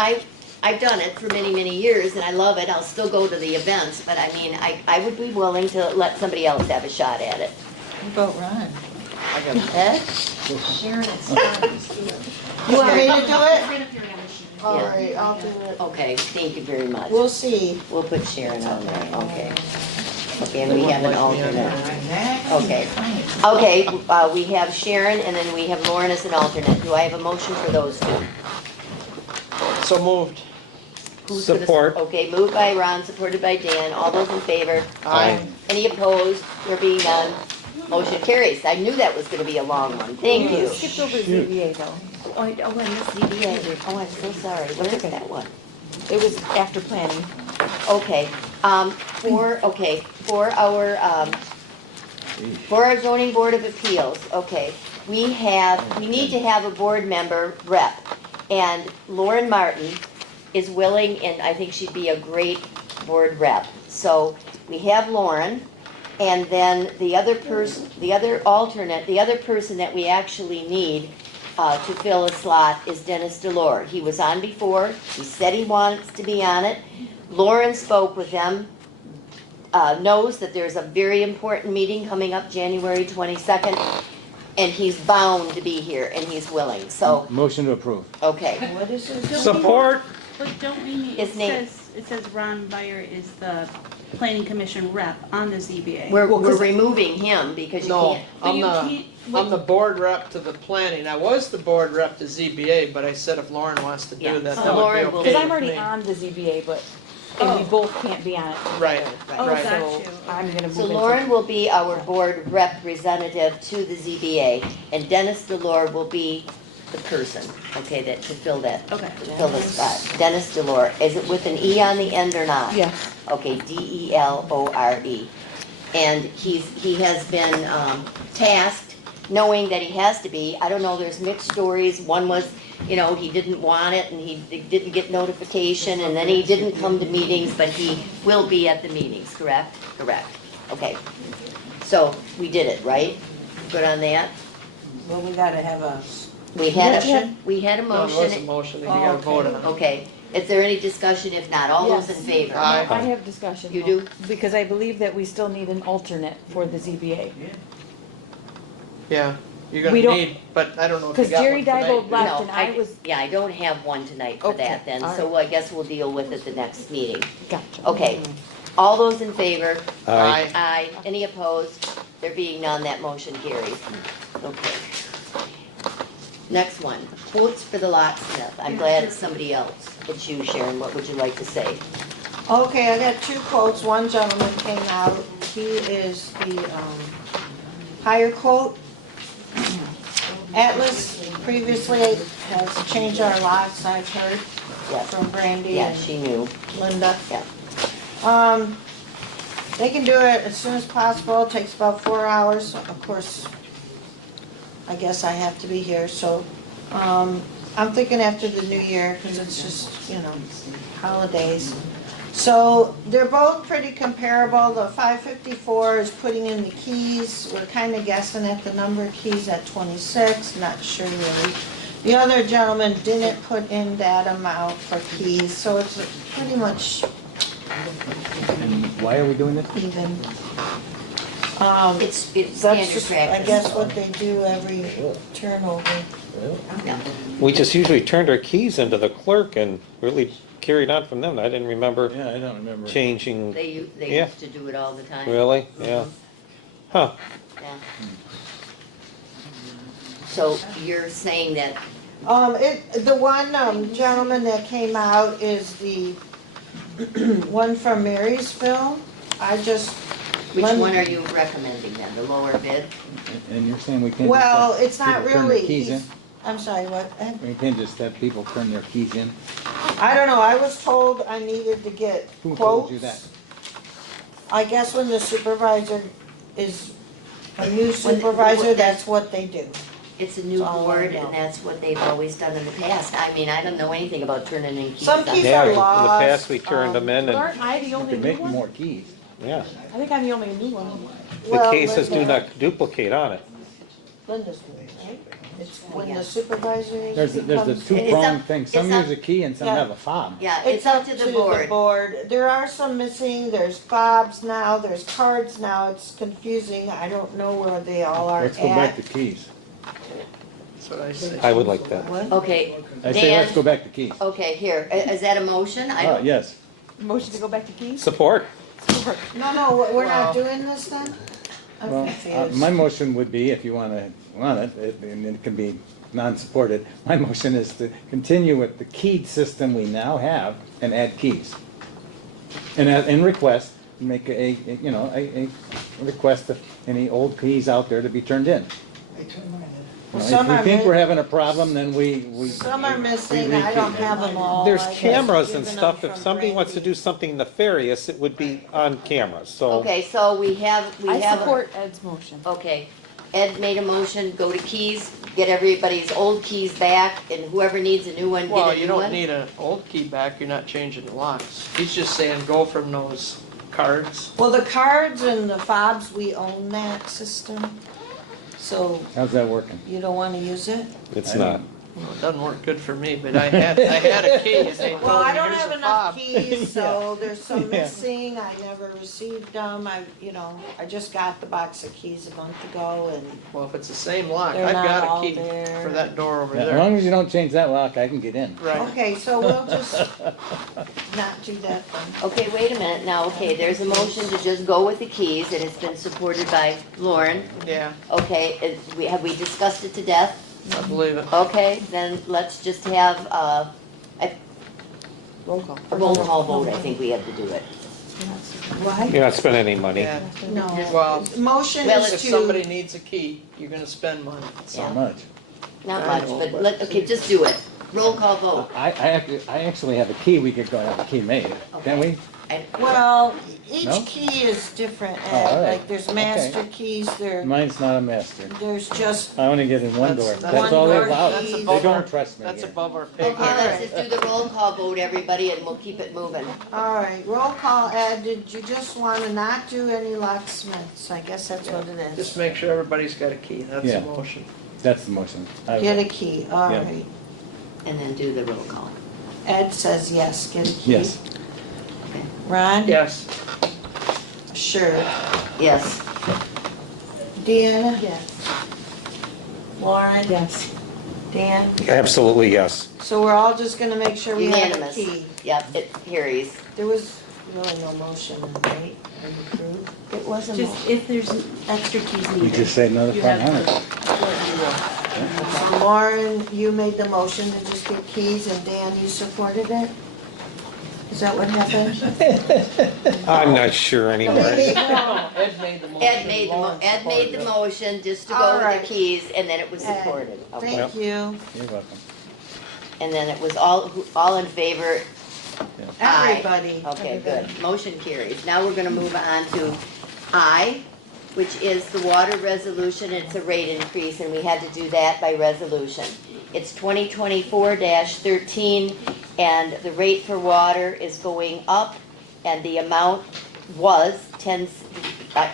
I've done it for many, many years and I love it. I'll still go to the events, but I mean, I would be willing to let somebody else have a shot at it. What about Ron? Ed? Sharon, it's You want me to do it? All Yeah. right, I'll do it. Okay, thank you very much. We'll see. We'll put Sharon on there, okay. Okay, and we have an alternate. Okay. Okay, we have Sharon and then we have Lauren as an alternate. Do I have a motion for those two? So moved. Who's gonna- Support. Okay, moved by Ron, supported by Dan. All those in favor? Aye. Any opposed? There being none, motion carries. I knew that was gonna be a long one. Thank you. skipped over ZBA though. Oh, I missed ZBA. Oh, I'm so sorry. Where is that one? It was after planning. Okay, for our zoning board of appeals, okay, we need to have a board member rep. And Lauren Martin is willing, and I think she'd be a great board rep. So we have Lauren, and then the other person, the other alternate, the other person that we actually need to fill a slot is Dennis Delore. He was on before, he said he wants to be on it. Lauren spoke with them, knows that there's a very important meeting coming up January 22nd, and he's bound to be here, and he's willing, so, Motion to approve. okay. What is it? Support. But don't we need, His name- it says Ron Byer is the planning commission rep on the ZBA. We're Well, 'cause- removing him because you No, can't, But you I'm can't- the board rep to the planning. I was the board rep to ZBA, but I said if Lauren wants to Yeah, do that, so that would Lauren be will- okay Because I'm with already me. on the ZBA, and we both can't be on it together. Right, Oh, right. got So you. I'm gonna move so into. Lauren will be our board representative to the ZBA, and Dennis Delore will be the person, okay, that, to fill that, Okay. to fill the spot. Dennis Delore, is it with an E on the end or not? Yes. Okay, Delore. And he has been tasked, knowing that he has to be. I don't know, there's mixed stories. One was, you know, he didn't want it and he didn't get notification and then he didn't come to meetings, but he will be at the meetings, correct? Correct. Okay. So we did it, right? Good on that? Well, we gotta have a, We had Motion? we had a No, it was a motion. motion, you Oh, gotta okay. vote on it. Okay. Is there any discussion? If not, all those in Yes. favor? Aye. I have discussion. You though, do? Because I believe that we still need an alternate for the ZBA. Yeah, you're We gonna don't- need, but I don't know if you Because got Jerry one tonight. Dyble left No, and I was, Yeah, I don't have one tonight for Okay, that then, all so I guess we'll deal with it the next meeting. gotcha. Okay, all those in favor? Aye. Aye. Any opposed? There being none, that motion carries. Okay. next one, quotes for the locksmith. I'm glad it's somebody else. It's you, Sharon. What would you like to say? Okay, I got two quotes. One gentleman came out. He is the higher quote. Atlas previously has changed our locks, I've heard Yes. from Brandy Yeah, and she knew. Linda. Yeah. They can do it as soon as possible. It takes about 4 hours. Of course, I guess I have to be here, so I'm thinking after the new year, because it's just, holidays. So they're both pretty comparable. The 554 is putting in the keys. We're kind of guessing at the number of keys at 26, not sure really. The other gentleman didn't put in that amount for keys, so it's pretty much And why are we doing this? even. It's That's standard just, I practice. guess, what they do every turnover. Yeah. We just usually turned our keys into the clerk and really carried on from them. I didn't remember Yeah, I don't remember. changing, They Yeah. used to do it all the time. really? Yeah. Huh. Yeah. So you're saying that, The one gentleman that came out is the one from Marysville. which one are you recommending then? The lower bid? And you're saying we can't Well, just it's have not people turn their really. keys in? I'm sorry, what? We can't just have people turn their keys in? I don't know, I was told I needed to get Who quotes. told you that? I guess when the supervisor is a new When- supervisor, that's what they do. It's a new That's all I board know. and that's what they've always done in the past. I mean, I don't know anything about turning in keys. Some on- keys Yeah, are in the lost. past, we turned them in But and, aren't I the You only could new make one? more keys. yeah. I think I'm the only new one. The Well, cases do Linda- not duplicate on it. Linda's doing it, right? It's when Yeah. the supervisor There's a becomes- two-pronged thing. Some it's up- use a key and some Yeah. have a fob. Yeah, it's up to the board. There are some missing, there's fobs now, there's cards now, it's confusing, I don't know where they all are Let's go back to at. keys. That's what I say. I would like that. Okay, I say let's go Dan, back to keys. okay, here, is that a motion? I Oh, don't- yes. Motion to go back to keys? Support. No, we're not Wow. doing this then? I'm Well, confused. my motion would be, if you want it, and it can be non-supported, my motion is to continue with the keyed system we now have and add keys. And request, make a request of any old keys out there to be turned in. Well, If some we are think mi- we're having a problem, then we. Some are missing, we I don't rekey them. have them all. There's I guess cameras and given stuff. them If from somebody wants to Brandy. do something nefarious, it would be on camera, so. Okay, so we have. I support Ed's motion. Okay, Ed made a motion, go to keys, get everybody's old keys back, and whoever needs a new one, get Well, a you new don't one. need an old key back, you're not changing the locks. He's just saying go from those cards. Well, the cards and the fobs, we own that system, so How's that working? you don't wanna use it? It's I don't- not. Well, it doesn't work good for me, but I had a key and they Well, told I me don't here's have a enough fob. keys, so there's some Yeah. missing, I never received them, I just got the box of keys a month ago and Well, if it's the same lock, They're I've not got all a key there. for that door over Yeah, As there. long as you don't change that lock, I can get in. Right. Okay, so we'll just not do that then. Okay, wait a minute, now, okay, there's a motion to just go with the keys, and it's been supported by Lauren. Yeah, Okay, have we discussed it to death? I believe it. Okay, then let's just have a Roll call. roll call vote, I think we have to do it. What? You're not spending any money. Yeah. No, Well, motion Well, is if to. somebody needs a key, you're gonna spend money. So Yeah. much. Not I much, know, but but- okay, just do it. Roll call vote. I actually have a key, we could go have a key made, can we? Well, No? each key is different, Oh, all Ed, right. like there's master keys, Mine's not a master. there's just, I only get in one door. That's- That's all they one door allow. key. They above our- don't trust me That's here. above our pay Okay, grade. let's just do the roll call vote, everybody, and we'll keep it moving. all right, roll call, Ed, did you just wanna not do any locksmiths? I guess that's what it is. Just make sure everybody's got a key, that's Yeah. the motion. That's the motion. Get a key, all Yeah. right. And then do the roll call. Ed says yes, get a key. Yes. Ron? Yes, Sure. Yes. Deanna? Yes. Lauren? Yes. Dan? Absolutely, yes. So we're all just gonna make sure we have a Unanimous. key. Yep, it carries. There was really no motion, right? Are you approved? It was a Just motion. if there's extra keys You needed. just say another you have 500. to let me know. Lauren, you made the motion to just get keys, and Dan, you supported it? Is that what happened? I'm not sure anymore. Ed made the motion. Ed made the motion just to go All with right. the keys, and then it was Ed, supported. Okay. Thank you, You're welcome. And then it was all in favor. Aye. everybody. Okay, good. Motion carries. Now we're gonna move on to I, which is the water resolution. It's a rate increase, and we had to do that by resolution. It's 2024-13, and the rate for water is going up, and the amount was 10,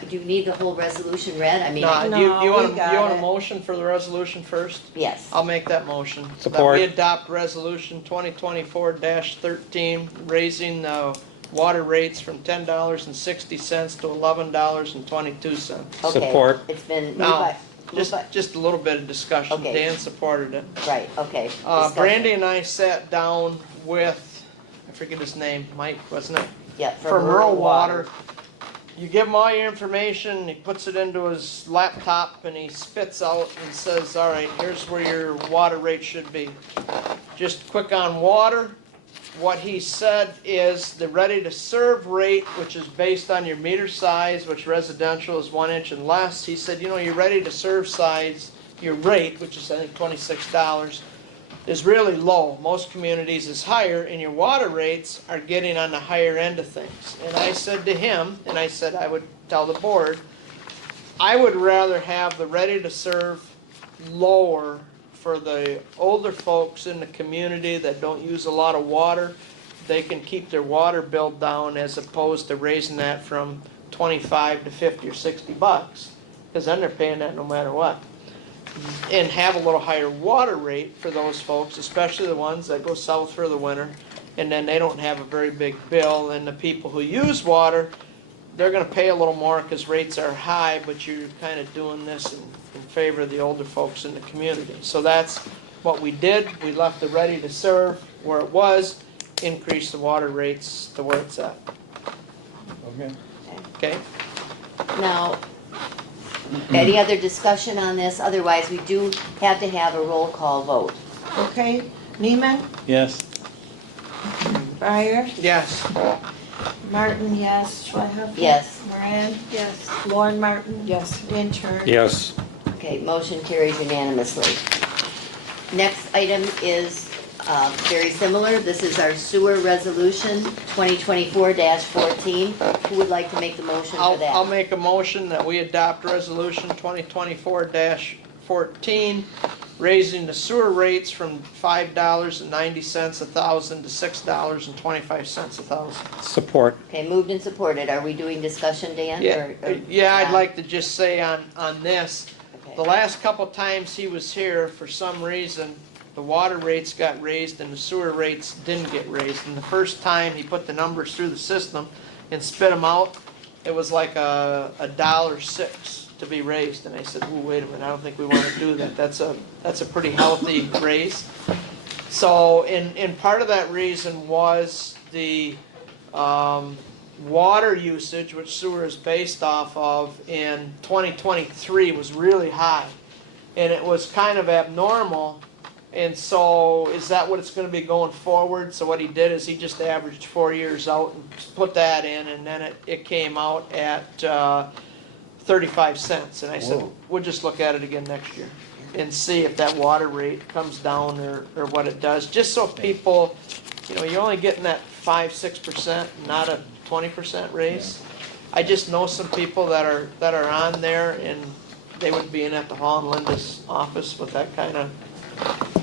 do you need the whole resolution read? I mean, No, No, you want we got you want a it. motion for the resolution first? yes. I'll make that motion. Support. That we adopt resolution 2024-13, raising the water rates from $10.60 to $11.22. Okay. Support. It's been moved Now, by, just a little bit of discussion. Okay. Dan supported it. right, okay. Brandy and I sat down with, I forget his name, Mike, wasn't it? Yeah, From rural water. You give him all your information, he puts it into his laptop and he spits out and says, all right, here's where your water rate should be. Just quick on water, what he said is the ready to serve rate, which is based on your meter size, which residential is 1 inch and less. He said, you know, your ready to serve size, your rate, which is I think $26, is really low. Most communities is higher, and your water rates are getting on the higher end of things. And I said to him, and I said I would tell the board, I would rather have the ready to serve lower for the older folks in the community that don't use a lot of water. They can keep their water bill down as opposed to raising that from 25 to 50 or 60 bucks, because then they're paying that no matter what. And have a little higher water rate for those folks, especially the ones that go south for the winter, and then they don't have a very big bill. And the people who use water, they're gonna pay a little more because rates are high, but you're kind of doing this in favor of the older folks in the community. So that's what we did. We left the ready to serve where it was, increased the water rates to where it's at. Okay. Okay? Now, any other discussion on this? Otherwise, we do have to have a roll call vote. Okay, Neiman, Yes. Breyer, Yes. Martin, yes, Schweihofer. Yes. Moran, Yes. Lauren Martin. Yes. Dan Turk. Yes. Okay, motion carries unanimously. Next item is very similar. This is our sewer resolution, 2024-14. Who would like to make the motion for I'll that? make a motion that we adopt resolution 2024-14, raising the sewer rates from $5.90 a thousand to $6.25 a thousand. Support. Okay, moved and supported. Are we doing discussion, Dan? Yeah, or yeah, I'd John? like to just say on this, Okay. the last couple times he was here, for some reason, the water rates got raised and the sewer rates didn't get raised. And the first time he put the numbers through the system and spit them out, it was like $1.06 to be raised. And I said, ooh, wait a minute, I don't think we want to do that. That's a pretty healthy raise. So, and part of that reason was the water usage, which sewer is based off of, in 2023 was really high. And it was kind of abnormal. And so, is that what it's gonna be going forward? So what he did is he just averaged 4 years out and put that in, and then it came out at 35 cents. And I said, Whoa. we'll just look at it again next year and see if that water rate comes down or what it does. Just so people, you know, you're only getting that 5-6%, not a 20% raise. I just know some people that are on there, and they would be in at the Hall and Linda's office with that kind of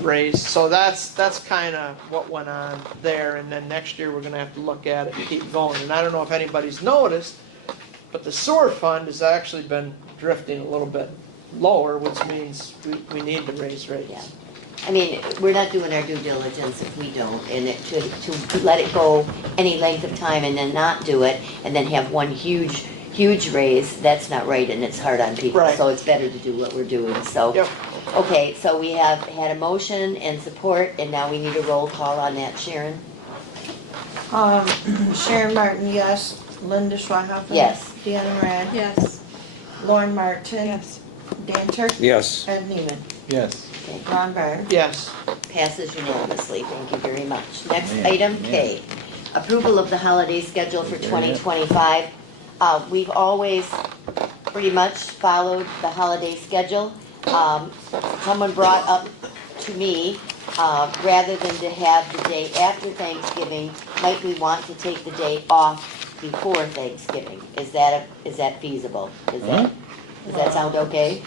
raise. So that's kind of what went on there, and then next year we're gonna have to look at it and keep going. And I don't know if anybody's noticed, but the sewer fund has actually been drifting a little bit lower, which means we need to raise rates. Yeah. I mean, we're not doing our due diligence if we don't, and to let it go any length of time and then not do it, and then have one huge raise, that's not right, and it's hard on people. Right. So it's better to do what we're doing, so. Yep. Okay, so we have had a motion and support, and now we need a roll call on that, Sharon? Sharon Martin, yes. Linda Schweihofer. Yes. Deanna Moran. Yes. Lauren Martin. Yes. Dan Turk. Yes. Ed Neiman. Yes. Ron Byers. Yes. Passes unanimously, thank you very much. Next Man, item, man. K. Approval of the holiday schedule for There you 2025. We've always pretty much followed the holiday schedule. Someone brought up to me, rather than to have the day after Thanksgiving, might we want to take the day off before Thanksgiving? Is that feasible? Does that sound okay?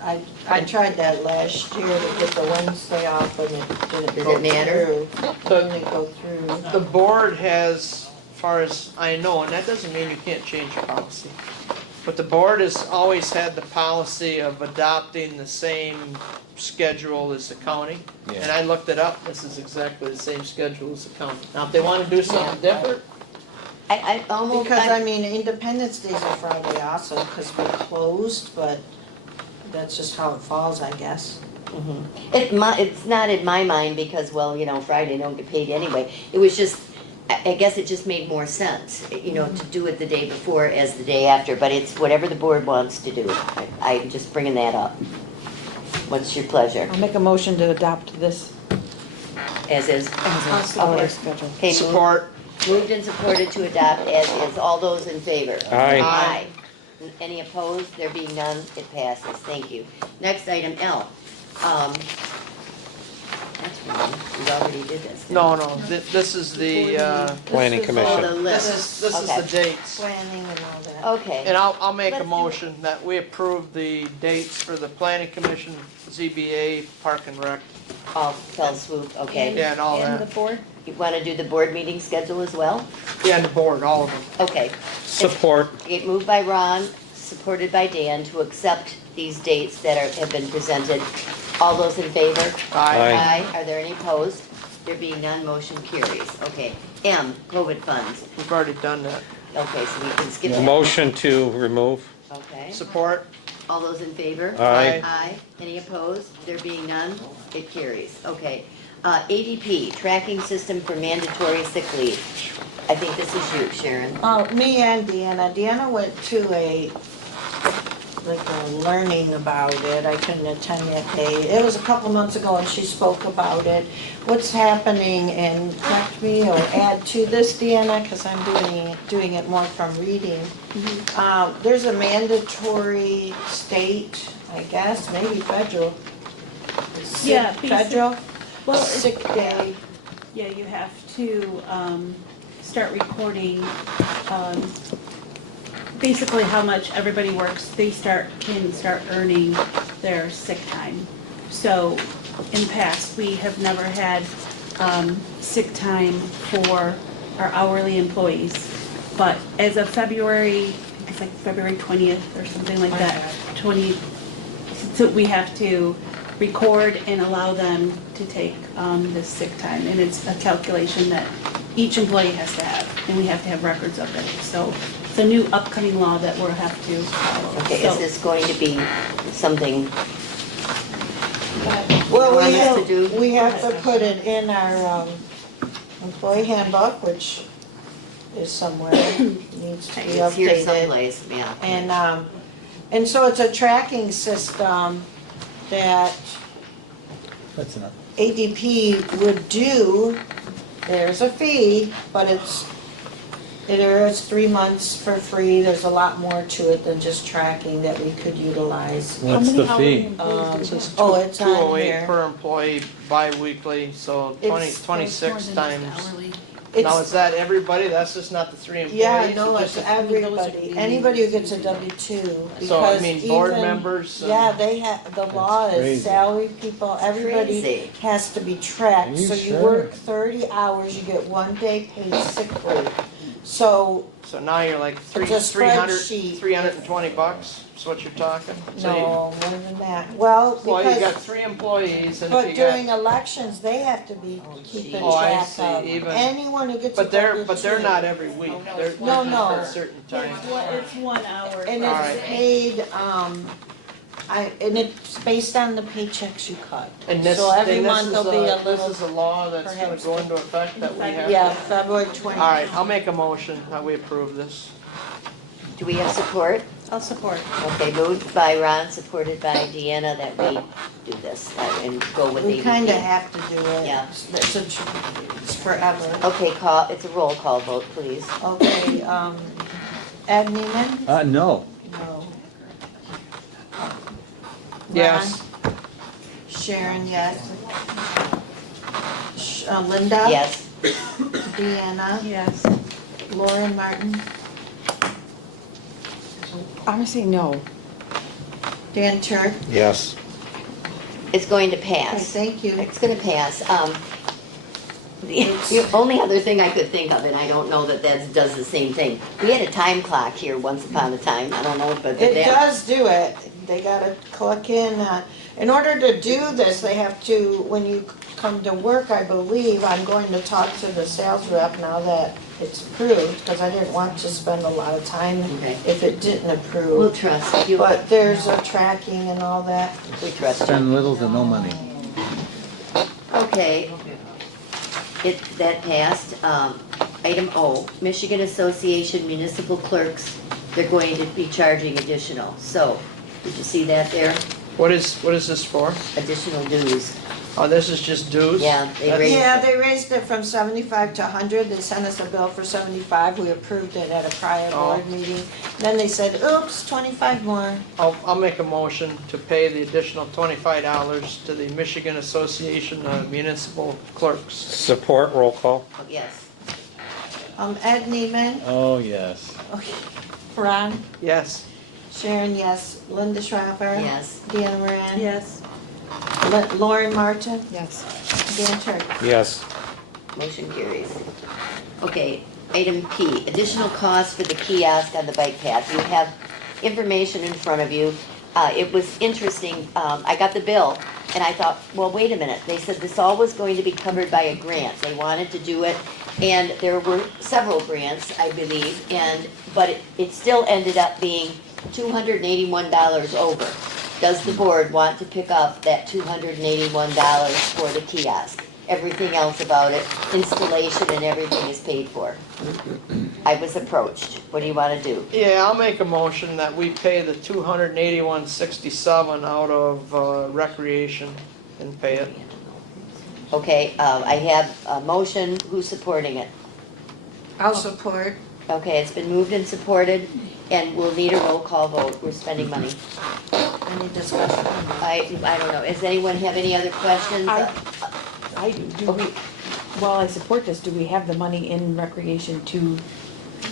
I tried that last year to get the Wednesday off and it didn't Does go it matter? through. It didn't go through. The board has, as far as I know, and that doesn't mean you can't change your policy, but the board has always had the policy of adopting the same schedule as the county. Yeah. And I looked it up, this is exactly the same schedule as the county. Now, if they wanna do something different, I almost. Because I mean, Independence Day's a Friday also, because we're closed, but that's just how it falls, I guess. It's not in my mind because, well, Friday don't get paid anyway. It was just, I guess it just made more sense, to do it the day before as the day after, but it's whatever the board wants to do. I'm just bringing that up. What's your pleasure? I'll make a motion to adopt this As is? as a holiday schedule. Okay, support. moved and supported to adopt as is. All those in favor? Aye. Aye. Any opposed? There being none, it passes. Thank you. Next item, L. That's wrong. We already did this. No, this is the, Planning Oh, Commission. the list. this is Okay. the dates. Planning and all that. Okay. And I'll make a Let's do- motion that we approve the dates for the planning commission, ZBA, Park and Rec. All fell swoop, okay. Yeah, and all And that. the board? You want to do the board meeting schedule as well? Yeah, and the board, all of them. Okay. Support. It moved by Ron, supported by Dan, to accept these dates that have been presented. All those in favor? Aye. Are there any opposed? There being none, motion carries. Okay. M, COVID funds. We've already done that. Okay, so we can skip that. Motion to remove. Okay. Support? All those in favor? Aye. Aye. Any opposed? There being none, it carries. Okay. ADP, tracking system for mandatory sick leave. I think this is you, Sharon. Me and Deanna. Deanna went to a learning about it. I couldn't attend that day. It was a couple months ago and she spoke about it. What's happening, and correct me or add to this, Deanna, because I'm doing it more from reading. There's a mandatory state, I guess, maybe federal. Yeah, Federal Well, it's- sick day. Yeah, you have to start recording basically how much everybody works. They can start earning their sick time. So in the past, we have never had sick time for our hourly employees. But as of February, it's like February 20th or something like that, 20, so we have to record and allow them to take this sick time. And it's a calculation that each employee has to have, and we have to have records of it. So it's a new upcoming law that we'll have to follow. Okay, So- is this going to be something Well, want us to do? we have to put it in our employee handbook, which is somewhere, needs to be It's here updated. someplace, yeah. And so it's a tracking system that That's enough. ADP would do. There's a fee, but there is 3 months for free. There's a lot more to it than just tracking that we could utilize. What's the fee? It's Oh, it's on 208 here. per employee bi-weekly, so 20, It's- 26 times. It's- Now, is that everybody? That's just not the 3 employees? Yeah, no, or it's just- everybody, anybody who gets a W-2. So, I because mean, board even- members and- Yeah, they have, the law crazy. is salary people, everybody Crazy. has to be tracked. Are you So you sure? work 30 hours, you get 1 day paid sick leave. So, So now you're like It's a 300, spreadsheet. 320 bucks, is what you're talking? So you- no, more than that. Well, Well, you got because, 3 employees and if but you got, during elections, they have to be keeping Oh, I track see, of even- anyone who gets a but W-2. they're not every week, they're No, just no. for a certain time. It's 1 hour. And All it's right. paid, and it's based on the paychecks you cut. And this, So every and month there'll be a this little, is a law that's gonna perhaps go into effect that we have? yeah, February 20th. All right, I'll make a motion that we approve this. Do we have support? I'll support. Okay, moved by Ron, supported by Deanna, that we do this and go with We ADP. kinda have to do it. Yeah. It's forever. Okay, it's a roll call vote, please. Okay, Ed Neiman? No. No. Yes. Ron? Sharon, yes. Linda? Yes. Deanna? Yes. Lauren Martin? I'm gonna say no. Dan Turk? Yes. It's going to Okay, pass. thank you. It's gonna pass. The only other thing I could think of, and I don't know that does the same thing, we had a time clock here once upon a time, I don't know, but It that, does do it. They gotta click in order to do this, they have to, when you come to work, I believe, I'm going to talk to the sales rep now that it's approved, because I didn't want to spend a lot of time Okay. if it didn't we'll approve. trust you. But there's a tracking and all that. We trust you. Spend little to no money. Okay. That passed. Item O, Michigan Association Municipal Clerks, they're going to be charging additional. So, did you see that there? What is this for? Additional dues. Oh, this is just dues? Yeah, they That's- raised- Yeah, they raised it from 75 to 100. They sent us a bill for 75. We approved it at a prior Oh. board meeting. Then they said, oops, 25 more. I'll make a motion to pay the additional $25 to the Michigan Association of Municipal Clerks. Support, roll call. Oh, yes. Ed Neiman, Oh, yes. okay. Ron, Yes. Sharon, yes. Linda Schweihofer. Yes. Deanna Moran. Yes. Lauren Martin. Yes. Dan Turk. Yes. Motion carries. Okay, item P, additional costs for the kiosk on the bike path. You have information in front of you. It was interesting, I got the bill, and I thought, well, wait a minute. They said this all was going to be covered by a grant. They wanted to do it, and there were several grants, I believe, but it still ended up being $281 over. Does the board want to pick up that $281 for the kiosk? Everything else about it, installation and everything is paid for. I was approached. What do you want to do? Yeah, I'll make a motion that we pay the $281.67 out of recreation and pay it. Okay, I have a motion. Who's supporting it? I'll support. Okay, it's been moved and supported, and we'll need a roll call vote. We're spending money. Any discussion? I don't know. Does anyone have any other questions? I do we, while I support this, do we have the money in recreation to,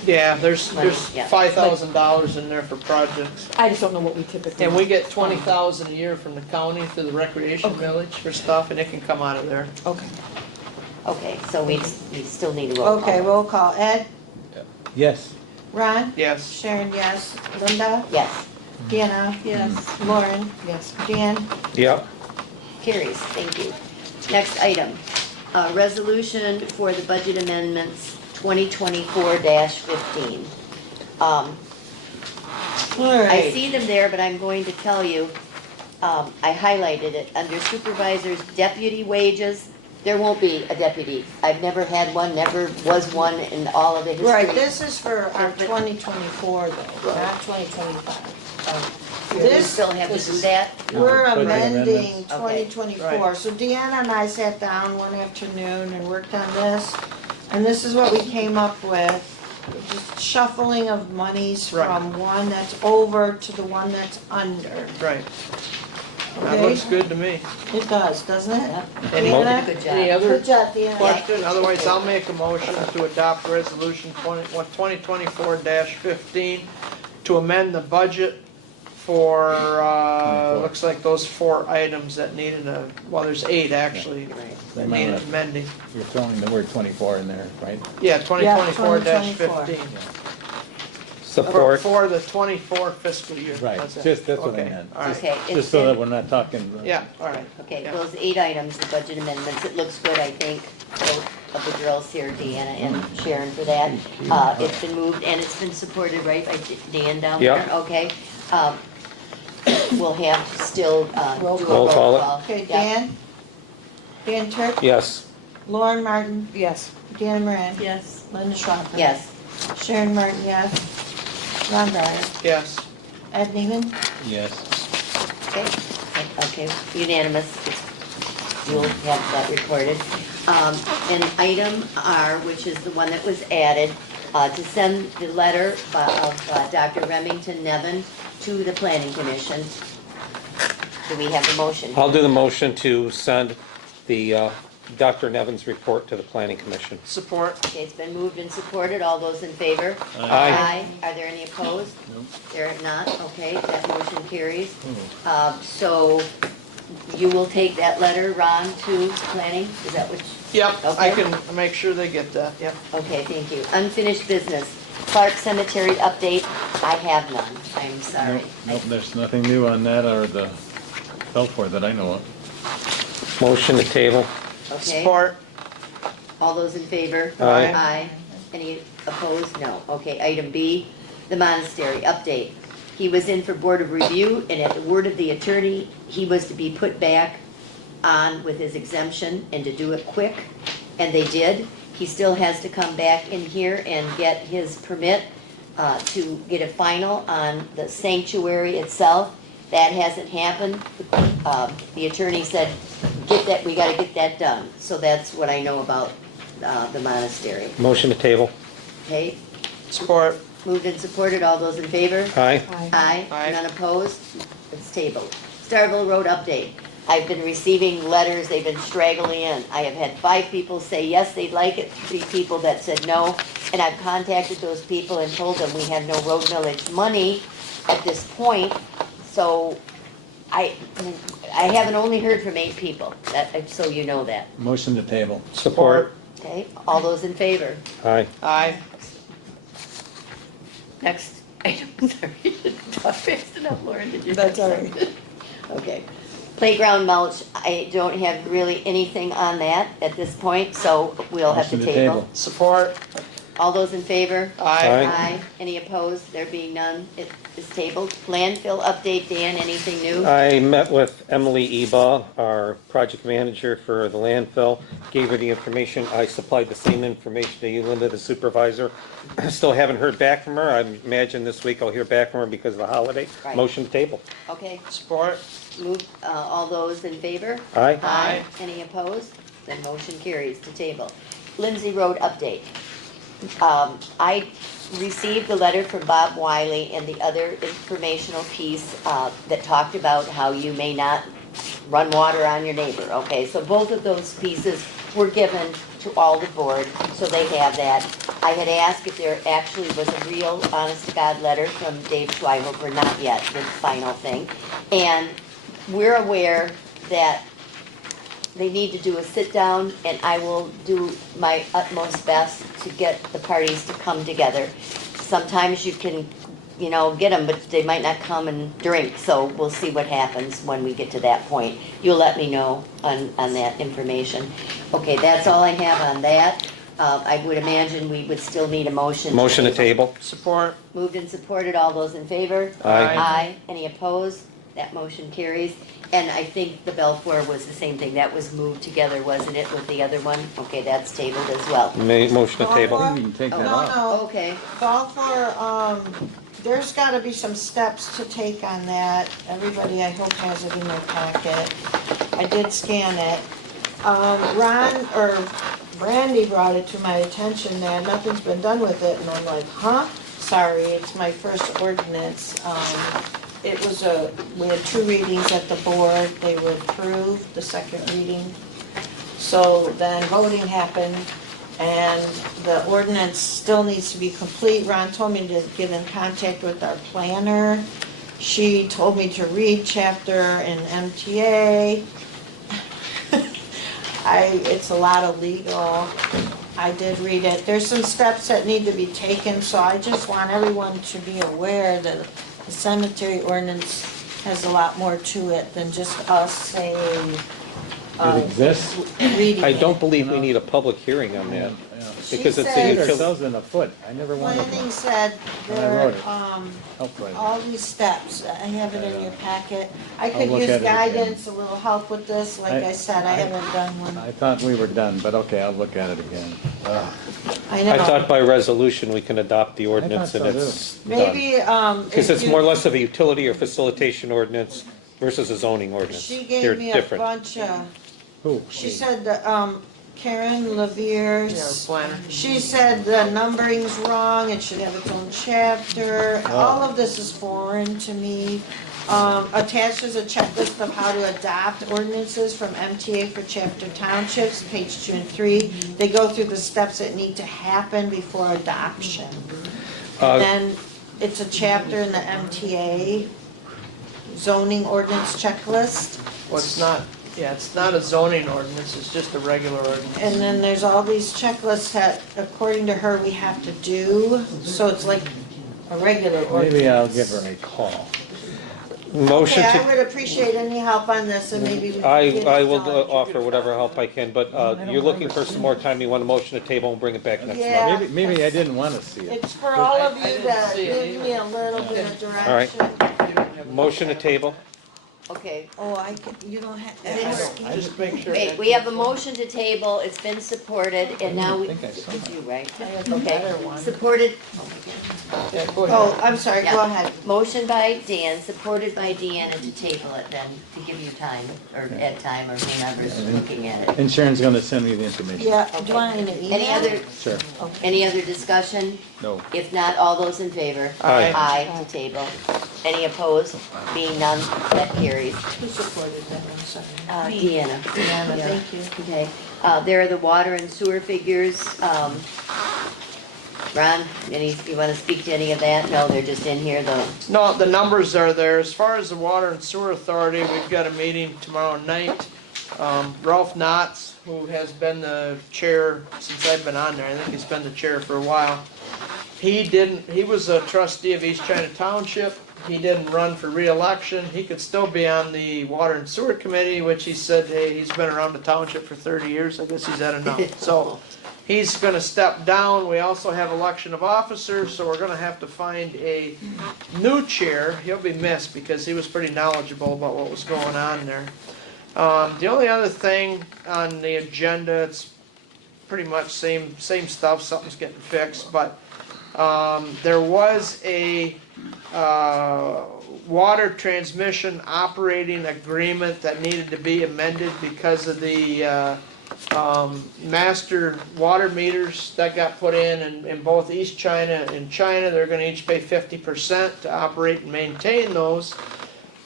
Yeah, there's Yeah. $5,000 in there for projects. I just don't know what we typically. And we get $20,000 a year from the county through the recreation Okay. village for stuff, and it can come out of there. Okay. Okay, so we still need a roll call. Okay, roll call. Ed? Yes. Ron? Yes. Sharon, yes. Linda? Yes, Deanna? Yes. Lauren? Yes. Dan? Yep. carries. Thank you. Next item, resolution for the budget amendments 2024-15. All I right. see them there, but I'm going to tell you, I highlighted it, under supervisor's deputy wages, there won't be a deputy. I've never had one, never was one in all of the history. Right, this is for our But- 2024 though, not 2025. We This, still have to do that? we're Budget amending amendments. 2024. Right. So Deanna and I sat down one afternoon and worked on this, and this is what we came up with. Just shuffling of monies Right. from one that's over to the one that's under. Right. That Okay? looks good to me. It does, doesn't it? Yeah. Any, Deanna? Good job. any other Good job, Deanna. question? Otherwise, I'll make a motion to adopt resolution 2024-15 to amend the budget for, looks like those 4 items that needed well, there's 8 actually that needed amending. You're throwing the word 24 in there, right? Yeah, 2024. 2024-15. Support. For the 24 fiscal year. Right, That's it. that's what I Okay, meant. all right. Okay, it's Just so that been, we're not talking. Yeah, all right. okay, Yeah. those 8 items, the budget amendments, it looks good, I think, both of the girls here, Deanna and Sharon for that. It's been moved and it's been supported, right, by Dan down there? Yeah. Okay. We'll have to still do a Roll roll call. call. Okay, Yeah. Dan Turk? Yes. Lauren Martin? Yes. Deanna Moran? Yes. Linda Schweihofer? Yes, Sharon Martin, yes. Ron Breyer? Yes. Ed Neiman? Yes. Okay, okay, unanimous. You'll have that recorded. And item R, which is the one that was added, to send the letter of Dr. Remington Nevin to the Planning Commission. Do we have a motion? I'll do the motion to send the Dr. Nevin's report to the Planning Commission. Support. Okay, it's been moved and supported. All those in favor? Aye. Are there any opposed? No. There are not. Okay, that motion carries. So you will take that letter, Ron, to planning? Is that what? Yep, I Okay. can make sure they get that, yep. Okay, thank you. Unfinished business. Clark Cemetery update. I have none. I'm sorry. Nope, there's nothing new on that or the Belfour that I know of. Motion to table. Okay. Support. All those in favor? Aye. Aye. Any opposed? No. Okay, item B, the monastery update. He was in for board of review, and at the word of the attorney, he was to be put back on with his exemption and to do it quick, and they did. He still has to come back in here and get his permit to get a final on the sanctuary itself. That hasn't happened. The attorney said, we gotta get that done. So that's what I know about the monastery. Motion to table. Okay, Support. moved and supported, all those in favor? Aye. Aye. Aye. None opposed? It's tabled. Starville Road update. I've been receiving letters, they've been straggling in. I have had 5 people say yes, they'd like it, 3 people that said no. And I've contacted those people and told them we have no road millage money at this point. So I haven't only heard from 8 people, so you know that. Motion to table. Support. Okay, all those in favor? Aye. Aye. Next item, sorry, talk fast enough, Lauren, did you? That's all right. Okay. Playground mulch, I don't have really anything on that at this point, so we'll have to Motion to table. table. Support. All those in favor? Aye. Aye. Any opposed? There being none, it is tabled. Landfill update, Dan, anything new? I met with Emily Eba, our project manager for the landfill, gave her the information. I supplied the same information to you, Linda, the supervisor. Still haven't heard back from her. I imagine this week I'll hear back from her because of the holiday. Right. Motion to table. Okay, Support. move, all those in favor? Aye. Aye. Any opposed? Then motion carries to table. Lindsay Road update. I received the letter from Bob Wiley and the other informational piece that talked about how you may not run water on your neighbor, okay? So both of those pieces were given to all the board, so they have that. I had asked if there actually was a real, honest-to-God letter from Dave Schweihofer, not yet, the final thing. And we're aware that they need to do a sit-down, and I will do my utmost best to get the parties to come together. Sometimes you can, get them, but they might not come and drink, so we'll see what happens when we get to that point. You'll let me know on that information. Okay, that's all I have on that. I would imagine we would still need a motion. Motion to table. Support. Moved and supported, all those in favor? Aye. Aye. Any opposed? That motion carries. And I think the Belfour was the same thing, that was moved together, wasn't it, with the other one? Okay, that's tabled as well. Motion to table. You can take that No, off. no, Okay, Balfour, there's gotta be some steps to take on that. Everybody, I hope, has it in their packet. I did scan it. Ron, or Brandy brought it to my attention that nothing's been done with it, and I'm like, huh? Sorry, it's my first ordinance. It was we had 2 readings at the board, they were approved, the second reading. So then voting happened, and the ordinance still needs to be complete. Ron told me to get in contact with our planner. She told me to read chapter in MTA. It's a lot of legal. I did read it. There's some steps that need to be taken, so I just want everyone to be aware that the cemetery ordinance has a lot more to it than just us saying, It exists? reading I it. don't believe we need a public hearing on that. because it's a said- Hit utility. ourselves in the foot. I never wanted Planning one. said And I wrote there, it. Hopefully. all these steps, I have it in your packet. I I'll could look use at it again. guidance, a little help with this, like I said, I haven't done one. I thought we were done, but okay, I'll look at it again. I I know. thought by resolution, we can adopt the ordinance so, and too. it's done. Maybe, Because if it's more or you, less of a utility or facilitation ordinance versus a zoning ordinance. she They're gave me a different. bunch of, Who? she said that, Karen Levere's. planner. She said the numbering's wrong, it should have its own chapter. All of this is foreign to me. Attached is a checklist of how to adopt ordinances from MTA for chapter townships, page 2 and 3. They go through the steps that need to happen before adoption. Uh, And then it's a chapter in the MTA zoning ordinance checklist. Well, it's not, yeah, it's not a zoning ordinance, it's just a regular ordinance. And then there's all these checklists that, according to her, we have to do, so it's like a regular ordinance. Maybe I'll give her a call. Motion Okay, I to, would appreciate any help on this, and maybe we can get I it will done. offer whatever help I can, but you're looking for some more time, you want a motion to table and bring it back next month? Yeah. Maybe I didn't want to see it. It's for all of I you didn't to see it give me a little bit of right. direction. Motion to table? Okay. Oh, you don't have, Just make sure. Wait, we have a motion to table, it's been supported, and now we, I think I saw it's you, right? have a Okay, better one. supported, Yeah, go ahead. Oh, I'm sorry, go Yeah. ahead. motion by Dan, supported by Deanna to table it then, to give you time, or add time, or whomever's looking at it. And Sharon's gonna send me the information. Yeah, do you want it in an email? Any other, Sure. any other discussion? No. If not, all those in favor? Aye. Aye to table. Any opposed? Being none, that carries. Who supported that one, sorry? Deanna. Deanna, Yeah. thank you. Okay, there are the water and sewer figures. Ron, you wanna speak to any of that? No, they're just in here though. No, the numbers are there. As far as the Water and Sewer Authority, we've got a meeting tomorrow night. Ralph Knotts, who has been the chair since I've been on there, I think he's been the chair for a while. He was a trustee of East China Township. He didn't run for re-election. He could still be on the Water and Sewer Committee, which he said, hey, he's been around the township for 30 years. I guess he's had enough. So he's gonna step down. We also have election of officers, so we're gonna have to find a new chair. He'll be missed because he was pretty knowledgeable about what was going on there. The only other thing on the agenda, it's pretty much same stuff, something's getting fixed, but there was a water transmission operating agreement that needed to be amended because of the master water meters that got put in both East China and China. They're gonna each pay 50% to operate and maintain those.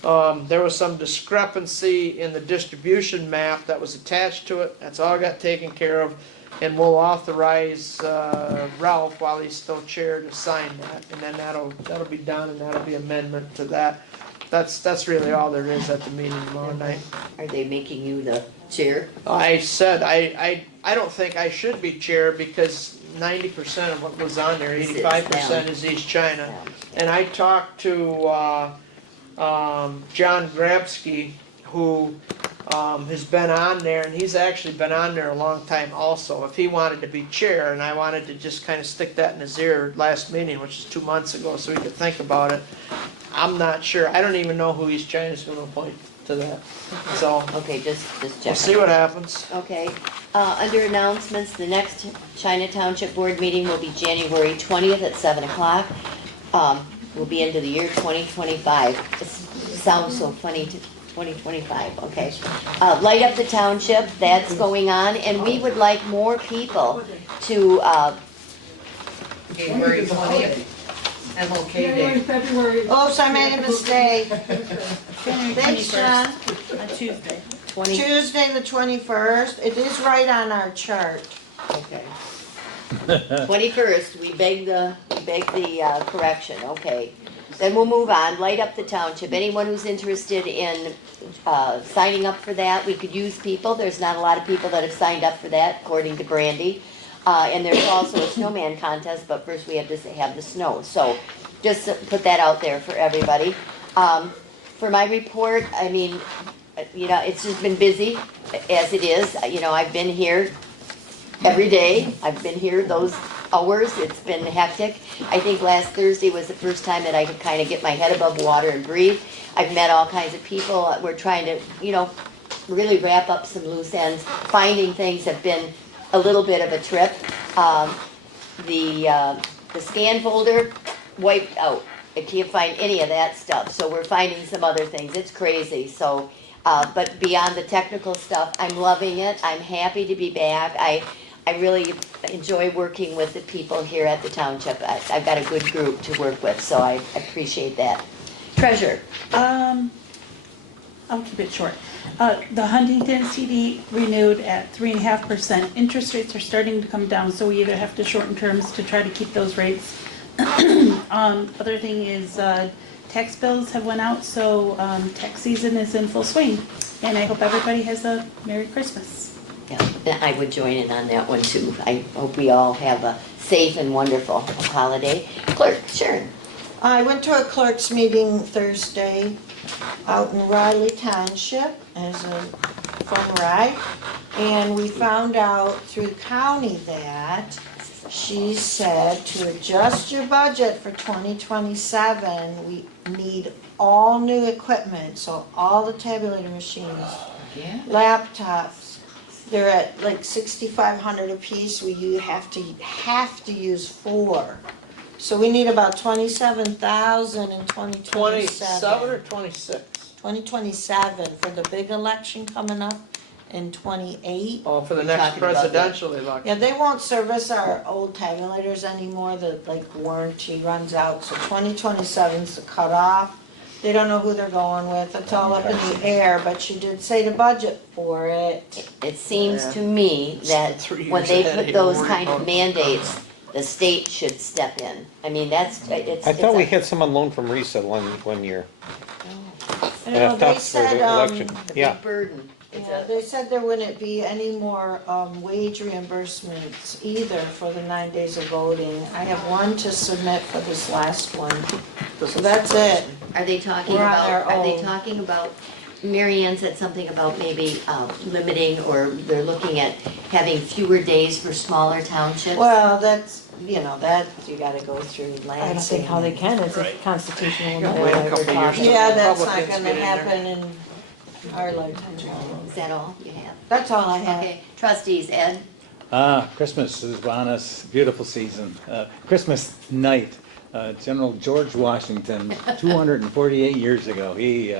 There was some discrepancy in the distribution map that was attached to it. That's all got taken care of. And we'll authorize Ralph, while he's still chair, to sign that. And then that'll be done, and that'll be amendment to that. That's really all there is at the meeting tomorrow night. Are they making you the chair? I said, I don't think I should be chair because 90% of what goes on there, 85% is East China. And I talked to John Grabsky, who has been on there, and he's actually been on there a long time also. If he wanted to be chair, and I wanted to just kind of stick that in his ear last meeting, which is 2 months ago, so he could think about it. I'm not sure. I don't even know who East China's gonna appoint to that. So, Okay, just we'll check. see what happens. Okay, under announcements, the next China Township Board meeting will be January 20th at 7 o'clock. We'll be into the year 2025. It sounds so funny to 2025, okay. Light Up the Township, that's going on, and we would like more people to, January 20th, MLK Day. Oops, I made a mistake. Thanks, John. On Tuesday. 20, Tuesday, the 21st, it is right on our chart. okay. 21st, we beg the correction, okay. Then we'll move on, Light Up the Township. Anyone who's interested in signing up for that, we could use people. There's not a lot of people that have signed up for that, according to Brandy. And there's also a snowman contest, but first we have to have the snow. So just to put that out there for everybody. For my report, I mean, you know, it's just been busy, as it is. You know, I've been here every day. I've been here those hours. It's been hectic. I think last Thursday was the first time that I could kind of get my head above water and breathe. I've met all kinds of people. We're trying to, really wrap up some loose ends. Finding things have been a little bit of a trip. The scan folder wiped out. I can't find any of that stuff, so we're finding some other things. It's crazy, so, but beyond the technical stuff, I'm loving it. I'm happy to be back. I really enjoy working with the people here at the township. I've got a good group to work with, so I appreciate that. Treasurer. I'll keep it short. The Huntington CD renewed at 3.5%. Interest rates are starting to come down, so we either have to shorten terms to try to keep those rates. Other thing is tax bills have went out, so tax season is in full swing. And I hope everybody has a Merry Christmas. Yeah, I would join in on that one too. I hope we all have a safe and wonderful holiday. Clerk, Sharon. I went to a clerk's meeting Thursday out in Riley Township as a fun ride. And we found out through the county that she said to adjust your budget for 2027, we need all new equipment. So all the tabulator machines, laptops, they're at like 6,500 a piece. You have to use 4. So we need about 27,000 in 2027. 27 or 26? 2027 for the big election coming up in 28. Oh, for the We're next talking about presidential election. Yeah, they won't service our old tabulators anymore. The warranty runs out. So 2027's the cutoff. They don't know who they're going with. It's all up in the air, but she did say to budget for it. It seems to me that 3 when years they ahead, put you those worry kind of about- mandates, the state should step in. I mean, it's. I thought we had some on loan from RISA one year. I know, they for the said, election. The Yeah. big burden. It's yeah, a- they said there wouldn't be any more wage reimbursements either for the 9 days of voting. I have one to submit for this last one. So that's it. Are they talking We're on about, our are they own. talking about, Mary Ann said something about maybe limiting, or they're looking at having fewer days for smaller townships? Well, that's, that you gotta go through Lansing. I don't think how they can, it's a constitutional Gotta wait a amendment couple we're years. talking. Yeah, that's not Republicans gonna get in there. happen in our lifetime. Is that all you have? That's all I have. Okay, trustees, Ed? Christmas is upon us, beautiful season. Christmas night, General George Washington, 248 years ago, he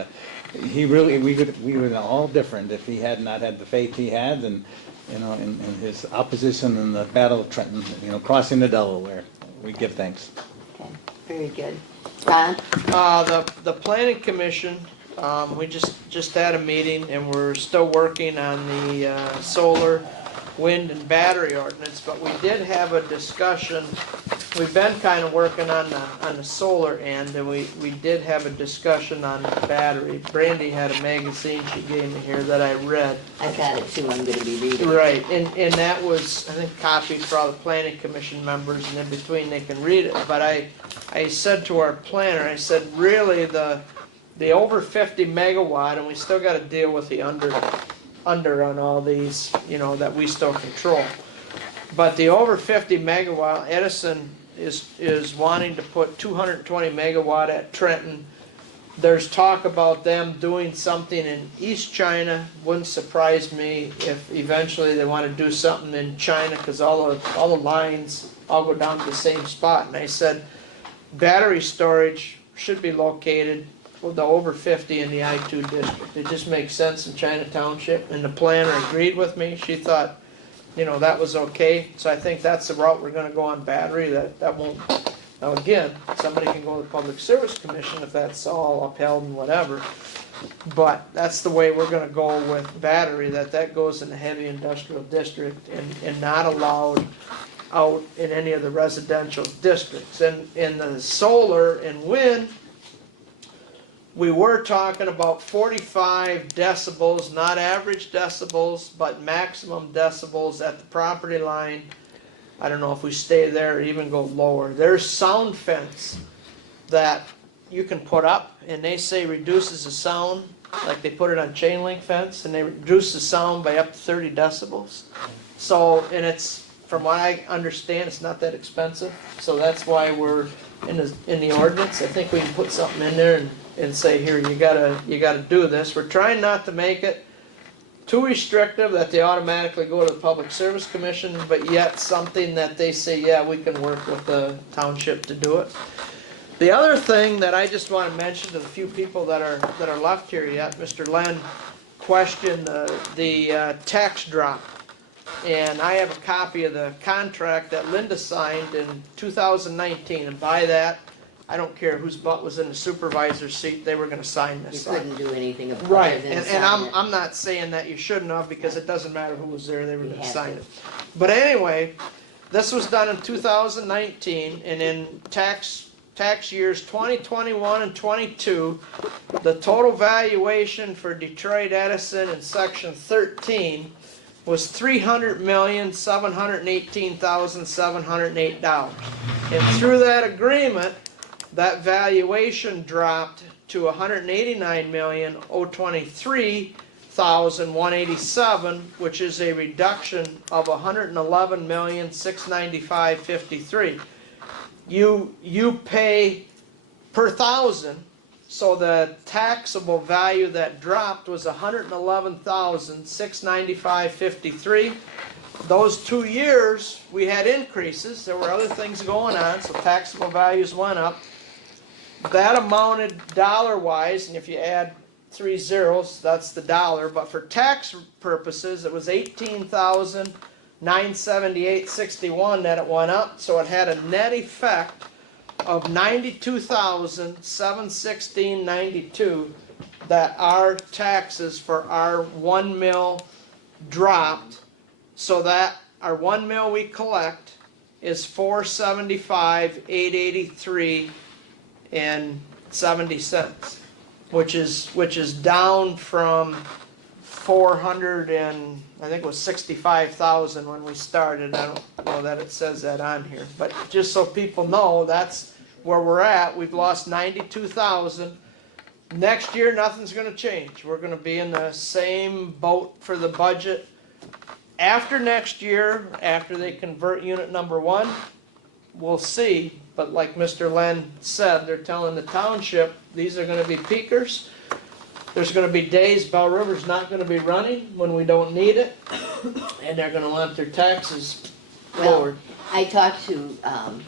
really, we would all different if he had not had the faith he had, and, in his opposition in the Battle of Trenton, crossing the Delaware. We give thanks. Okay, very good. Ron? The planning commission, we just had a meeting and we're still working on the solar, wind and battery ordinance, but we did have a discussion. We've been kind of working on the solar end, and we did have a discussion on the battery. Brandy had a magazine she gave me here that I read. I've got it too, I'm gonna be reading. Right, and that was, I think, copied for all the planning commission members, and in between they can read it. But I said to our planner, I said, really, the over 50 megawatt, and we still gotta deal with the under on all these, that we still control. But the over 50 megawatt, Edison is wanting to put 220 megawatt at Trenton. There's talk about them doing something in East China. Wouldn't surprise me if eventually they want to do something in China, because all the lines all go down to the same spot. And I said, battery storage should be located with the over 50 in the I-2 district. It just makes sense in China Township, and the planner agreed with me. She thought, that was okay. So I think that's the route we're gonna go on battery. That won't, now again, somebody can go to the Public Service Commission if that's all upheld and whatever. But that's the way we're gonna go with battery, that goes in the heavy industrial district and not allowed out in any of the residential districts. And in the solar and wind, we were talking about 45 decibels, not average decibels, but maximum decibels at the property line. I don't know if we stay there or even go lower. There's sound fence that you can put up, and they say reduces the sound, like they put it on chain link fence, and they reduce the sound by up to 30 decibels. So, and it's, from what I understand, it's not that expensive, so that's why we're in the ordinance. I think we can put something in there and say, here, you gotta do this. We're trying not to make it too restrictive that they automatically go to the Public Service Commission, but yet something that they say, yeah, we can work with the township to do it. The other thing that I just want to mention to the few people that are left here yet, Mr. Len questioned the tax drop. And I have a copy of the contract that Linda signed in 2019, and by that, I don't care whose butt was in the supervisor's seat, they were gonna sign You this. couldn't do anything about it Right, other than and sign it. I'm not saying that you shouldn't have, because it doesn't matter who was there, they were You gonna have sign to. it. But anyway, this was done in 2019, and in tax years 2021 and 22, the total valuation for Detroit Edison in section 13 was $300,718,708. And through that agreement, that valuation dropped to $189,023,187, which is a reduction of $111,695,53. You pay per thousand, so the taxable value that dropped was $111,695.53. Those 2 years, we had increases, there were other things going on, so taxable values went up. That amounted dollar-wise, and if you add 3 zeros, that's the dollar, but for tax purposes, it was $18,978.61 that it went up, so it had a net effect of $92,716.92 that our taxes for our 1 mil dropped, so that our 1 mil we collect is $475,883 and 70 cents, which is down from 400 and I think it was 65,000 when we started. I don't know that it says that on here, but just so people know, that's where we're at. We've lost 92,000. Next year, nothing's going to change. We're going to be in the same boat for the budget. After next year, after they convert unit number 1, we'll see. But like Mr. Len said, they're telling the township these are going to be peakers. There's going to be days Bell River's not going to be running when we don't need it, and they're going to want their taxes lowered. I talked to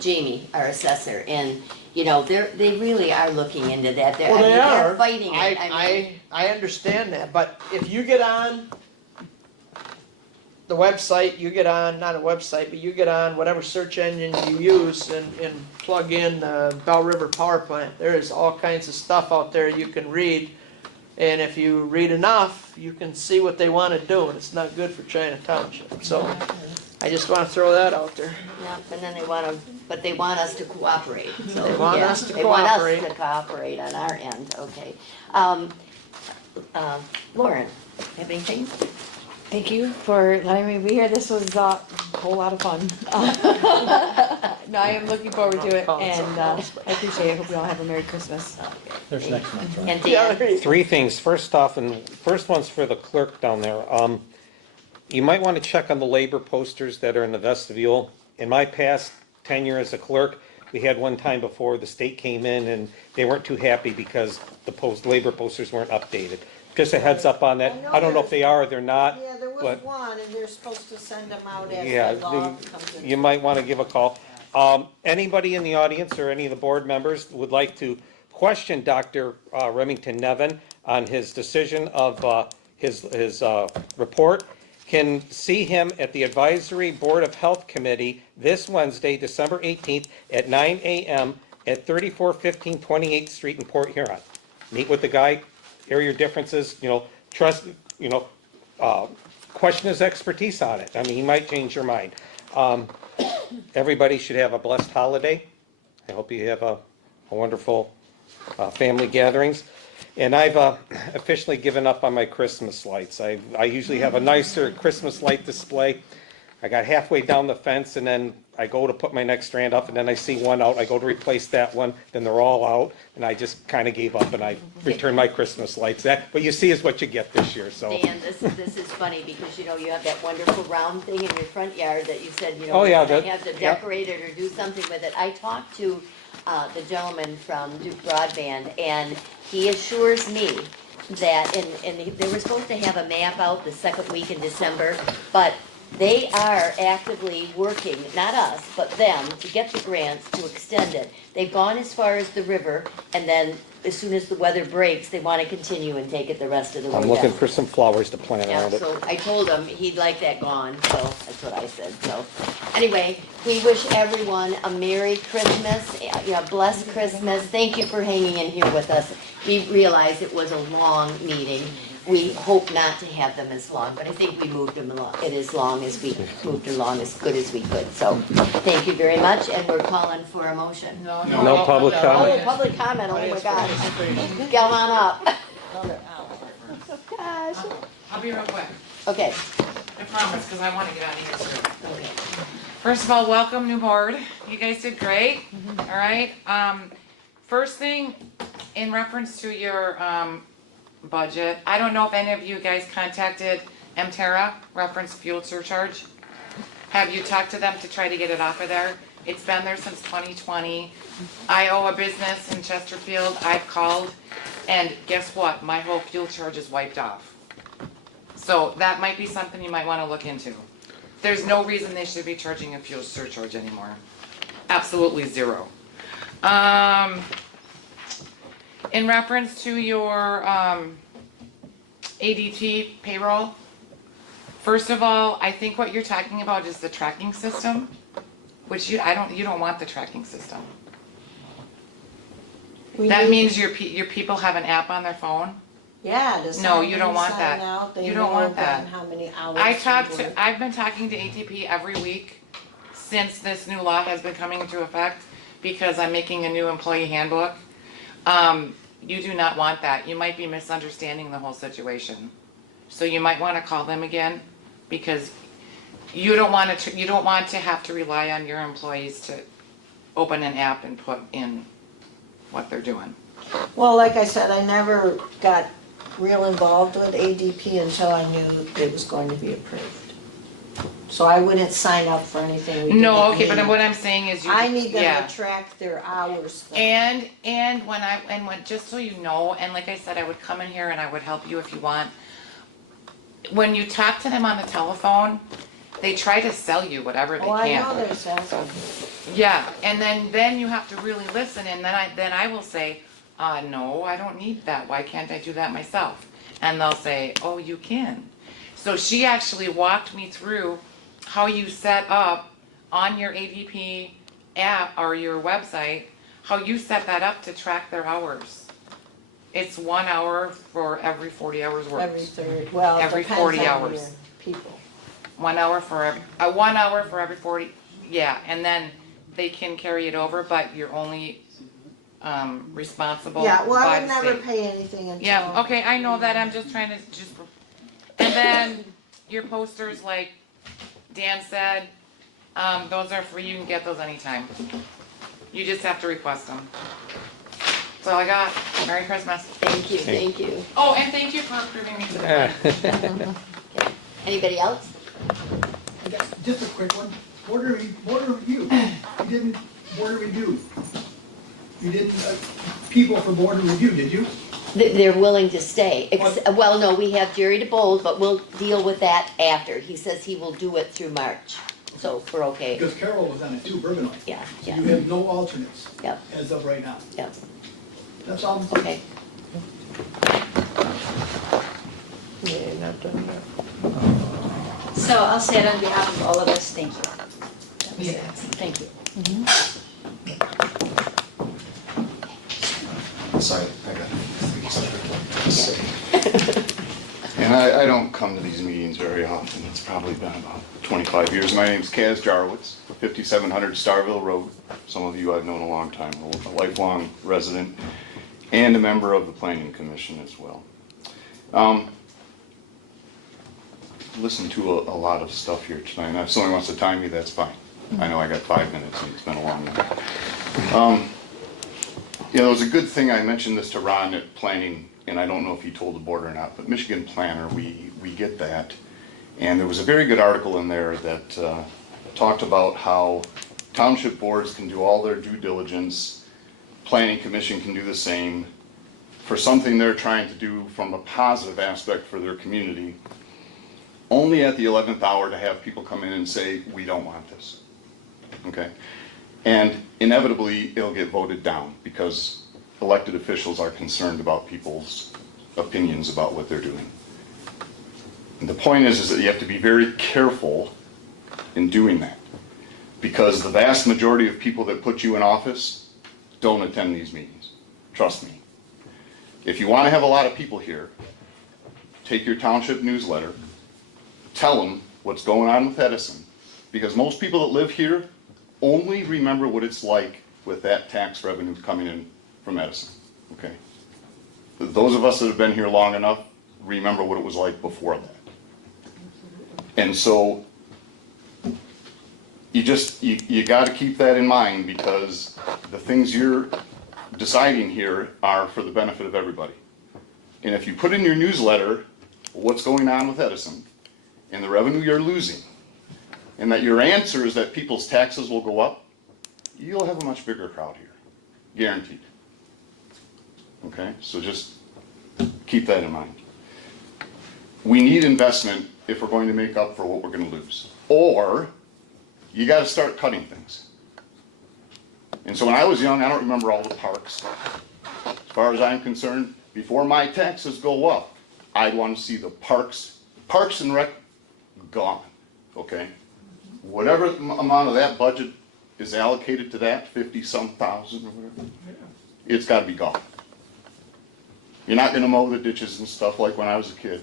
Jamie, our assessor, and, you know, they really are looking into that. Well, they are. They're fighting it. I understand that, but if you get on the website, you get on, not a website, but you get on whatever search engine you use and plug in Bell River Power Plant, there is all kinds of stuff out there you can read. And if you read enough, you can see what they want to do, and it's not good for China Township. So I just want to throw that out there. Yeah, and then they want us to cooperate. So, They want us to They want us cooperate. to cooperate on our end, okay. Lauren, have anything? Thank you for letting me be here. This was a whole lot of fun. No, I am looking forward to it, and I appreciate it. Hope we all have a Merry Christmas. There's next month, right? And Dan? 3 things. First off, and first one's for the clerk down there. You might want to check on the labor posters that are in the vestibule. In my past tenure as a clerk, we had one time before the state came in and they weren't too happy because the labor posters weren't updated. Just a heads up on that. I don't know if they are or they're not. Yeah, there was but- one, and they're supposed to send them out Yeah, as the law comes in. you might want to give a call. Anybody in the audience or any of the board members would like to question Dr. Remington Nevin on his decision of his report, can see him at the Advisory Board of Health Committee this Wednesday, December 18th at 9 a.m. at 3415 28th Street in Port Huron. Meet with the guy, hear your differences, question his expertise on it. I mean, he might change your mind. Everybody should have a blessed holiday. I hope you have a wonderful family gatherings. And I've officially given up on my Christmas lights. I usually have a nicer Christmas light display. I got halfway down the fence and then I go to put my next strand up, and then I see one out, I go to replace that one, then they're all out, and I just kind of gave up, and I returned my Christmas lights. That, what you see is what you get this year, so. Dan, this is funny because, you know, you have that wonderful round thing in your front yard that you said, you know, Oh, yeah, you that- have to yeah. decorate it or do something with it. I talked to the gentleman from Duke Broadband, and he assures me that, they were supposed to have a map out the second week in December, but they are actively working, not us, but them, to get the grants to extend it. They've gone as far as the river, and then as soon as the weather breaks, they want to continue and take it the rest of the way I'm down. looking for some flowers to plant Yeah, around it. so I told him he'd like that gone, so that's what I said, so. Anyway, we wish everyone a Merry Christmas, a blessed Christmas. Thank you for hanging in here with us. We realize it was a long meeting. We hope not to have them as long, but I think we moved them along, it as long as we moved along as good as we could. So, thank you very much, and we're calling for a motion. No public Oh, comment. public comment, oh my gosh. Come on up. Gosh. I'll be real quick, Okay. I promise, because I want to get out of here soon. Okay. First of all, welcome, new board. You guys did great, all right? First thing, in reference to your budget, I don't know if any of you guys contacted Mterra, reference fuel surcharge. Have you talked to them to try to get it off of there? It's been there since 2020. I owe a business in Chesterfield, I've called, and guess what? My whole fuel charge is wiped off. So that might be something you might want to look into. There's no reason they should be charging a fuel surcharge anymore. Absolutely zero. In reference to your ADT payroll, first of all, I think what you're talking about is the tracking system, which you don't want the tracking system. That means your people have an app on their phone. Yeah, does No, you don't somebody want sign that. out? They You don't know want that. then how many hours you work. I've been talking to ATP every week since this new law has been coming into effect because I'm making a new employee handbook. You do not want that. You might be misunderstanding the whole situation. So you might want to call them again because you don't want to have to rely on your employees to open an app and put in what they're doing. Well, like I said, I never got real involved with ADP until I knew it was going to be approved. So I wouldn't sign up for anything we didn't No, okay, but need. what I'm saying is I need them yeah. to track their hours though. And when just so you know, and like I said, I would come in here and I would help you if you want. When you talk to them on the telephone, they try to sell you whatever they Oh, I can. know there's that. Yeah, and then you have to really listen, and then I will say, no, I don't need that. Why can't I do that myself? And they'll say, oh, you can. So she actually walked me through how you set up on your ADP app or your website, how you set that up to track their hours. It's 1 hour for every 40 hours worked. Every third, well, it Every depends 40 on hours. your people. 1 hour for every, 1 hour for every 40, yeah, and then they can carry it over, but you're only responsible Yeah, well, by I would the never state. pay anything until. Yeah, okay, I know that, I'm just trying to and then your posters, like Dan said, those are free, you can get those anytime. You just have to request them. That's all I got. Merry Christmas. Thank you, thank you. Oh, and thank you for approving me to the Okay. Anybody else? I got just a quick one. Border review. You didn't border review. You didn't, people for border review, did you? They're willing to stay. What? Well, no, we have Jerry DeBold, but we'll deal with that after. He says he will do it through March, so we're okay. Because Carol was on it too, Bourbon. Yeah, So yeah, you have no alternates yep, as of right now. yep, That's all. okay. Yeah, not done yet. So I'll say it on behalf of all of us, thank you. That was it. Thank you. Sorry, I got to say. And I don't come to these meetings very often. It's probably been about 25 years. My name's Kaz Jarwitz, 5700 Starville Road. Some of you I've known a long time, a lifelong resident and a member of the Planning Commission as well. Listened to a lot of stuff here tonight. If somebody wants to time me, that's fine. I know I got 5 minutes and it's been a long night. You know, it was a good thing I mentioned this to Ron at planning, and I don't know if he told the board or not, but Michigan Planner, we get that. And there was a very good article in there that talked about how township boards can do all their due diligence, planning commission can do the same, for something they're trying to do from a positive aspect for their community, only at the 11th hour to have people come in and say, we don't want this, okay? And inevitably, it'll get voted down because elected officials are concerned about people's opinions about what they're doing. And the point is that you have to be very careful in doing that, because the vast majority of people that put you in office don't attend these meetings. Trust me. If you want to have a lot of people here, take your township newsletter, tell them what's going on with Edison, because most people that live here only remember what it's like with that tax revenue coming in from Edison, okay? Those of us that have been here long enough remember what it was like before that. And so you got to keep that in mind, because the things you're deciding here are for the benefit of everybody. And if you put in your newsletter what's going on with Edison and the revenue you're losing, and that your answer is that people's taxes will go up, you'll have a much bigger crowd here, guaranteed. Okay, so just keep that in mind. We need investment if we're going to make up for what we're going to lose, or you got to start cutting things. And so when I was young, I don't remember all the parks. As far as I'm concerned, before my taxes go up, I'd want to see the parks and rec gone, okay? Whatever amount of that budget is allocated to that, 50-some thousand or whatever, it's got to be gone. You're not going to mow the ditches and stuff like when I was a kid.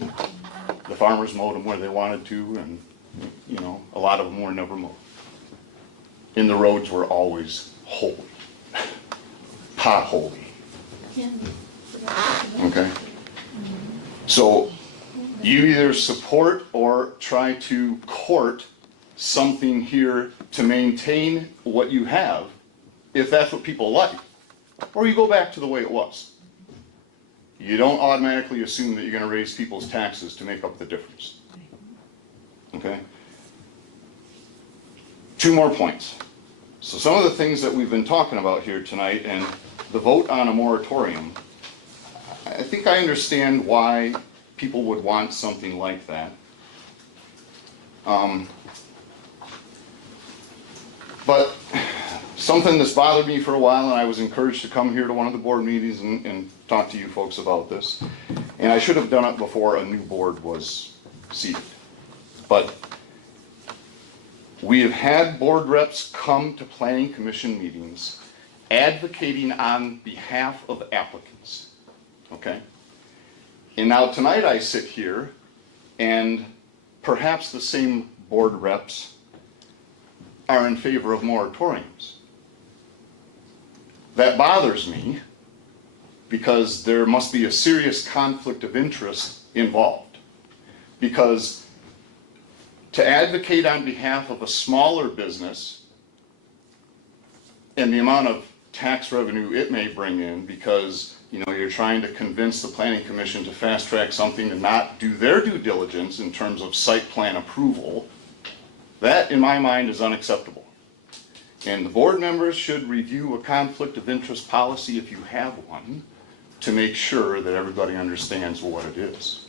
The farmers mowed them where they wanted to, and you know, a lot of them were never mowed. And the roads were always holy, potholy. Okay? So you either support or try to court something here to maintain what you have, if that's what people like, or you go back to the way it was. You don't automatically assume that you're going to raise people's taxes to make up the difference. Okay? 2 more points. So some of the things that we've been talking about here tonight, and the vote on a moratorium, I think I understand why people would want something like that. But something that's bothered me for a while, and I was encouraged to come here to one of the board meetings and talk to you folks about this, and I should have done it before a new board was seated. But we have had board reps come to planning commission meetings advocating on behalf of applicants, okay? And now tonight I sit here, and perhaps the same board reps are in favor of moratoriums. That bothers me, because there must be a serious conflict of interest involved. Because to advocate on behalf of a smaller business and the amount of tax revenue it may bring in, because you know, you're trying to convince the planning commission to fast track something and not do their due diligence in terms of site plan approval, that in my mind is unacceptable. And the board members should review a conflict of interest policy, if you have one, to make sure that everybody understands what it is.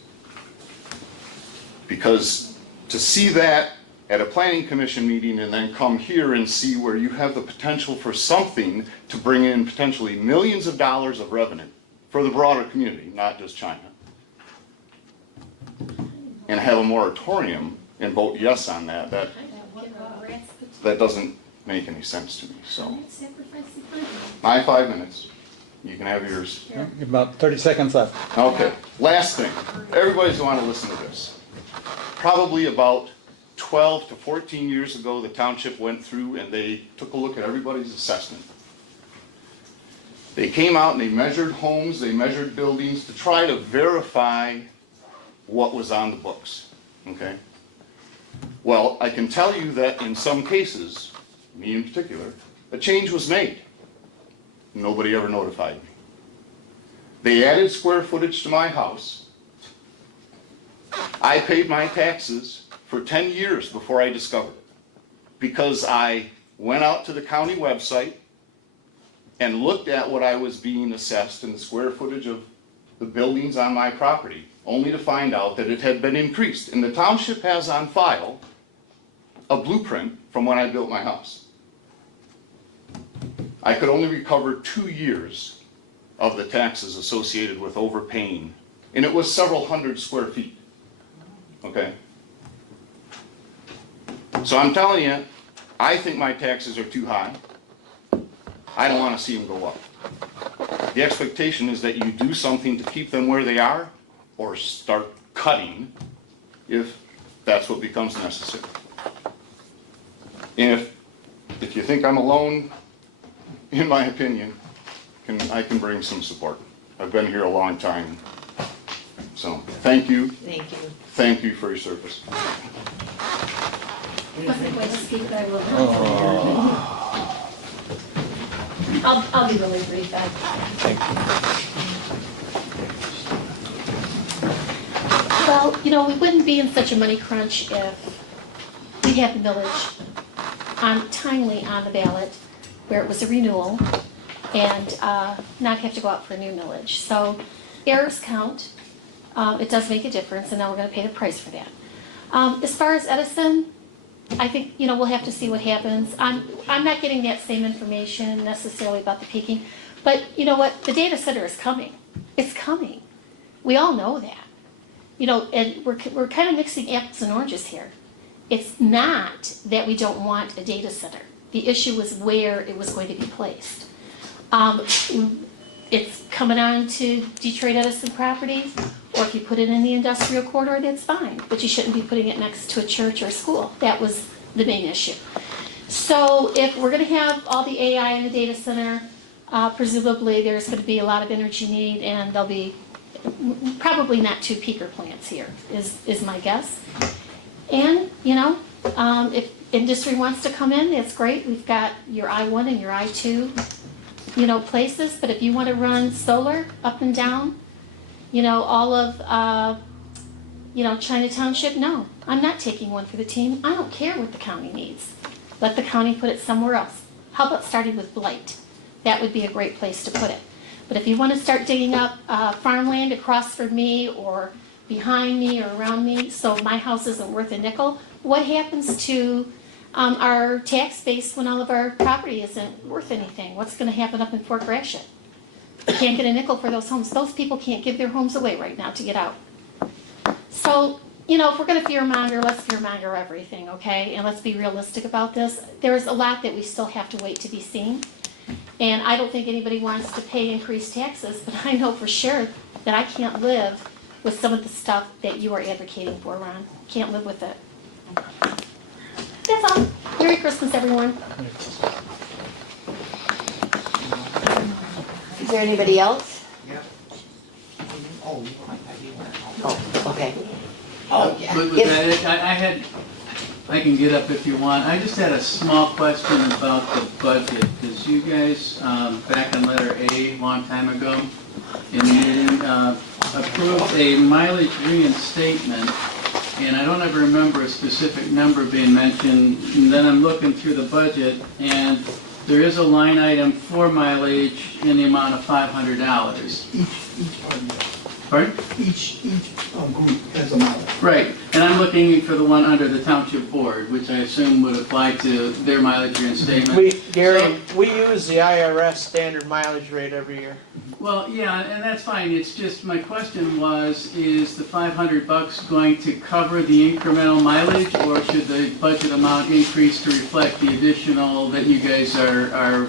Because to see that at a planning commission meeting and then come here and see where you have the potential for something to bring in potentially millions of dollars of revenue for the broader community, not just China, and have a moratorium and vote yes on that, that doesn't make any sense to me. So my 5 minutes. You can have yours. About 30 seconds left. Okay, last thing. Everybody's going to want to listen to this. Probably about 12 to 14 years ago, the township went through and they took a look at everybody's assessment. They came out and they measured homes, they measured buildings to try to verify what was on the books, okay? Well, I can tell you that in some cases, me in particular, a change was made. Nobody ever notified me. They added square footage to my house. I paid my taxes for 10 years before I discovered it, because I went out to the county website and looked at what I was being assessed in the square footage of the buildings on my property, only to find out that it had been increased. And the township has on file a blueprint from when I built my house. I could only recover 2 years of the taxes associated with overpaying, and it was several hundred square feet. Okay? So I'm telling you, I think my taxes are too high. I don't want to see them go up. The expectation is that you do something to keep them where they are, or start cutting if that's what becomes necessary. And if you think I'm alone, in my opinion, I can bring some support. I've been here a long time. So, thank you. Thank you. Thank you for your service. Wasn't going to speak, but I will. I'll be really brief then. Well, you know, we wouldn't be in such a money crunch if we had the millage timely on the ballot, where it was a renewal, and not have to go out for a new millage. So errors count. It does make a difference, and now we're going to pay the price for that. As far as Edison, I think, you know, we'll have to see what happens. I'm not getting that same information necessarily about the peaking, but you know what? The data center is coming. It's coming. We all know that. You know, and we're kind of mixing apples and oranges here. It's not that we don't want a data center. The issue was where it was going to be placed. It's coming on to Detroit Edison properties, or if you put it in the industrial corridor, that's fine, but you shouldn't be putting it next to a church or a school. That was the main issue. So if we're going to have all the AI in the data center, presumably there's going to be a lot of energy need, and there'll be probably not 2 peaker plants here, is my guess. And, you know, if industry wants to come in, that's great. We've got your I-1 and your I-2, you know, places. But if you want to run solar up and down, you know, all of, you know, China Township, no. I'm not taking one for the team. I don't care what the county needs. Let the county put it somewhere else. How about starting with Blight? That would be a great place to put it. But if you want to start digging up farmland across from me or behind me or around me, so my house isn't worth a nickel, what happens to our tax base when all of our property isn't worth anything? What's going to happen up in Fort Gratiot? You can't get a nickel for those homes. Those people can't give their homes away right now to get out. So, you know, if we're going to fearmonger, let's fearmonger everything, okay? And let's be realistic about this. There's a lot that we still have to wait to be seen. And I don't think anybody wants to pay increased taxes, but I know for sure that I can't live with some of the stuff that you are advocating for, Ron. Can't live with it. That's all. Merry Christmas, everyone. Is there anybody else? Oh, Okay. But with that, I had, I can get up if you want. I just had a small question about the budget, because you guys, back on letter A, long time ago, in the meeting, approved a mileage reinstatement, and I don't ever remember a specific number being mentioned. And then I'm looking through the budget, and there is a line item for mileage in the amount of $500. Each party, Pardon? each group has a model. Right, and I'm looking for the one under the township board, which I assume would apply to their mileage reinstatement. Gary, we use the IRS standard mileage rate every year. Well, yeah, and that's fine. It's just, my question was, is the $500 going to cover the incremental mileage, or should the budget amount increase to reflect the additional that you guys are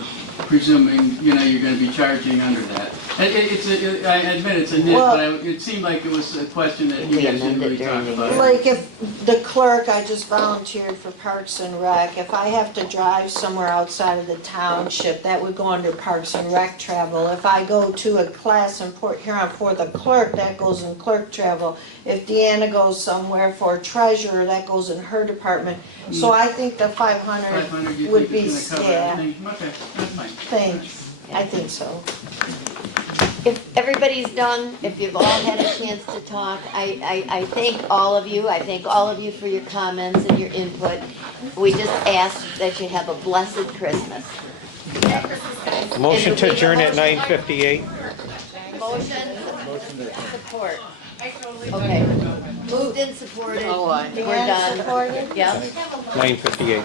presuming, you know, you're gonna be charging under that. I admit it's a nit, Well- but it seemed like it was a question that you We guys didn't amend it really during talk the about. Like if the clerk, I just volunteered for Parks and Rec, if I have to drive somewhere outside of the township, that would go under Parks and Rec travel. If I go to a class in Port Huron for the clerk, that goes in clerk travel. If Deanna goes somewhere for treasurer, that goes in her department. So I think the 500 500 you would think be, is gonna cover yeah, everything? Okay, that's fine. thanks, I think so. If everybody's done, if you've all had a chance to talk, I thank all of you. I thank all of you for your comments and your input. We just ask that you have a blessed Christmas. Motion to adjourn at 9:58. Motion, support. Okay. Moved and supported. Oh, aye. We're done. Supported? Yeah. 9:58.